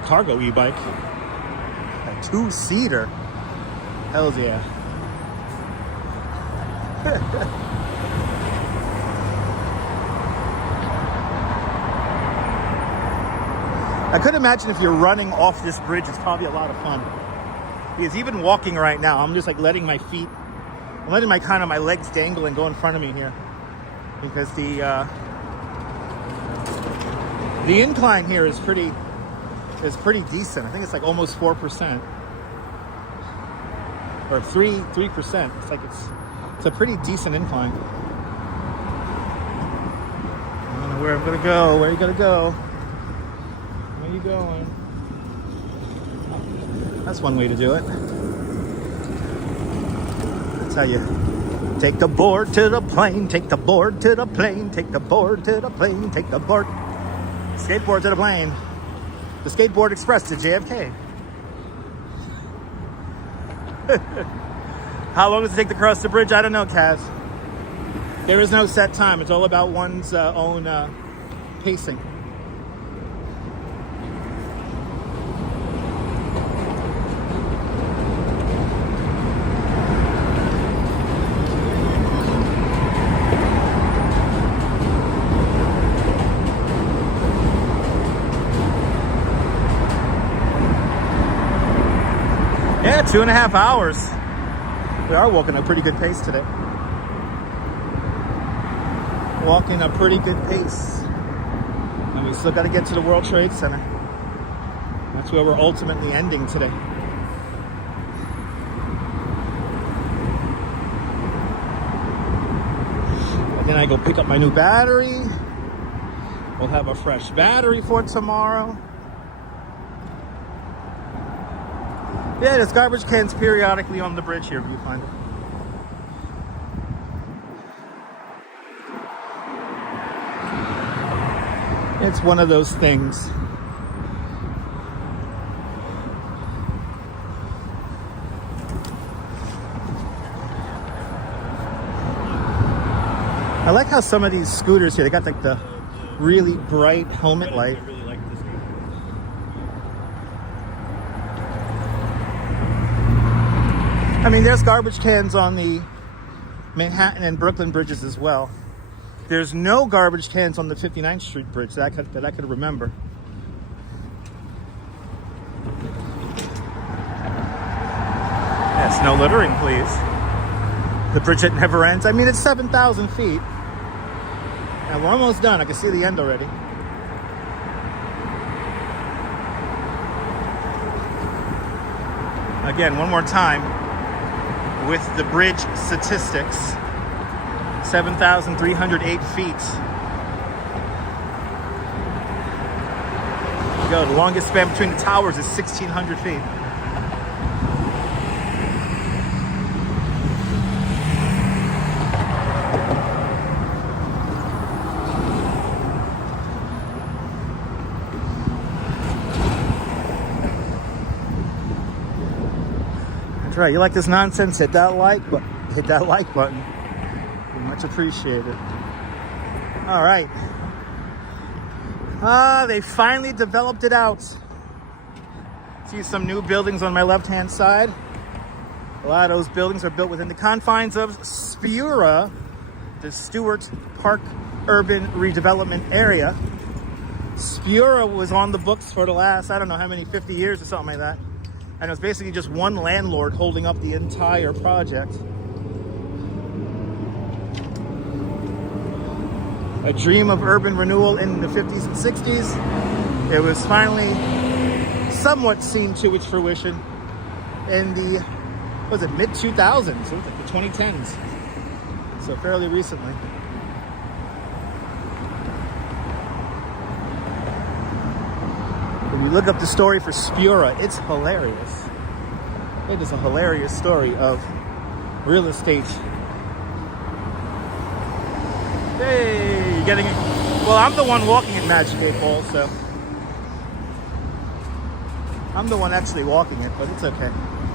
cargo e-bike, a 2-seater. Hells yeah. I could imagine if you're running off this bridge, it's probably a lot of fun. Because even walking right now, I'm just like letting my feet, I'm letting my kind of my legs dangle and go in front of me here. Because the incline here is pretty decent. I think it's like almost 4% or 3%. It's like it's a pretty decent incline. I don't know where I'm gonna go. Where are you gonna go? Where are you going? That's one way to do it. That's how you. Take the board to the plane, take the board to the plane, take the board to the plane, take the board. Skateboard to the plane. The Skateboard Express to JFK. How long does it take to cross the bridge? I don't know, Kaz. There is no set time. It's all about one's own pacing. Yeah, 2.5 hours. We are walking a pretty good pace today. Walking a pretty good pace. And we still got to get to the World Trade Center. That's where we're ultimately ending today. And then I go pick up my new battery. We'll have a fresh battery for tomorrow. Yeah, there's garbage cans periodically on the bridge here, if you find it. It's one of those things. I like how some of these scooters here, they got like the really bright helmet light. I mean, there's garbage cans on the Manhattan and Brooklyn bridges as well. There's no garbage cans on the 59th Street bridge that I could remember. Yes, no littering, please. The bridge that never ends. I mean, it's 7,000 feet. And we're almost done. I can see the end already. Again, one more time with the bridge statistics. 7,308 feet. There you go. The longest span between the towers is 1,600 feet. That's right. You like this nonsense? Hit that like button. Hit that like button. Be much appreciated. All right. They finally developed it out. See some new buildings on my left-hand side. A lot of those buildings are built within the confines of Eahora, the Stewart Park urban redevelopment area. Eahora was on the books for the last, I don't know how many, 50 years or something like that. And it was basically just one landlord holding up the entire project. A dream of urban renewal in the 50s and 60s. It was finally somewhat seen to its fruition in the, what was it, mid-2000s? It was like the 2010s. So fairly recently. When you look up the story for Eahora, it's hilarious. It is a hilarious story of real estate. Hey, you're getting it. Well, I'm the one walking in Magic 8 Ball, so I'm the one actually walking it, but it's okay.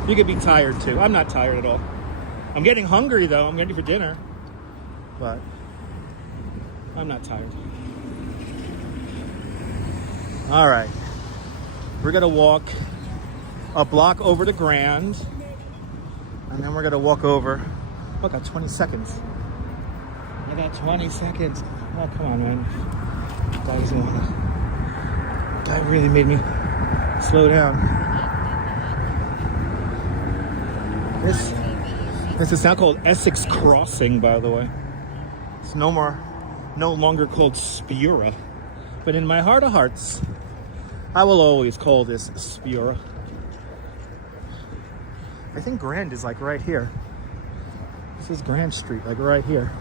You could be tired too. I'm not tired at all. I'm getting hungry though. I'm ready for dinner, but I'm not tired. All right. We're gonna walk a block over to Grand, and then we're gonna walk over. Oh, I got 20 seconds. I got 20 seconds. Oh, come on, man. Guy doesn't want to. Guy really made me slow down. This is now called Essex Crossing, by the way. It's no longer called Eahora. But in my heart of hearts, I will always call this Eahora. I think Grand is like right here. This is Grand Street, like right here.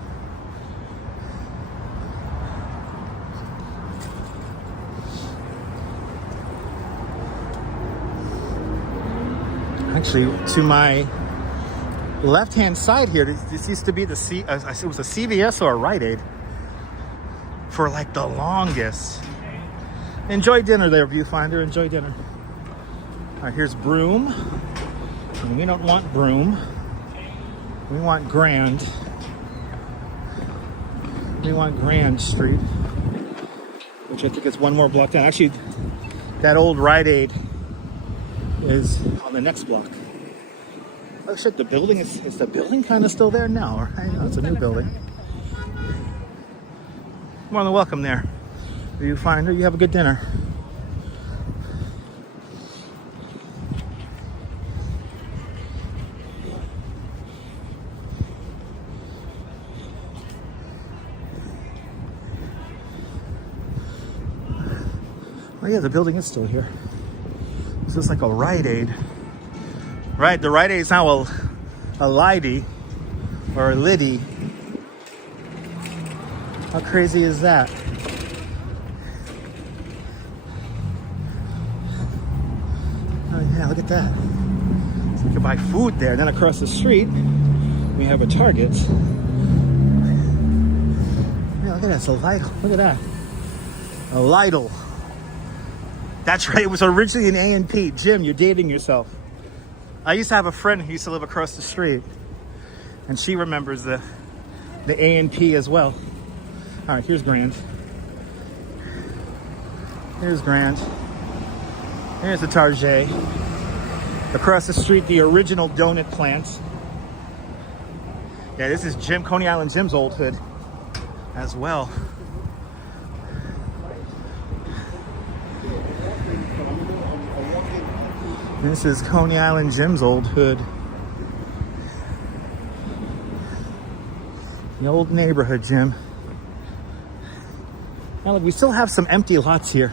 Actually, to my left-hand side here, this used to be it was a CVS or a Rite Aid for like the longest. Enjoy dinner there, viewfinder. Enjoy dinner. All right, here's Broome. And we don't want Broome. We want Grand. We want Grand Street, which I think is one more block down. Actually, that old Rite Aid is on the next block. Oh shit, the building is the building kind of still there now? Or I know it's a new building. More than welcome there, viewfinder. You have a good dinner. Oh yeah, the building is still here. This is like a Rite Aid. Right, the Rite Aid is now a Liddy or a Liddy. How crazy is that? Oh yeah, look at that. So you can buy food there. Then across the street, we have a Target. Yeah, look at that, it's a Lidl. Look at that. A Lidl. That's right, it was originally an A&P. Jim, you're dating yourself. I used to have a friend who used to live across the street, and she remembers the A&P as well. All right, here's Grand. Here's Grand. Here's the Target. Across the street, the original donut plant. Yeah, this is Coney Island Jim's old hood as well. This is Coney Island Jim's old hood. The old neighborhood, Jim. Now, look, we still have some empty lots here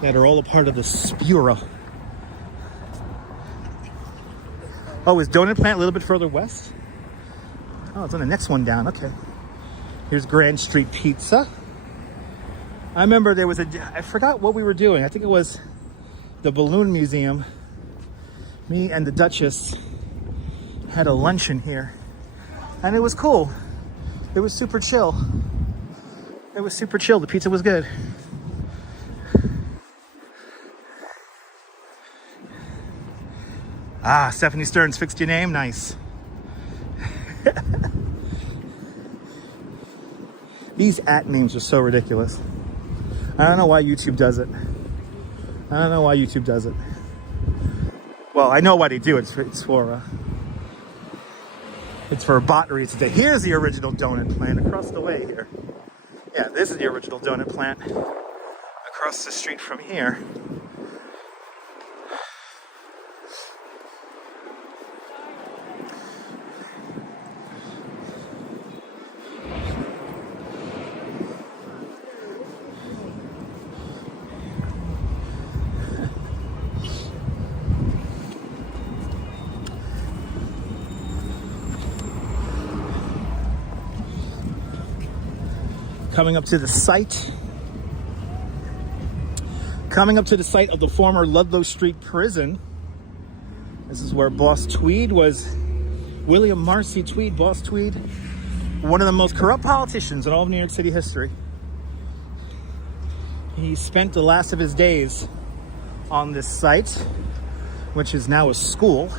that are all a part of the Spura. Oh, is Donut Plant a little bit further west? Oh, it's on the next one down. Okay. Here's Grand Street Pizza. I remember there was I forgot what we were doing. I think it was the Balloon Museum. Me and the Duchess had a luncheon here. And it was cool. It was super chill. It was super chill. The pizza was good. Ah, Stephanie Stearns fixed your name. Nice. These names are so ridiculous. I don't know why YouTube does it. I don't know why YouTube does it. Well, I know why they do it. It's for a bot reason. Here's the original donut plant across the way here. Yeah, this is the original donut plant across the street from here. Coming up to the site of the former Ludlow Street Prison. This is where Boss Tweed was, William Marcy Tweed, Boss Tweed, one of the most corrupt politicians in all of New York City history. He spent the last of his days on this site, which is now a school.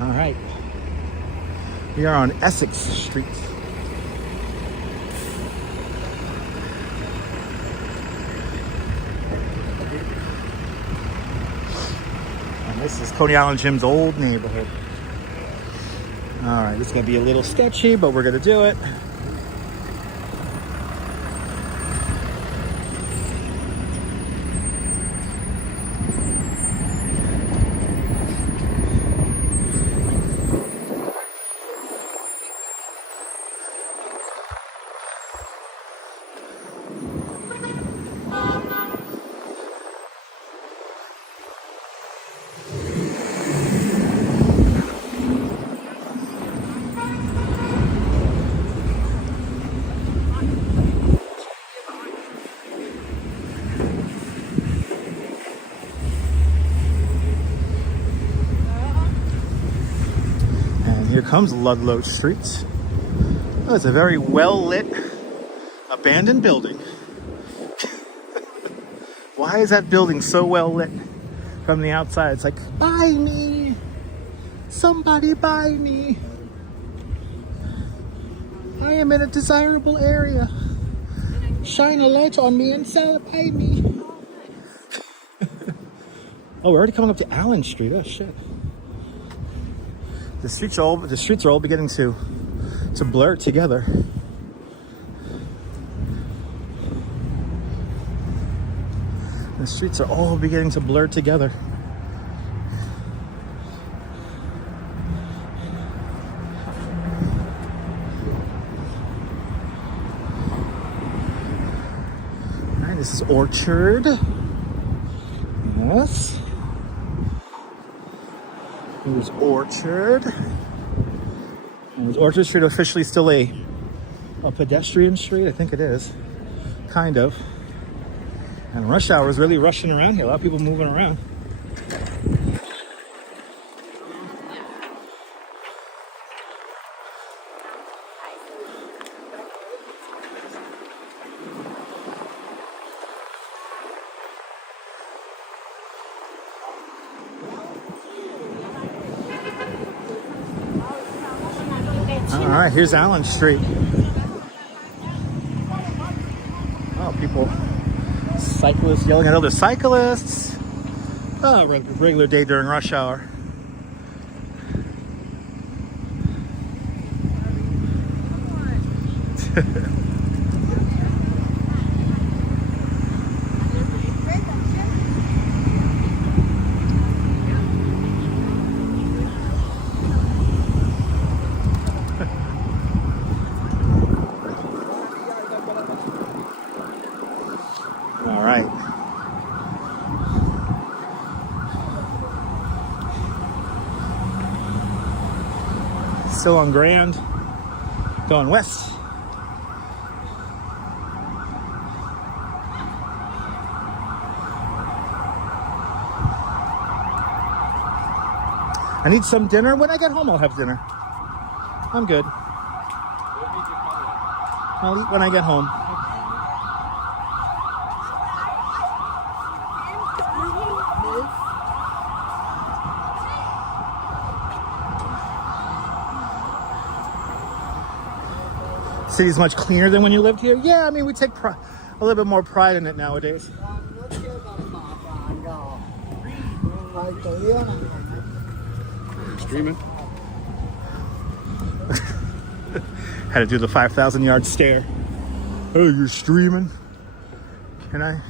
All right. We are on Essex Street. And this is Coney Island Jim's old neighborhood. All right, this is gonna be a little sketchy, but we're gonna do it. Here comes Ludlow Street. Oh, it's a very well-lit, abandoned building. Why is that building so well-lit from the outside? It's like, buy me! Somebody buy me! I am in a desirable area. Shine a light on me and pay me. Oh, we're already coming up to Allen Street. Oh, shit. The streets are all beginning to blur together. The streets are all beginning to blur together. All right, this is Orchard. Yes. Here's Orchard. Is Orchard Street officially still a pedestrian street? I think it is. Kind of. And rush hour is really rushing around here. A lot of people moving around. All right, here's Allen Street. Oh, people, cyclists yelling at other cyclists. Oh, regular day during rush hour. still on Grand, going west. I need some dinner. When I get home, I'll have dinner. I'm good. I'll eat when I get home. City's much cleaner than when you lived here. Yeah, I mean, we take a little bit more pride in it nowadays. Streaming. Had to do the 5,000-yard stare. Oh, you're streaming? Can I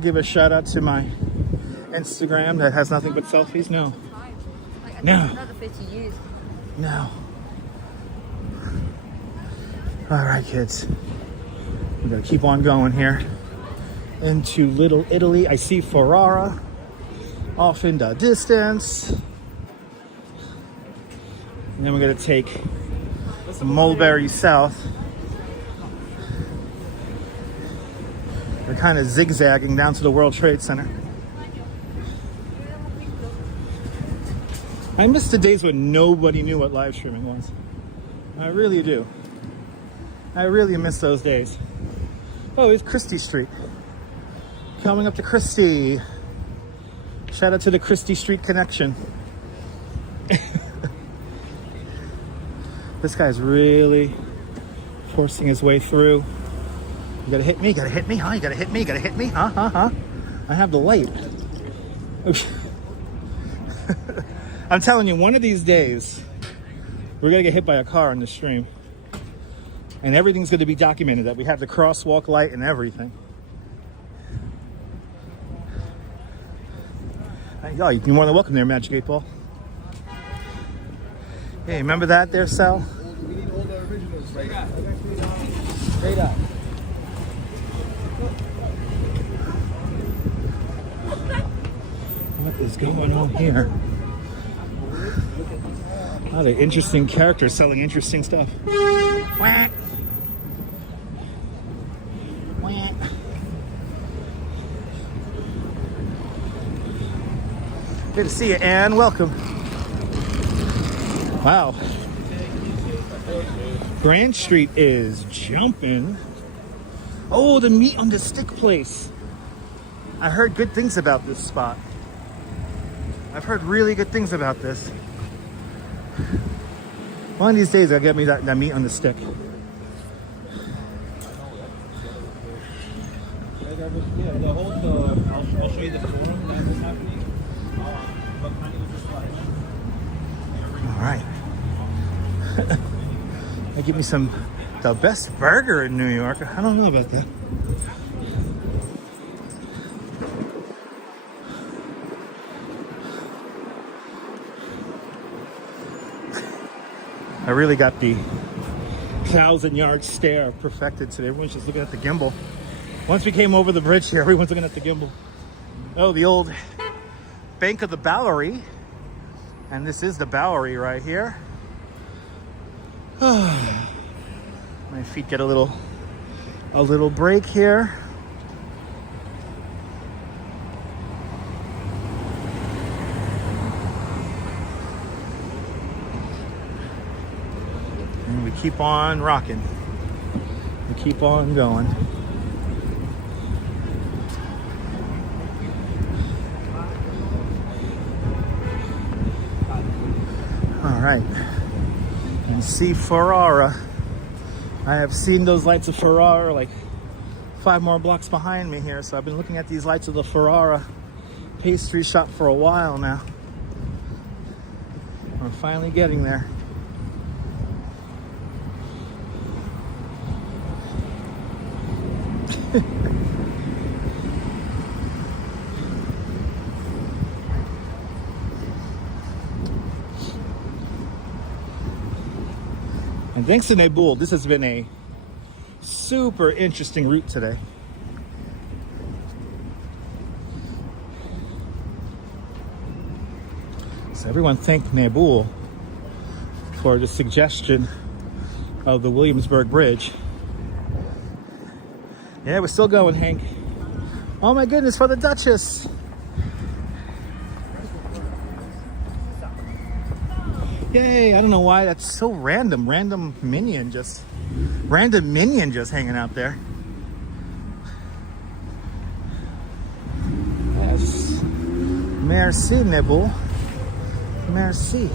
give a shout out to my Instagram that has nothing but selfies? No. No. Another 50 years. No. All right, kids. We gotta keep on going here into Little Italy. I see Ferrara off in the distance. And then we're gonna take the Mulberry South. We're kind of zigzagging down to the World Trade Center. I miss the days when nobody knew what live streaming was. I really do. I really miss those days. Oh, it's Christie Street. Coming up to Christie. Shout out to the Christie Street connection. This guy's really forcing his way through. You gotta hit me, huh? You gotta hit me, huh? I have the light. I'm telling you, one of these days, we're gonna get hit by a car on the stream. And everything's gonna be documented, that we have the crosswalk light and everything. Oh, you're more than welcome there, Magic 8 Ball. Hey, remember that there, Sal? We need all the originals. Straight up. What is going on here? Oh, they're interesting characters selling interesting stuff. Whack. Whack. Good to see you, Ann. Welcome. Wow. Grand Street is jumping. Oh, the meat on the stick place. I heard good things about this spot. I've heard really good things about this. One of these days, I'll get me that meat on the stick. I'll show you the forum that was happening. All right. They give me the best burger in New York. I don't know about that. I really got the 1,000-yard stare perfected today. Everyone's just looking at the Gimble. Once we came over the bridge here, everyone's looking at the Gimble. Oh, the old Bank of the Bowery. And this is the Bowery right here. My feet get a little break here. And we keep on rocking. We keep on going. All right. And see Ferrara. I have seen those lights of Ferrara like 5 more blocks behind me here. So I've been looking at these lights of the Ferrara pastry shop for a while now. We're finally getting there. And thanks to Naboul, this has been a super interesting route today. So everyone thank Naboul for the suggestion of the Williamsburg Bridge. Yeah, we're still going, Hank. Oh my goodness, for the Duchess. Yay, I don't know why that's so random. Random minion just hanging out there. Yes. Merci, Nebul. Merci.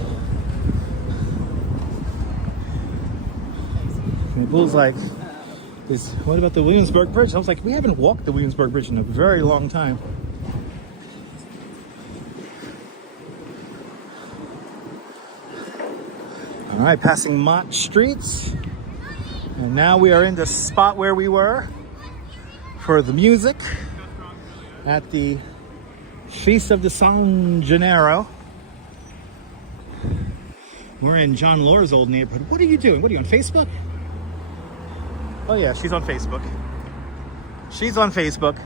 Nebul's like, what about the Williamsburg Bridge? I was like, we haven't walked the Williamsburg Bridge in a very long time. All right, passing Mott Streets. And now we are in the spot where we were for the music at the Feast of the San Gennaro. We're in John Laura's old neighborhood. What are you doing? What are you on Facebook? Oh yeah, she's on Facebook. She's on Facebook.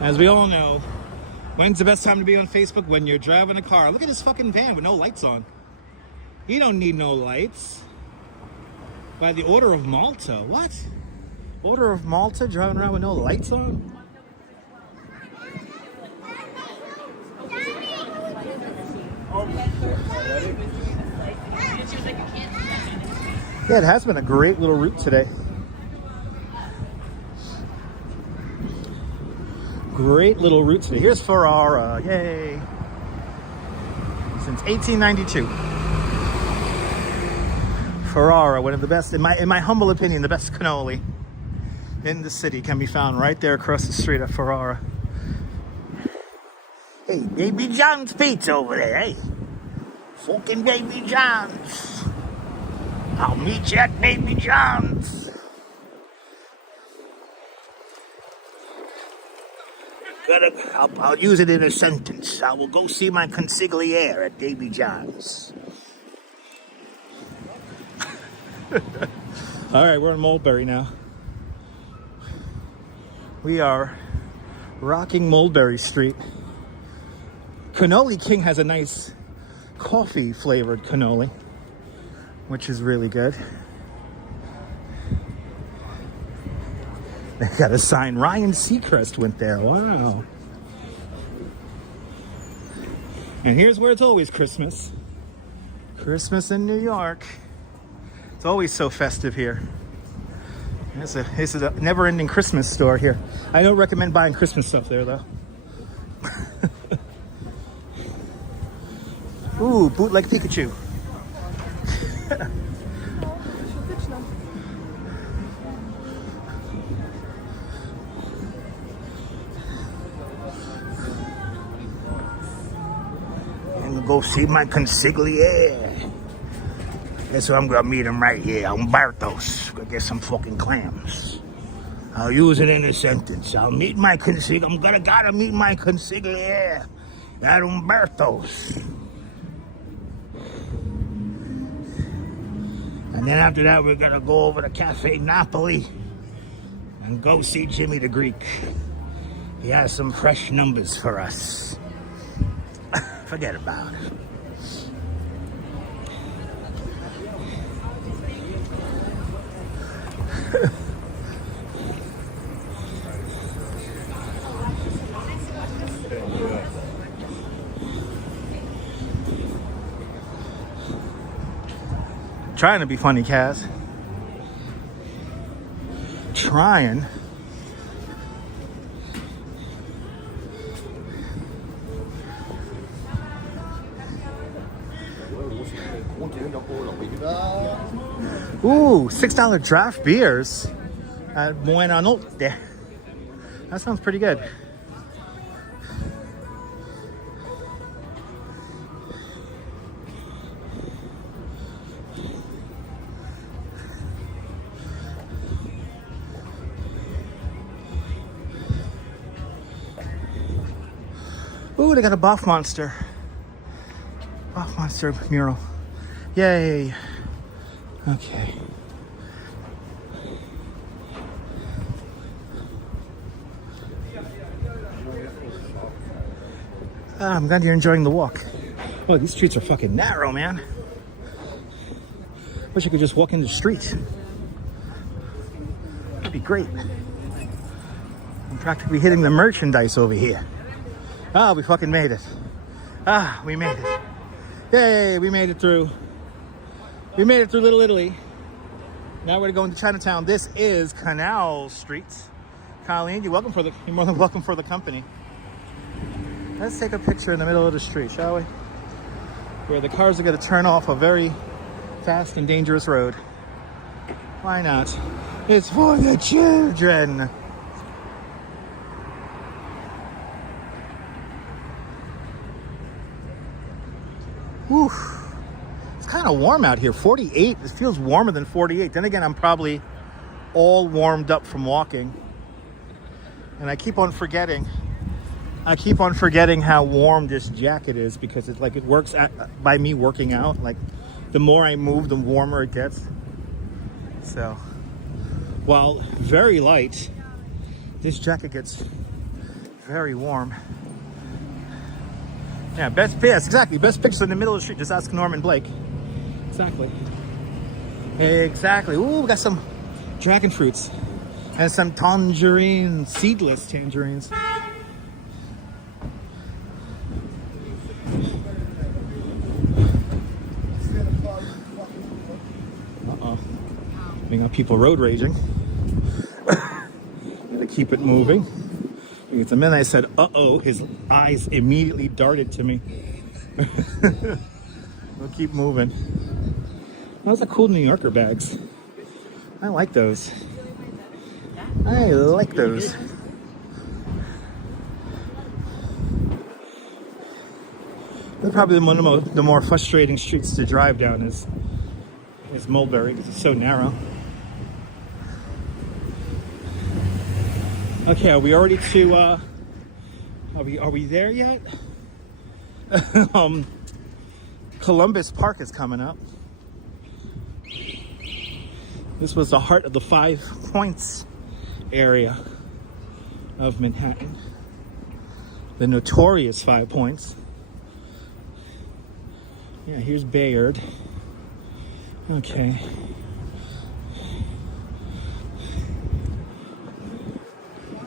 As we all know, when's the best time to be on Facebook? When you're driving a car. Look at this fucking van with no lights on. You don't need no lights. By the Order of Malta. What? Order of Malta driving around with no lights on? Yeah, it has been a great little route today. Great little route today. Here's Ferrara. Yay. Since 1892. Ferrara, one of the best, in my humble opinion, the best cannoli in the city can be found right there across the street at Ferrara. Hey, Baby John's Pizza over there, hey. Fucking Baby John's. I'll meet you at Baby John's. I'll use it in a sentence. I will go see my consigliere at Baby John's. All right, we're in Mulberry now. We are rocking Mulberry Street. Cannoli King has a nice coffee flavored cannoli, which is really good. They got a sign. Ryan Seacrest went there. Wow. And here's where it's always Christmas. Christmas in New York. It's always so festive here. This is a never-ending Christmas store here. I don't recommend buying Christmas stuff there, though. Ooh, bootleg Pikachu. I'm gonna go see my consigliere. That's where I'm gonna meet him right here. Umberto's. Go get some fucking clams. I'll use it in a sentence. I'll meet my consigliere. Gotta meet my consigliere at Umberto's. And then after that, we're gonna go over to Cafe Napoli and go see Jimmy the Greek. He has some fresh numbers for us. Forget about it. Trying to be funny, Kaz. Trying. Ooh, $6 draft beers at Buena Notte. That sounds pretty good. Ooh, they got a Boff Monster. Boff Monster mural. Yay. Okay. I'm glad you're enjoying the walk. Oh, these streets are fucking narrow, man. Wish I could just walk in the street. That'd be great. I'm practically hitting the merchandise over here. Ah, we fucking made it. Ah, we made it. Yay, we made it through. We made it through Little Italy. Now we're going to Chinatown. This is Canal Street. Colleen, you're more than welcome for the company. Let's take a picture in the middle of the street, shall we? Where the cars are going to turn off a very fast and dangerous road. Why not? It's for the children. Whew. It's kind of warm out here. 48. It feels warmer than 48. Then again, I'm probably all warmed up from walking. And I keep on forgetting how warm this jacket is because it's like it works by me working out. Like the more I move, the warmer it gets. So while very light, this jacket gets very warm. Yeah, exactly. Best picture in the middle of the street. Just ask Norman Blake. Exactly. Ooh, we got some dragon fruits and some tangerines, seedless tangerines. We got people road raging. Gotta keep it moving. The minute I said, uh-oh, his eyes immediately darted to me. We'll keep moving. Those are cool New Yorker bags. I like those. They're probably one of the more frustrating streets to drive down is Mulberry because it's so narrow. Okay, are we already to are we there yet? Columbus Park is coming up. This was the heart of the 5 Points area of Manhattan. The notorious 5 Points. Yeah, here's Bayard. Okay.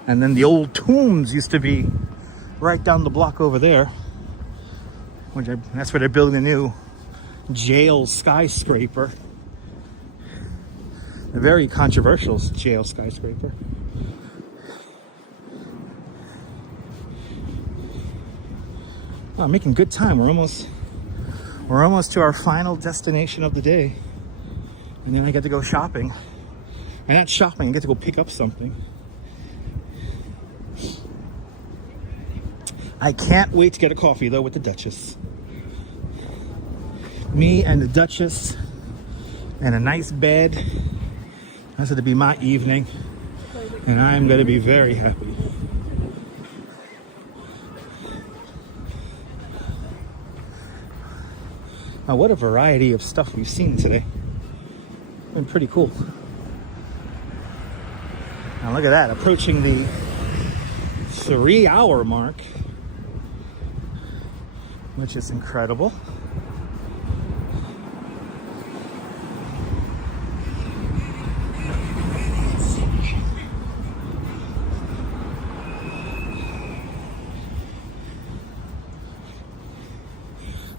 And then the old Tombs used to be right down the block over there. That's where they're building a new jail skyscraper. A very controversial jail skyscraper. Oh, making good time. We're almost to our final destination of the day. And then I get to go shopping. And not shopping, I get to go pick up something. I can't wait to get a coffee though with the Duchess. Me and the Duchess and a nice bed. That's going to be my evening. And I'm going to be very happy. Wow, what a variety of stuff we've seen today. Been pretty cool. Now look at that, approaching the 3-hour mark, which is incredible.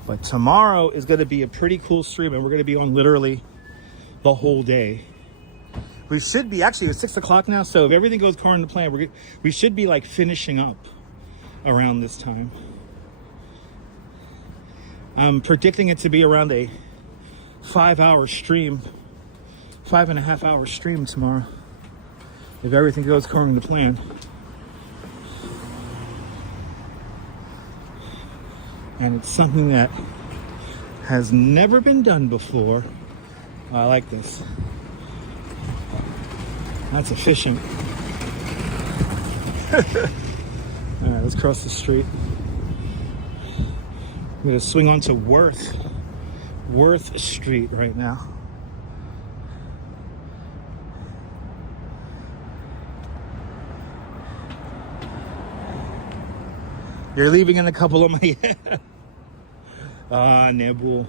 But tomorrow is going to be a pretty cool stream, and we're going to be on literally the whole day. We should be, actually, it's 6 o'clock now, so if everything goes according to plan, we should be like finishing up around this time. I'm predicting it to be around a 5-hour stream, 5.5-hour stream tomorrow, if everything goes according to plan. And it's something that has never been done before. I like this. That's efficient. All right, let's cross the street. I'm gonna swing onto Worth Street right now. You're leaving in a couple of my Ah, Nebul.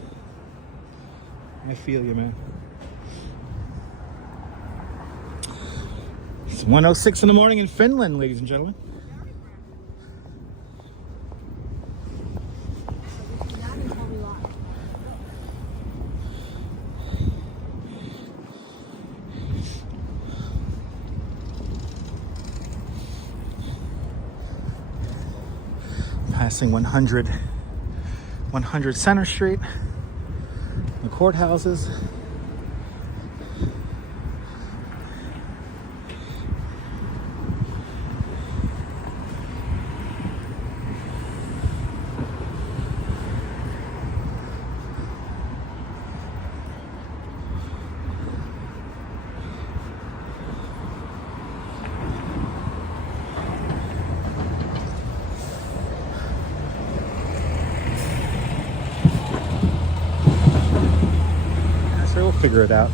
I feel you, man. It's 1:06 in the morning in Finland, ladies and gentlemen. Passing 100 Center Street, the courthouses. We'll figure it out.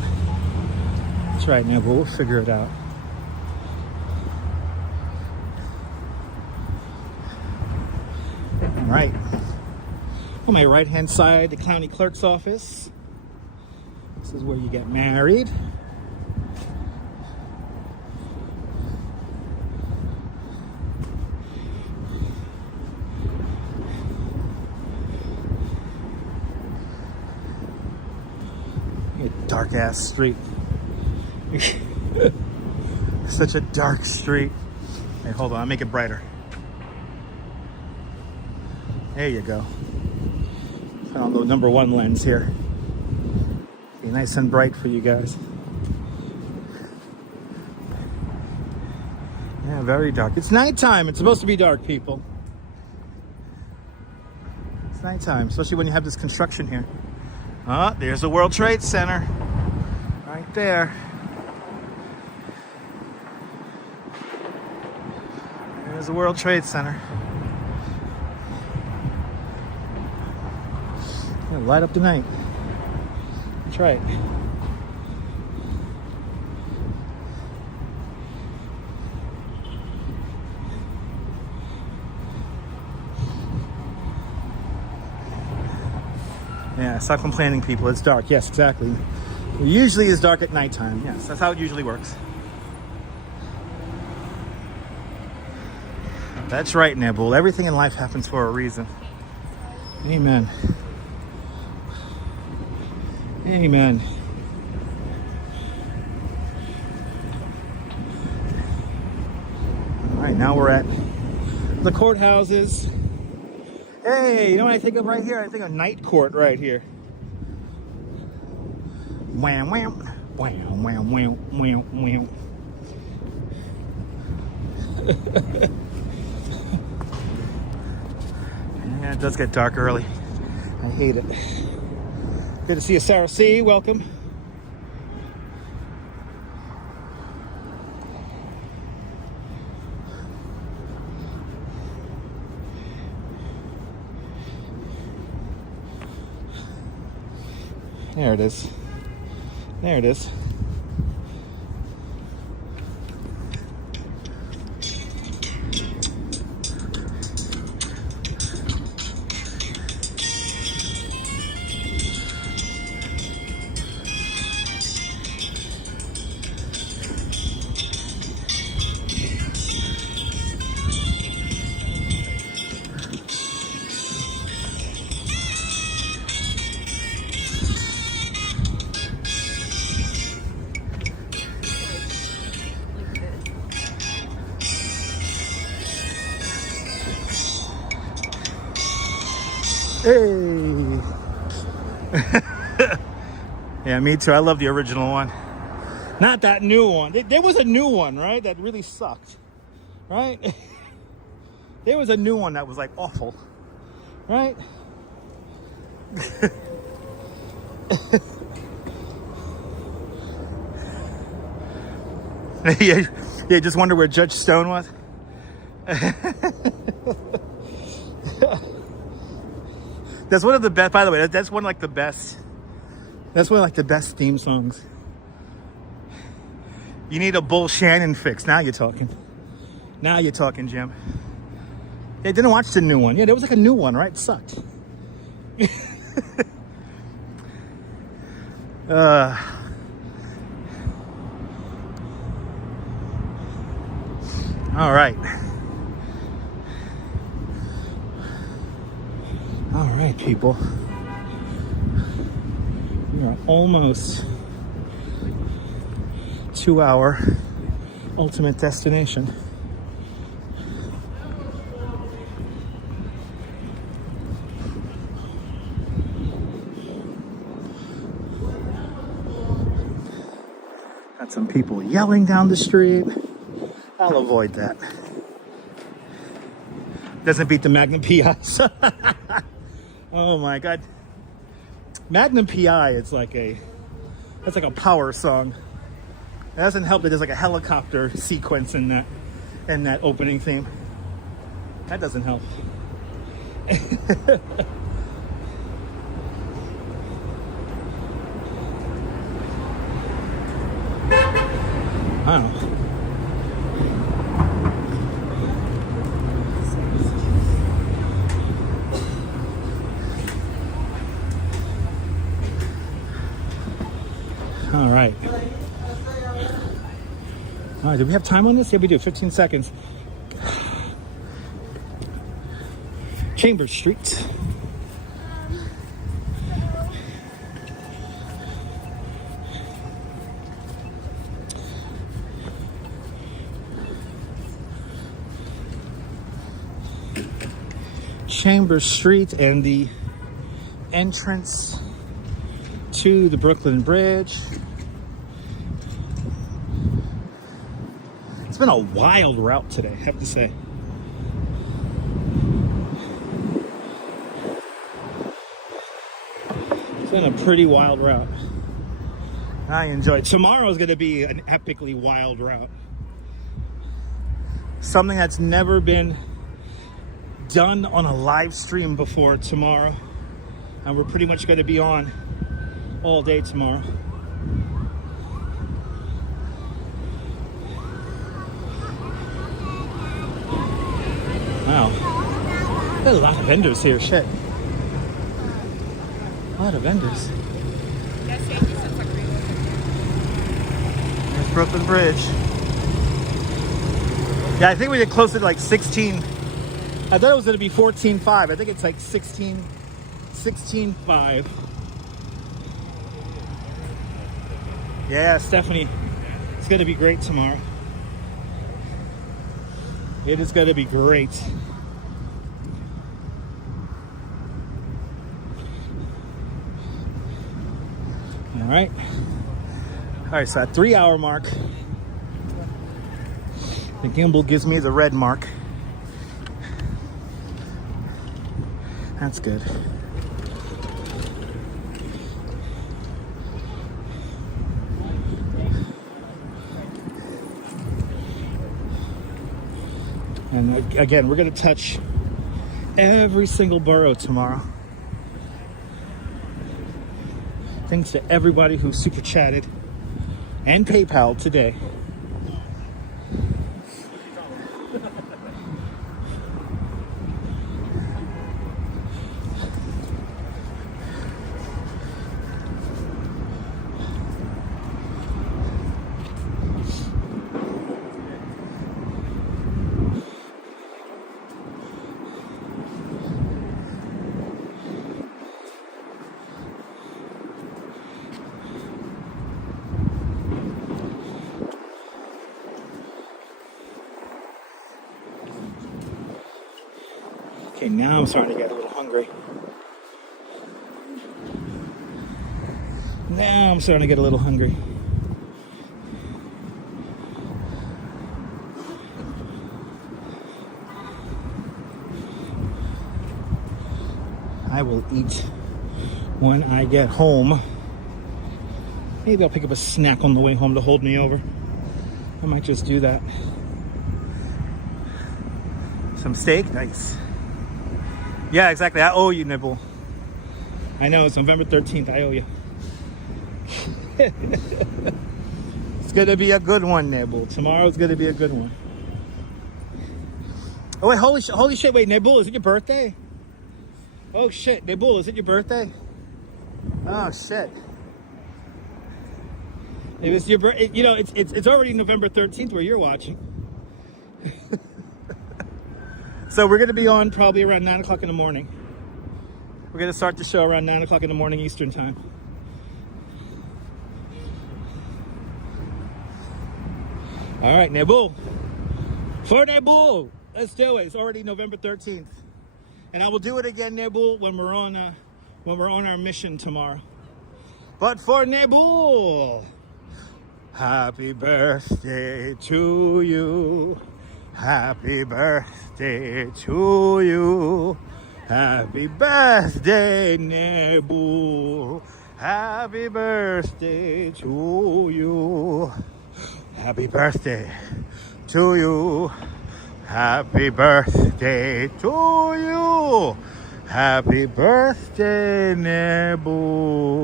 That's right, Nebul. We'll figure it out. All right. On my right-hand side, the county clerk's office. This is where you get married. Dark ass street. Such a dark street. Hey, hold on, I'll make it brighter. There you go. Put on the #1 lens here. Be nice and bright for you guys. Yeah, very dark. It's nighttime. It's supposed to be dark, people. It's nighttime, especially when you have this construction here. Ah, there's the World Trade Center. Right there. There's the World Trade Center. Gonna light up the night. That's right. Yeah, stop complaining, people. It's dark. Yes, exactly. It usually is dark at nighttime. Yes, that's how it usually works. That's right, Nebul. Everything in life happens for a reason. Amen. Amen. All right, now we're at the courthouses. Hey, you know what I think of right here? I think of Night Court right here. Wham, wham, wham, wham, wham, wham, wham. Yeah, it does get dark early. I hate it. Good to see you, Sarah C. Welcome. There it is. There it is. Hey. Yeah, me too. I love the original one. Not that new one. There was a new one, right? That really sucked, right? There was a new one that was like awful, right? Yeah, just wonder where Judge Stone was. That's one of the best, by the way, that's one of like the best, that's one of like the best theme songs. You need a Bull Shannon fix. Now you're talking. Now you're talking, Jim. Yeah, I didn't watch the new one. Yeah, there was like a new one, right? It sucked. All right. All right, people. We are almost to our ultimate destination. Got some people yelling down the street. I'll avoid that. Doesn't beat the Magnum PIs. Oh my God. Magnum PI, it's like that's like a power song. It doesn't help that there's like a helicopter sequence in that opening theme. That doesn't help. Wow. All right. All right, do we have time on this? Yeah, we do. 15 seconds. Chambers Street. Chambers Street and the entrance to the Brooklyn Bridge. It's been a wild route today, I have to say. It's been a pretty wild route. I enjoy it. Tomorrow's going to be an epically wild route. Something that's never been done on a live stream before tomorrow. And we're pretty much going to be on all day tomorrow. Wow. There's a lot of vendors here, shit. A lot of vendors. There's Brooklyn Bridge. Yeah, I think we get close to like 16. I thought it was going to be 14.5. I think it's like 16.5. Yeah, Stephanie, it's going to be great tomorrow. It is going to be great. All right. All right, so at 3 hour mark, the gimbal gives me the red mark. That's good. And again, we're going to touch every single borough tomorrow. Thanks to everybody who super chatted and PayPal today. Okay, now I'm starting to get a little hungry. Now I'm starting to get a little hungry. I will eat when I get home. Maybe I'll pick up a snack on the way home to hold me over. I might just do that. Some steak, nice. Yeah, exactly. I owe you, Nibble. I know, it's November 13th. I owe you. It's going to be a good one, Nibble. Tomorrow's going to be a good one. Oh, wait, holy shit. Wait, Nibble, is it your birthday? Oh, shit. Nibble, is it your birthday? Oh shit! It was your birthday. You know, it's already November 13th where you're watching. So we're gonna be on probably around 9 o'clock in the morning. We're gonna start the show around 9 o'clock in the morning Eastern time. All right, Nabul. For Nabul, let's do it. It's already November 13th, and I will do it again, Nabul, when we're on our mission tomorrow. But for Nabul, happy birthday to you. Happy birthday to you. Happy birthday, Nabul. Happy birthday to you. Happy birthday to you. Happy birthday to you. Happy birthday, Nabul.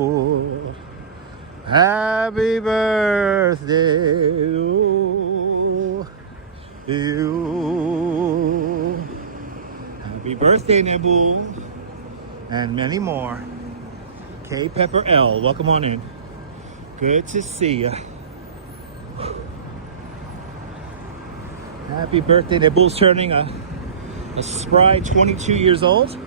Happy birthday to you. Happy birthday, Nabul. And many more. K Pepper L, welcome on in. Good to see ya. Happy birthday. Nabul's turning a spry 22 years old.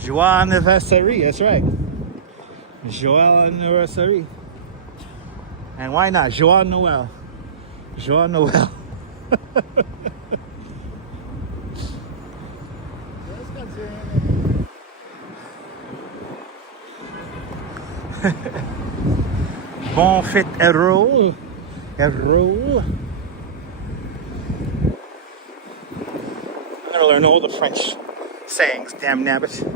Joie anniversary, that's right. Joie anniversary. And why not? Joie Noel. Joie Noel. Bon fit Eahora. Eahora. I'm gonna learn all the French sayings, damn nabbit. I'm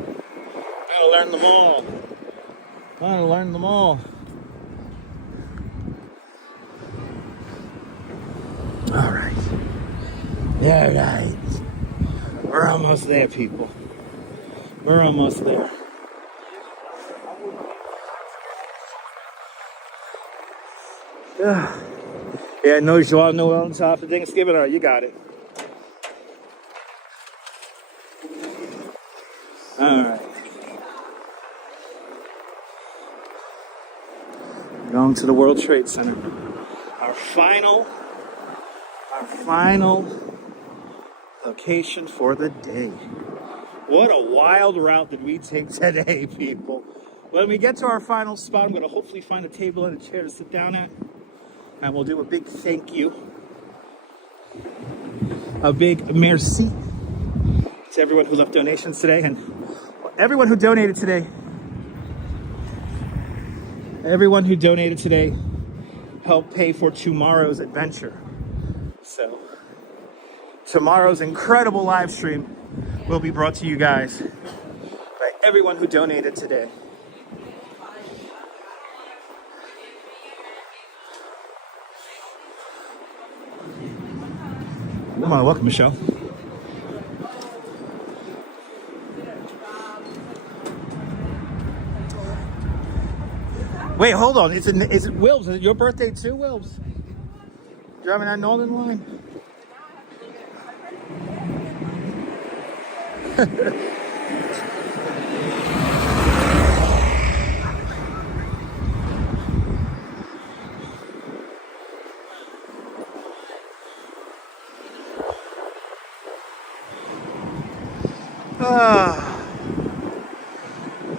gonna learn them all. I'm gonna learn them all. All right. All right. We're almost there, people. We're almost there. Yeah, no Joie Noel on top of Thanksgiving. All right, you got it. All right. Going to the World Trade Center. Our final location for the day. What a wild route did we take today, people. When we get to our final spot, I'm going to hopefully find a table and a chair to sit down at. And we'll do a big thank you. A big merci to everyone who left donations today. And everyone who donated today. Everyone who donated today helped pay for tomorrow's adventure. So, tomorrow's incredible live stream will be brought to you guys by everyone who donated today. Come on, welcome, Michelle. Wait, hold on. Is it Wilbs? Is it your birthday too, Wilbs? Driving that Northern line?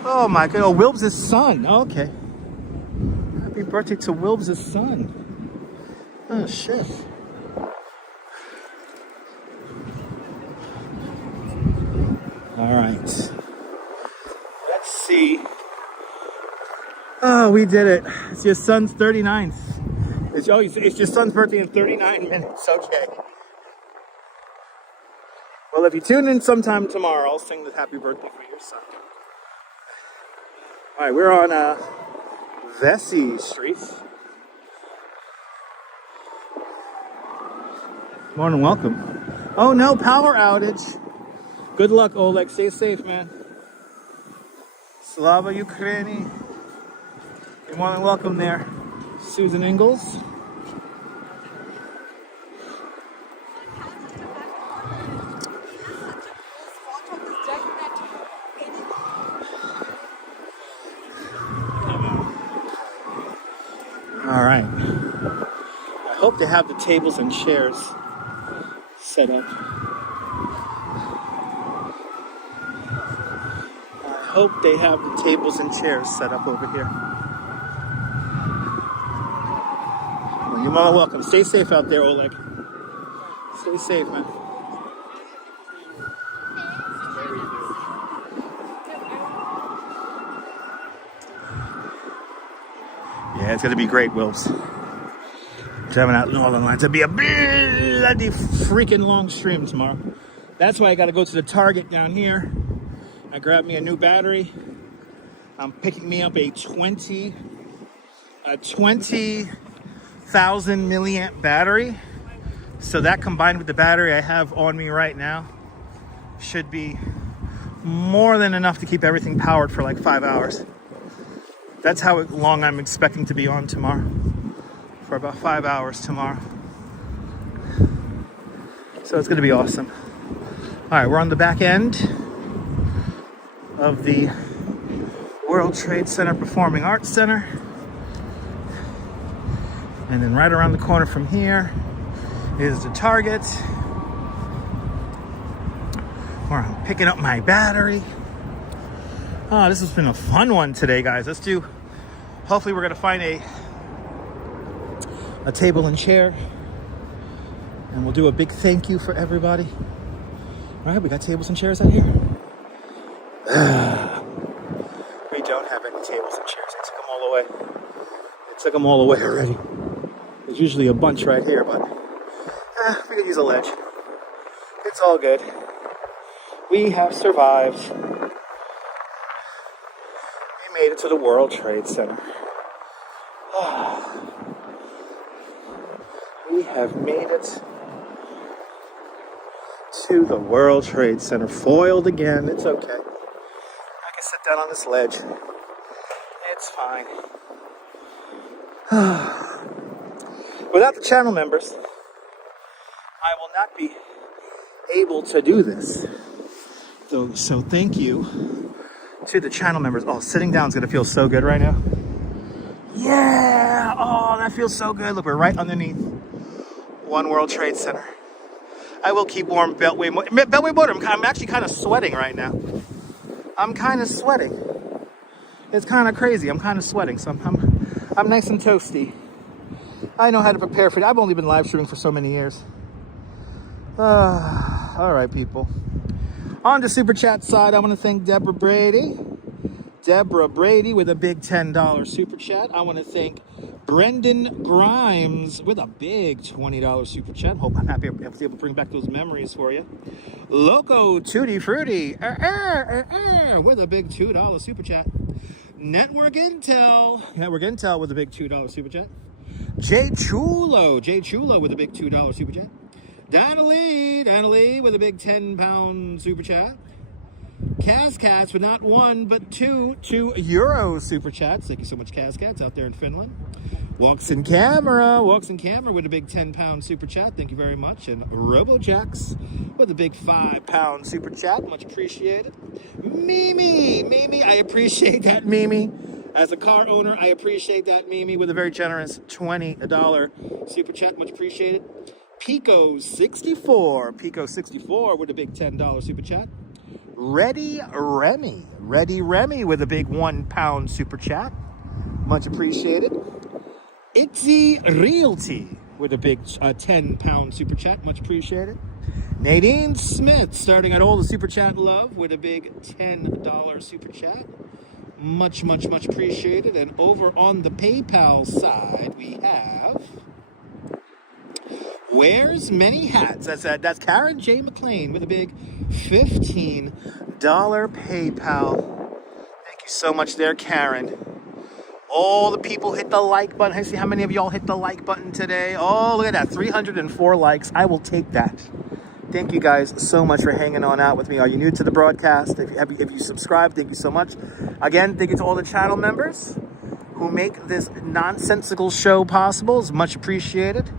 Oh my God! Oh, Wilbs' son. Okay. Happy birthday to Wilbs' son. Oh shit. All right. Let's see. Oh, we did it. It's your son's 39th. It's your son's birthday in 39 minutes. Okay. Well, if you tune in sometime tomorrow, I'll sing the happy birthday for your son. All right, we're on Vesey Street. Morning, welcome. Oh no, power outage. Good luck, Oleg. Stay safe, man. Slava Ukraini. You're more than welcome there. Susan Ingalls. All right. I hope they have the tables and chairs set up. I hope they have the tables and chairs set up over here. Well, you're more welcome. Stay safe out there, Oleg. Stay safe, man. Yeah, it's gonna be great, Wills. Driving out Northern Lines. It'll be a bloody freaking long stream tomorrow. That's why I gotta go to the Target down here. I grabbed me a new battery. I'm picking me up a 20,000 milliamp battery. So that combined with the battery I have on me right now should be more than enough to keep everything powered for like 5 hours. That's how long I'm expecting to be on tomorrow. For about 5 hours tomorrow. So it's gonna be awesome. All right, we're on the back end of the World Trade Center Performing Arts Center. And then right around the corner from here is the Target, where I'm picking up my battery. Oh, this has been a fun one today, guys. Hopefully we're gonna find a table and chair, and we'll do a big thank you for everybody. All right, we got tables and chairs out here. We don't have any tables and chairs. They took them all away. They took them all away already. There's usually a bunch right here, but we could use a ledge. It's all good. We have survived. We made it to the World Trade Center. We have made it to the World Trade Center. Foiled again. It's okay. I can sit down on this ledge. It's fine. Without the channel members, I will not be able to do this. So thank you to the channel members. Oh, sitting down is going to feel so good right now. Yeah! Oh, that feels so good. Look, we're right underneath One World Trade Center. I will keep warm Beltway motor. I'm actually kind of sweating right now. I'm kind of sweating. It's kind of crazy. I'm kind of sweating, so I'm nice and toasty. I know how to prepare for it. I've only been live streaming for so many years. All right, people. On the super chat side, I want to thank Deborah Brady. Deborah Brady with a big $10 super chat. I want to thank Brendan Grimes with a big $20 super chat. Hope I'm happy I was able to bring back those memories for you. Loco Tutti Frutti with a big $2 super chat. Network Intel with a big $2 super chat. Jay Chulo with a big $2 super chat. Dana Lee with a big 10-pound super chat. Kazcats with not one but two euro super chats. Thank you so much, Kazcats, out there in Finland. Walks in camera with a big 10-pound super chat. Thank you very much. And RoboJax with a big 5-pound super chat. Much appreciated. Mimi, I appreciate that, Mimi. As a car owner, I appreciate that, Mimi, with a very generous $20 super chat. Much appreciated. Pico64 with a big $10 super chat. Ready Remy with a big 1-pound super chat. Much appreciated. Itzy Realty with a big 10-pound super chat. Much appreciated. Nadine Smith starting at all the super chat love with a big $10 super chat. Much appreciated. And over on the PayPal side, we have Wears Many Hats. That's Karen J. McLean with a big $15 PayPal. Thank you so much there, Karen. All the people hit the like button. I see how many of y'all hit the like button today. Oh, look at that, 304 likes. I will take that. Thank you guys so much for hanging on out with me. Are you new to the broadcast? If you subscribe, thank you so much. Again, thank you to all the channel members who make this nonsensical show possible. It's much appreciated.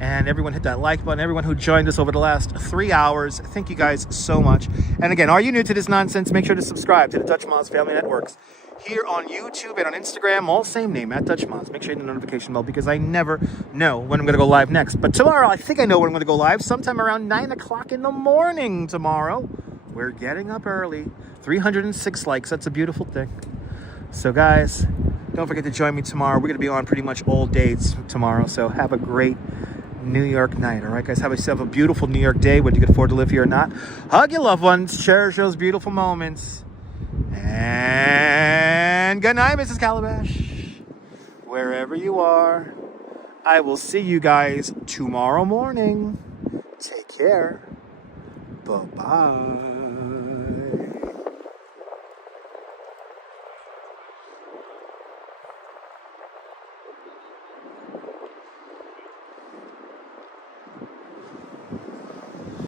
And everyone hit that like button. Everyone who joined us over the last 3 hours, thank you guys so much. And again, are you new to this nonsense? Make sure to subscribe to the Dutch Moms Family Network's here on YouTube and on Instagram, all same name, at Dutch Mods. Make sure you hit the notification bell because I never know when I'm going to go live next. But tomorrow, I think I know when I'm going to go live. Sometime around 9 o'clock in the morning tomorrow. We're getting up early. 306 likes. That's a beautiful thing. So, guys, don't forget to join me tomorrow. We're going to be on pretty much all days tomorrow. So, have a great New York night. All right, guys, have yourself a beautiful New York day, whether you can afford to live here or not. Hug your loved ones. Cherish those beautiful moments. And good night, Mrs. Calabash. Wherever you are, I will see you guys tomorrow morning. Take care. Bye-bye.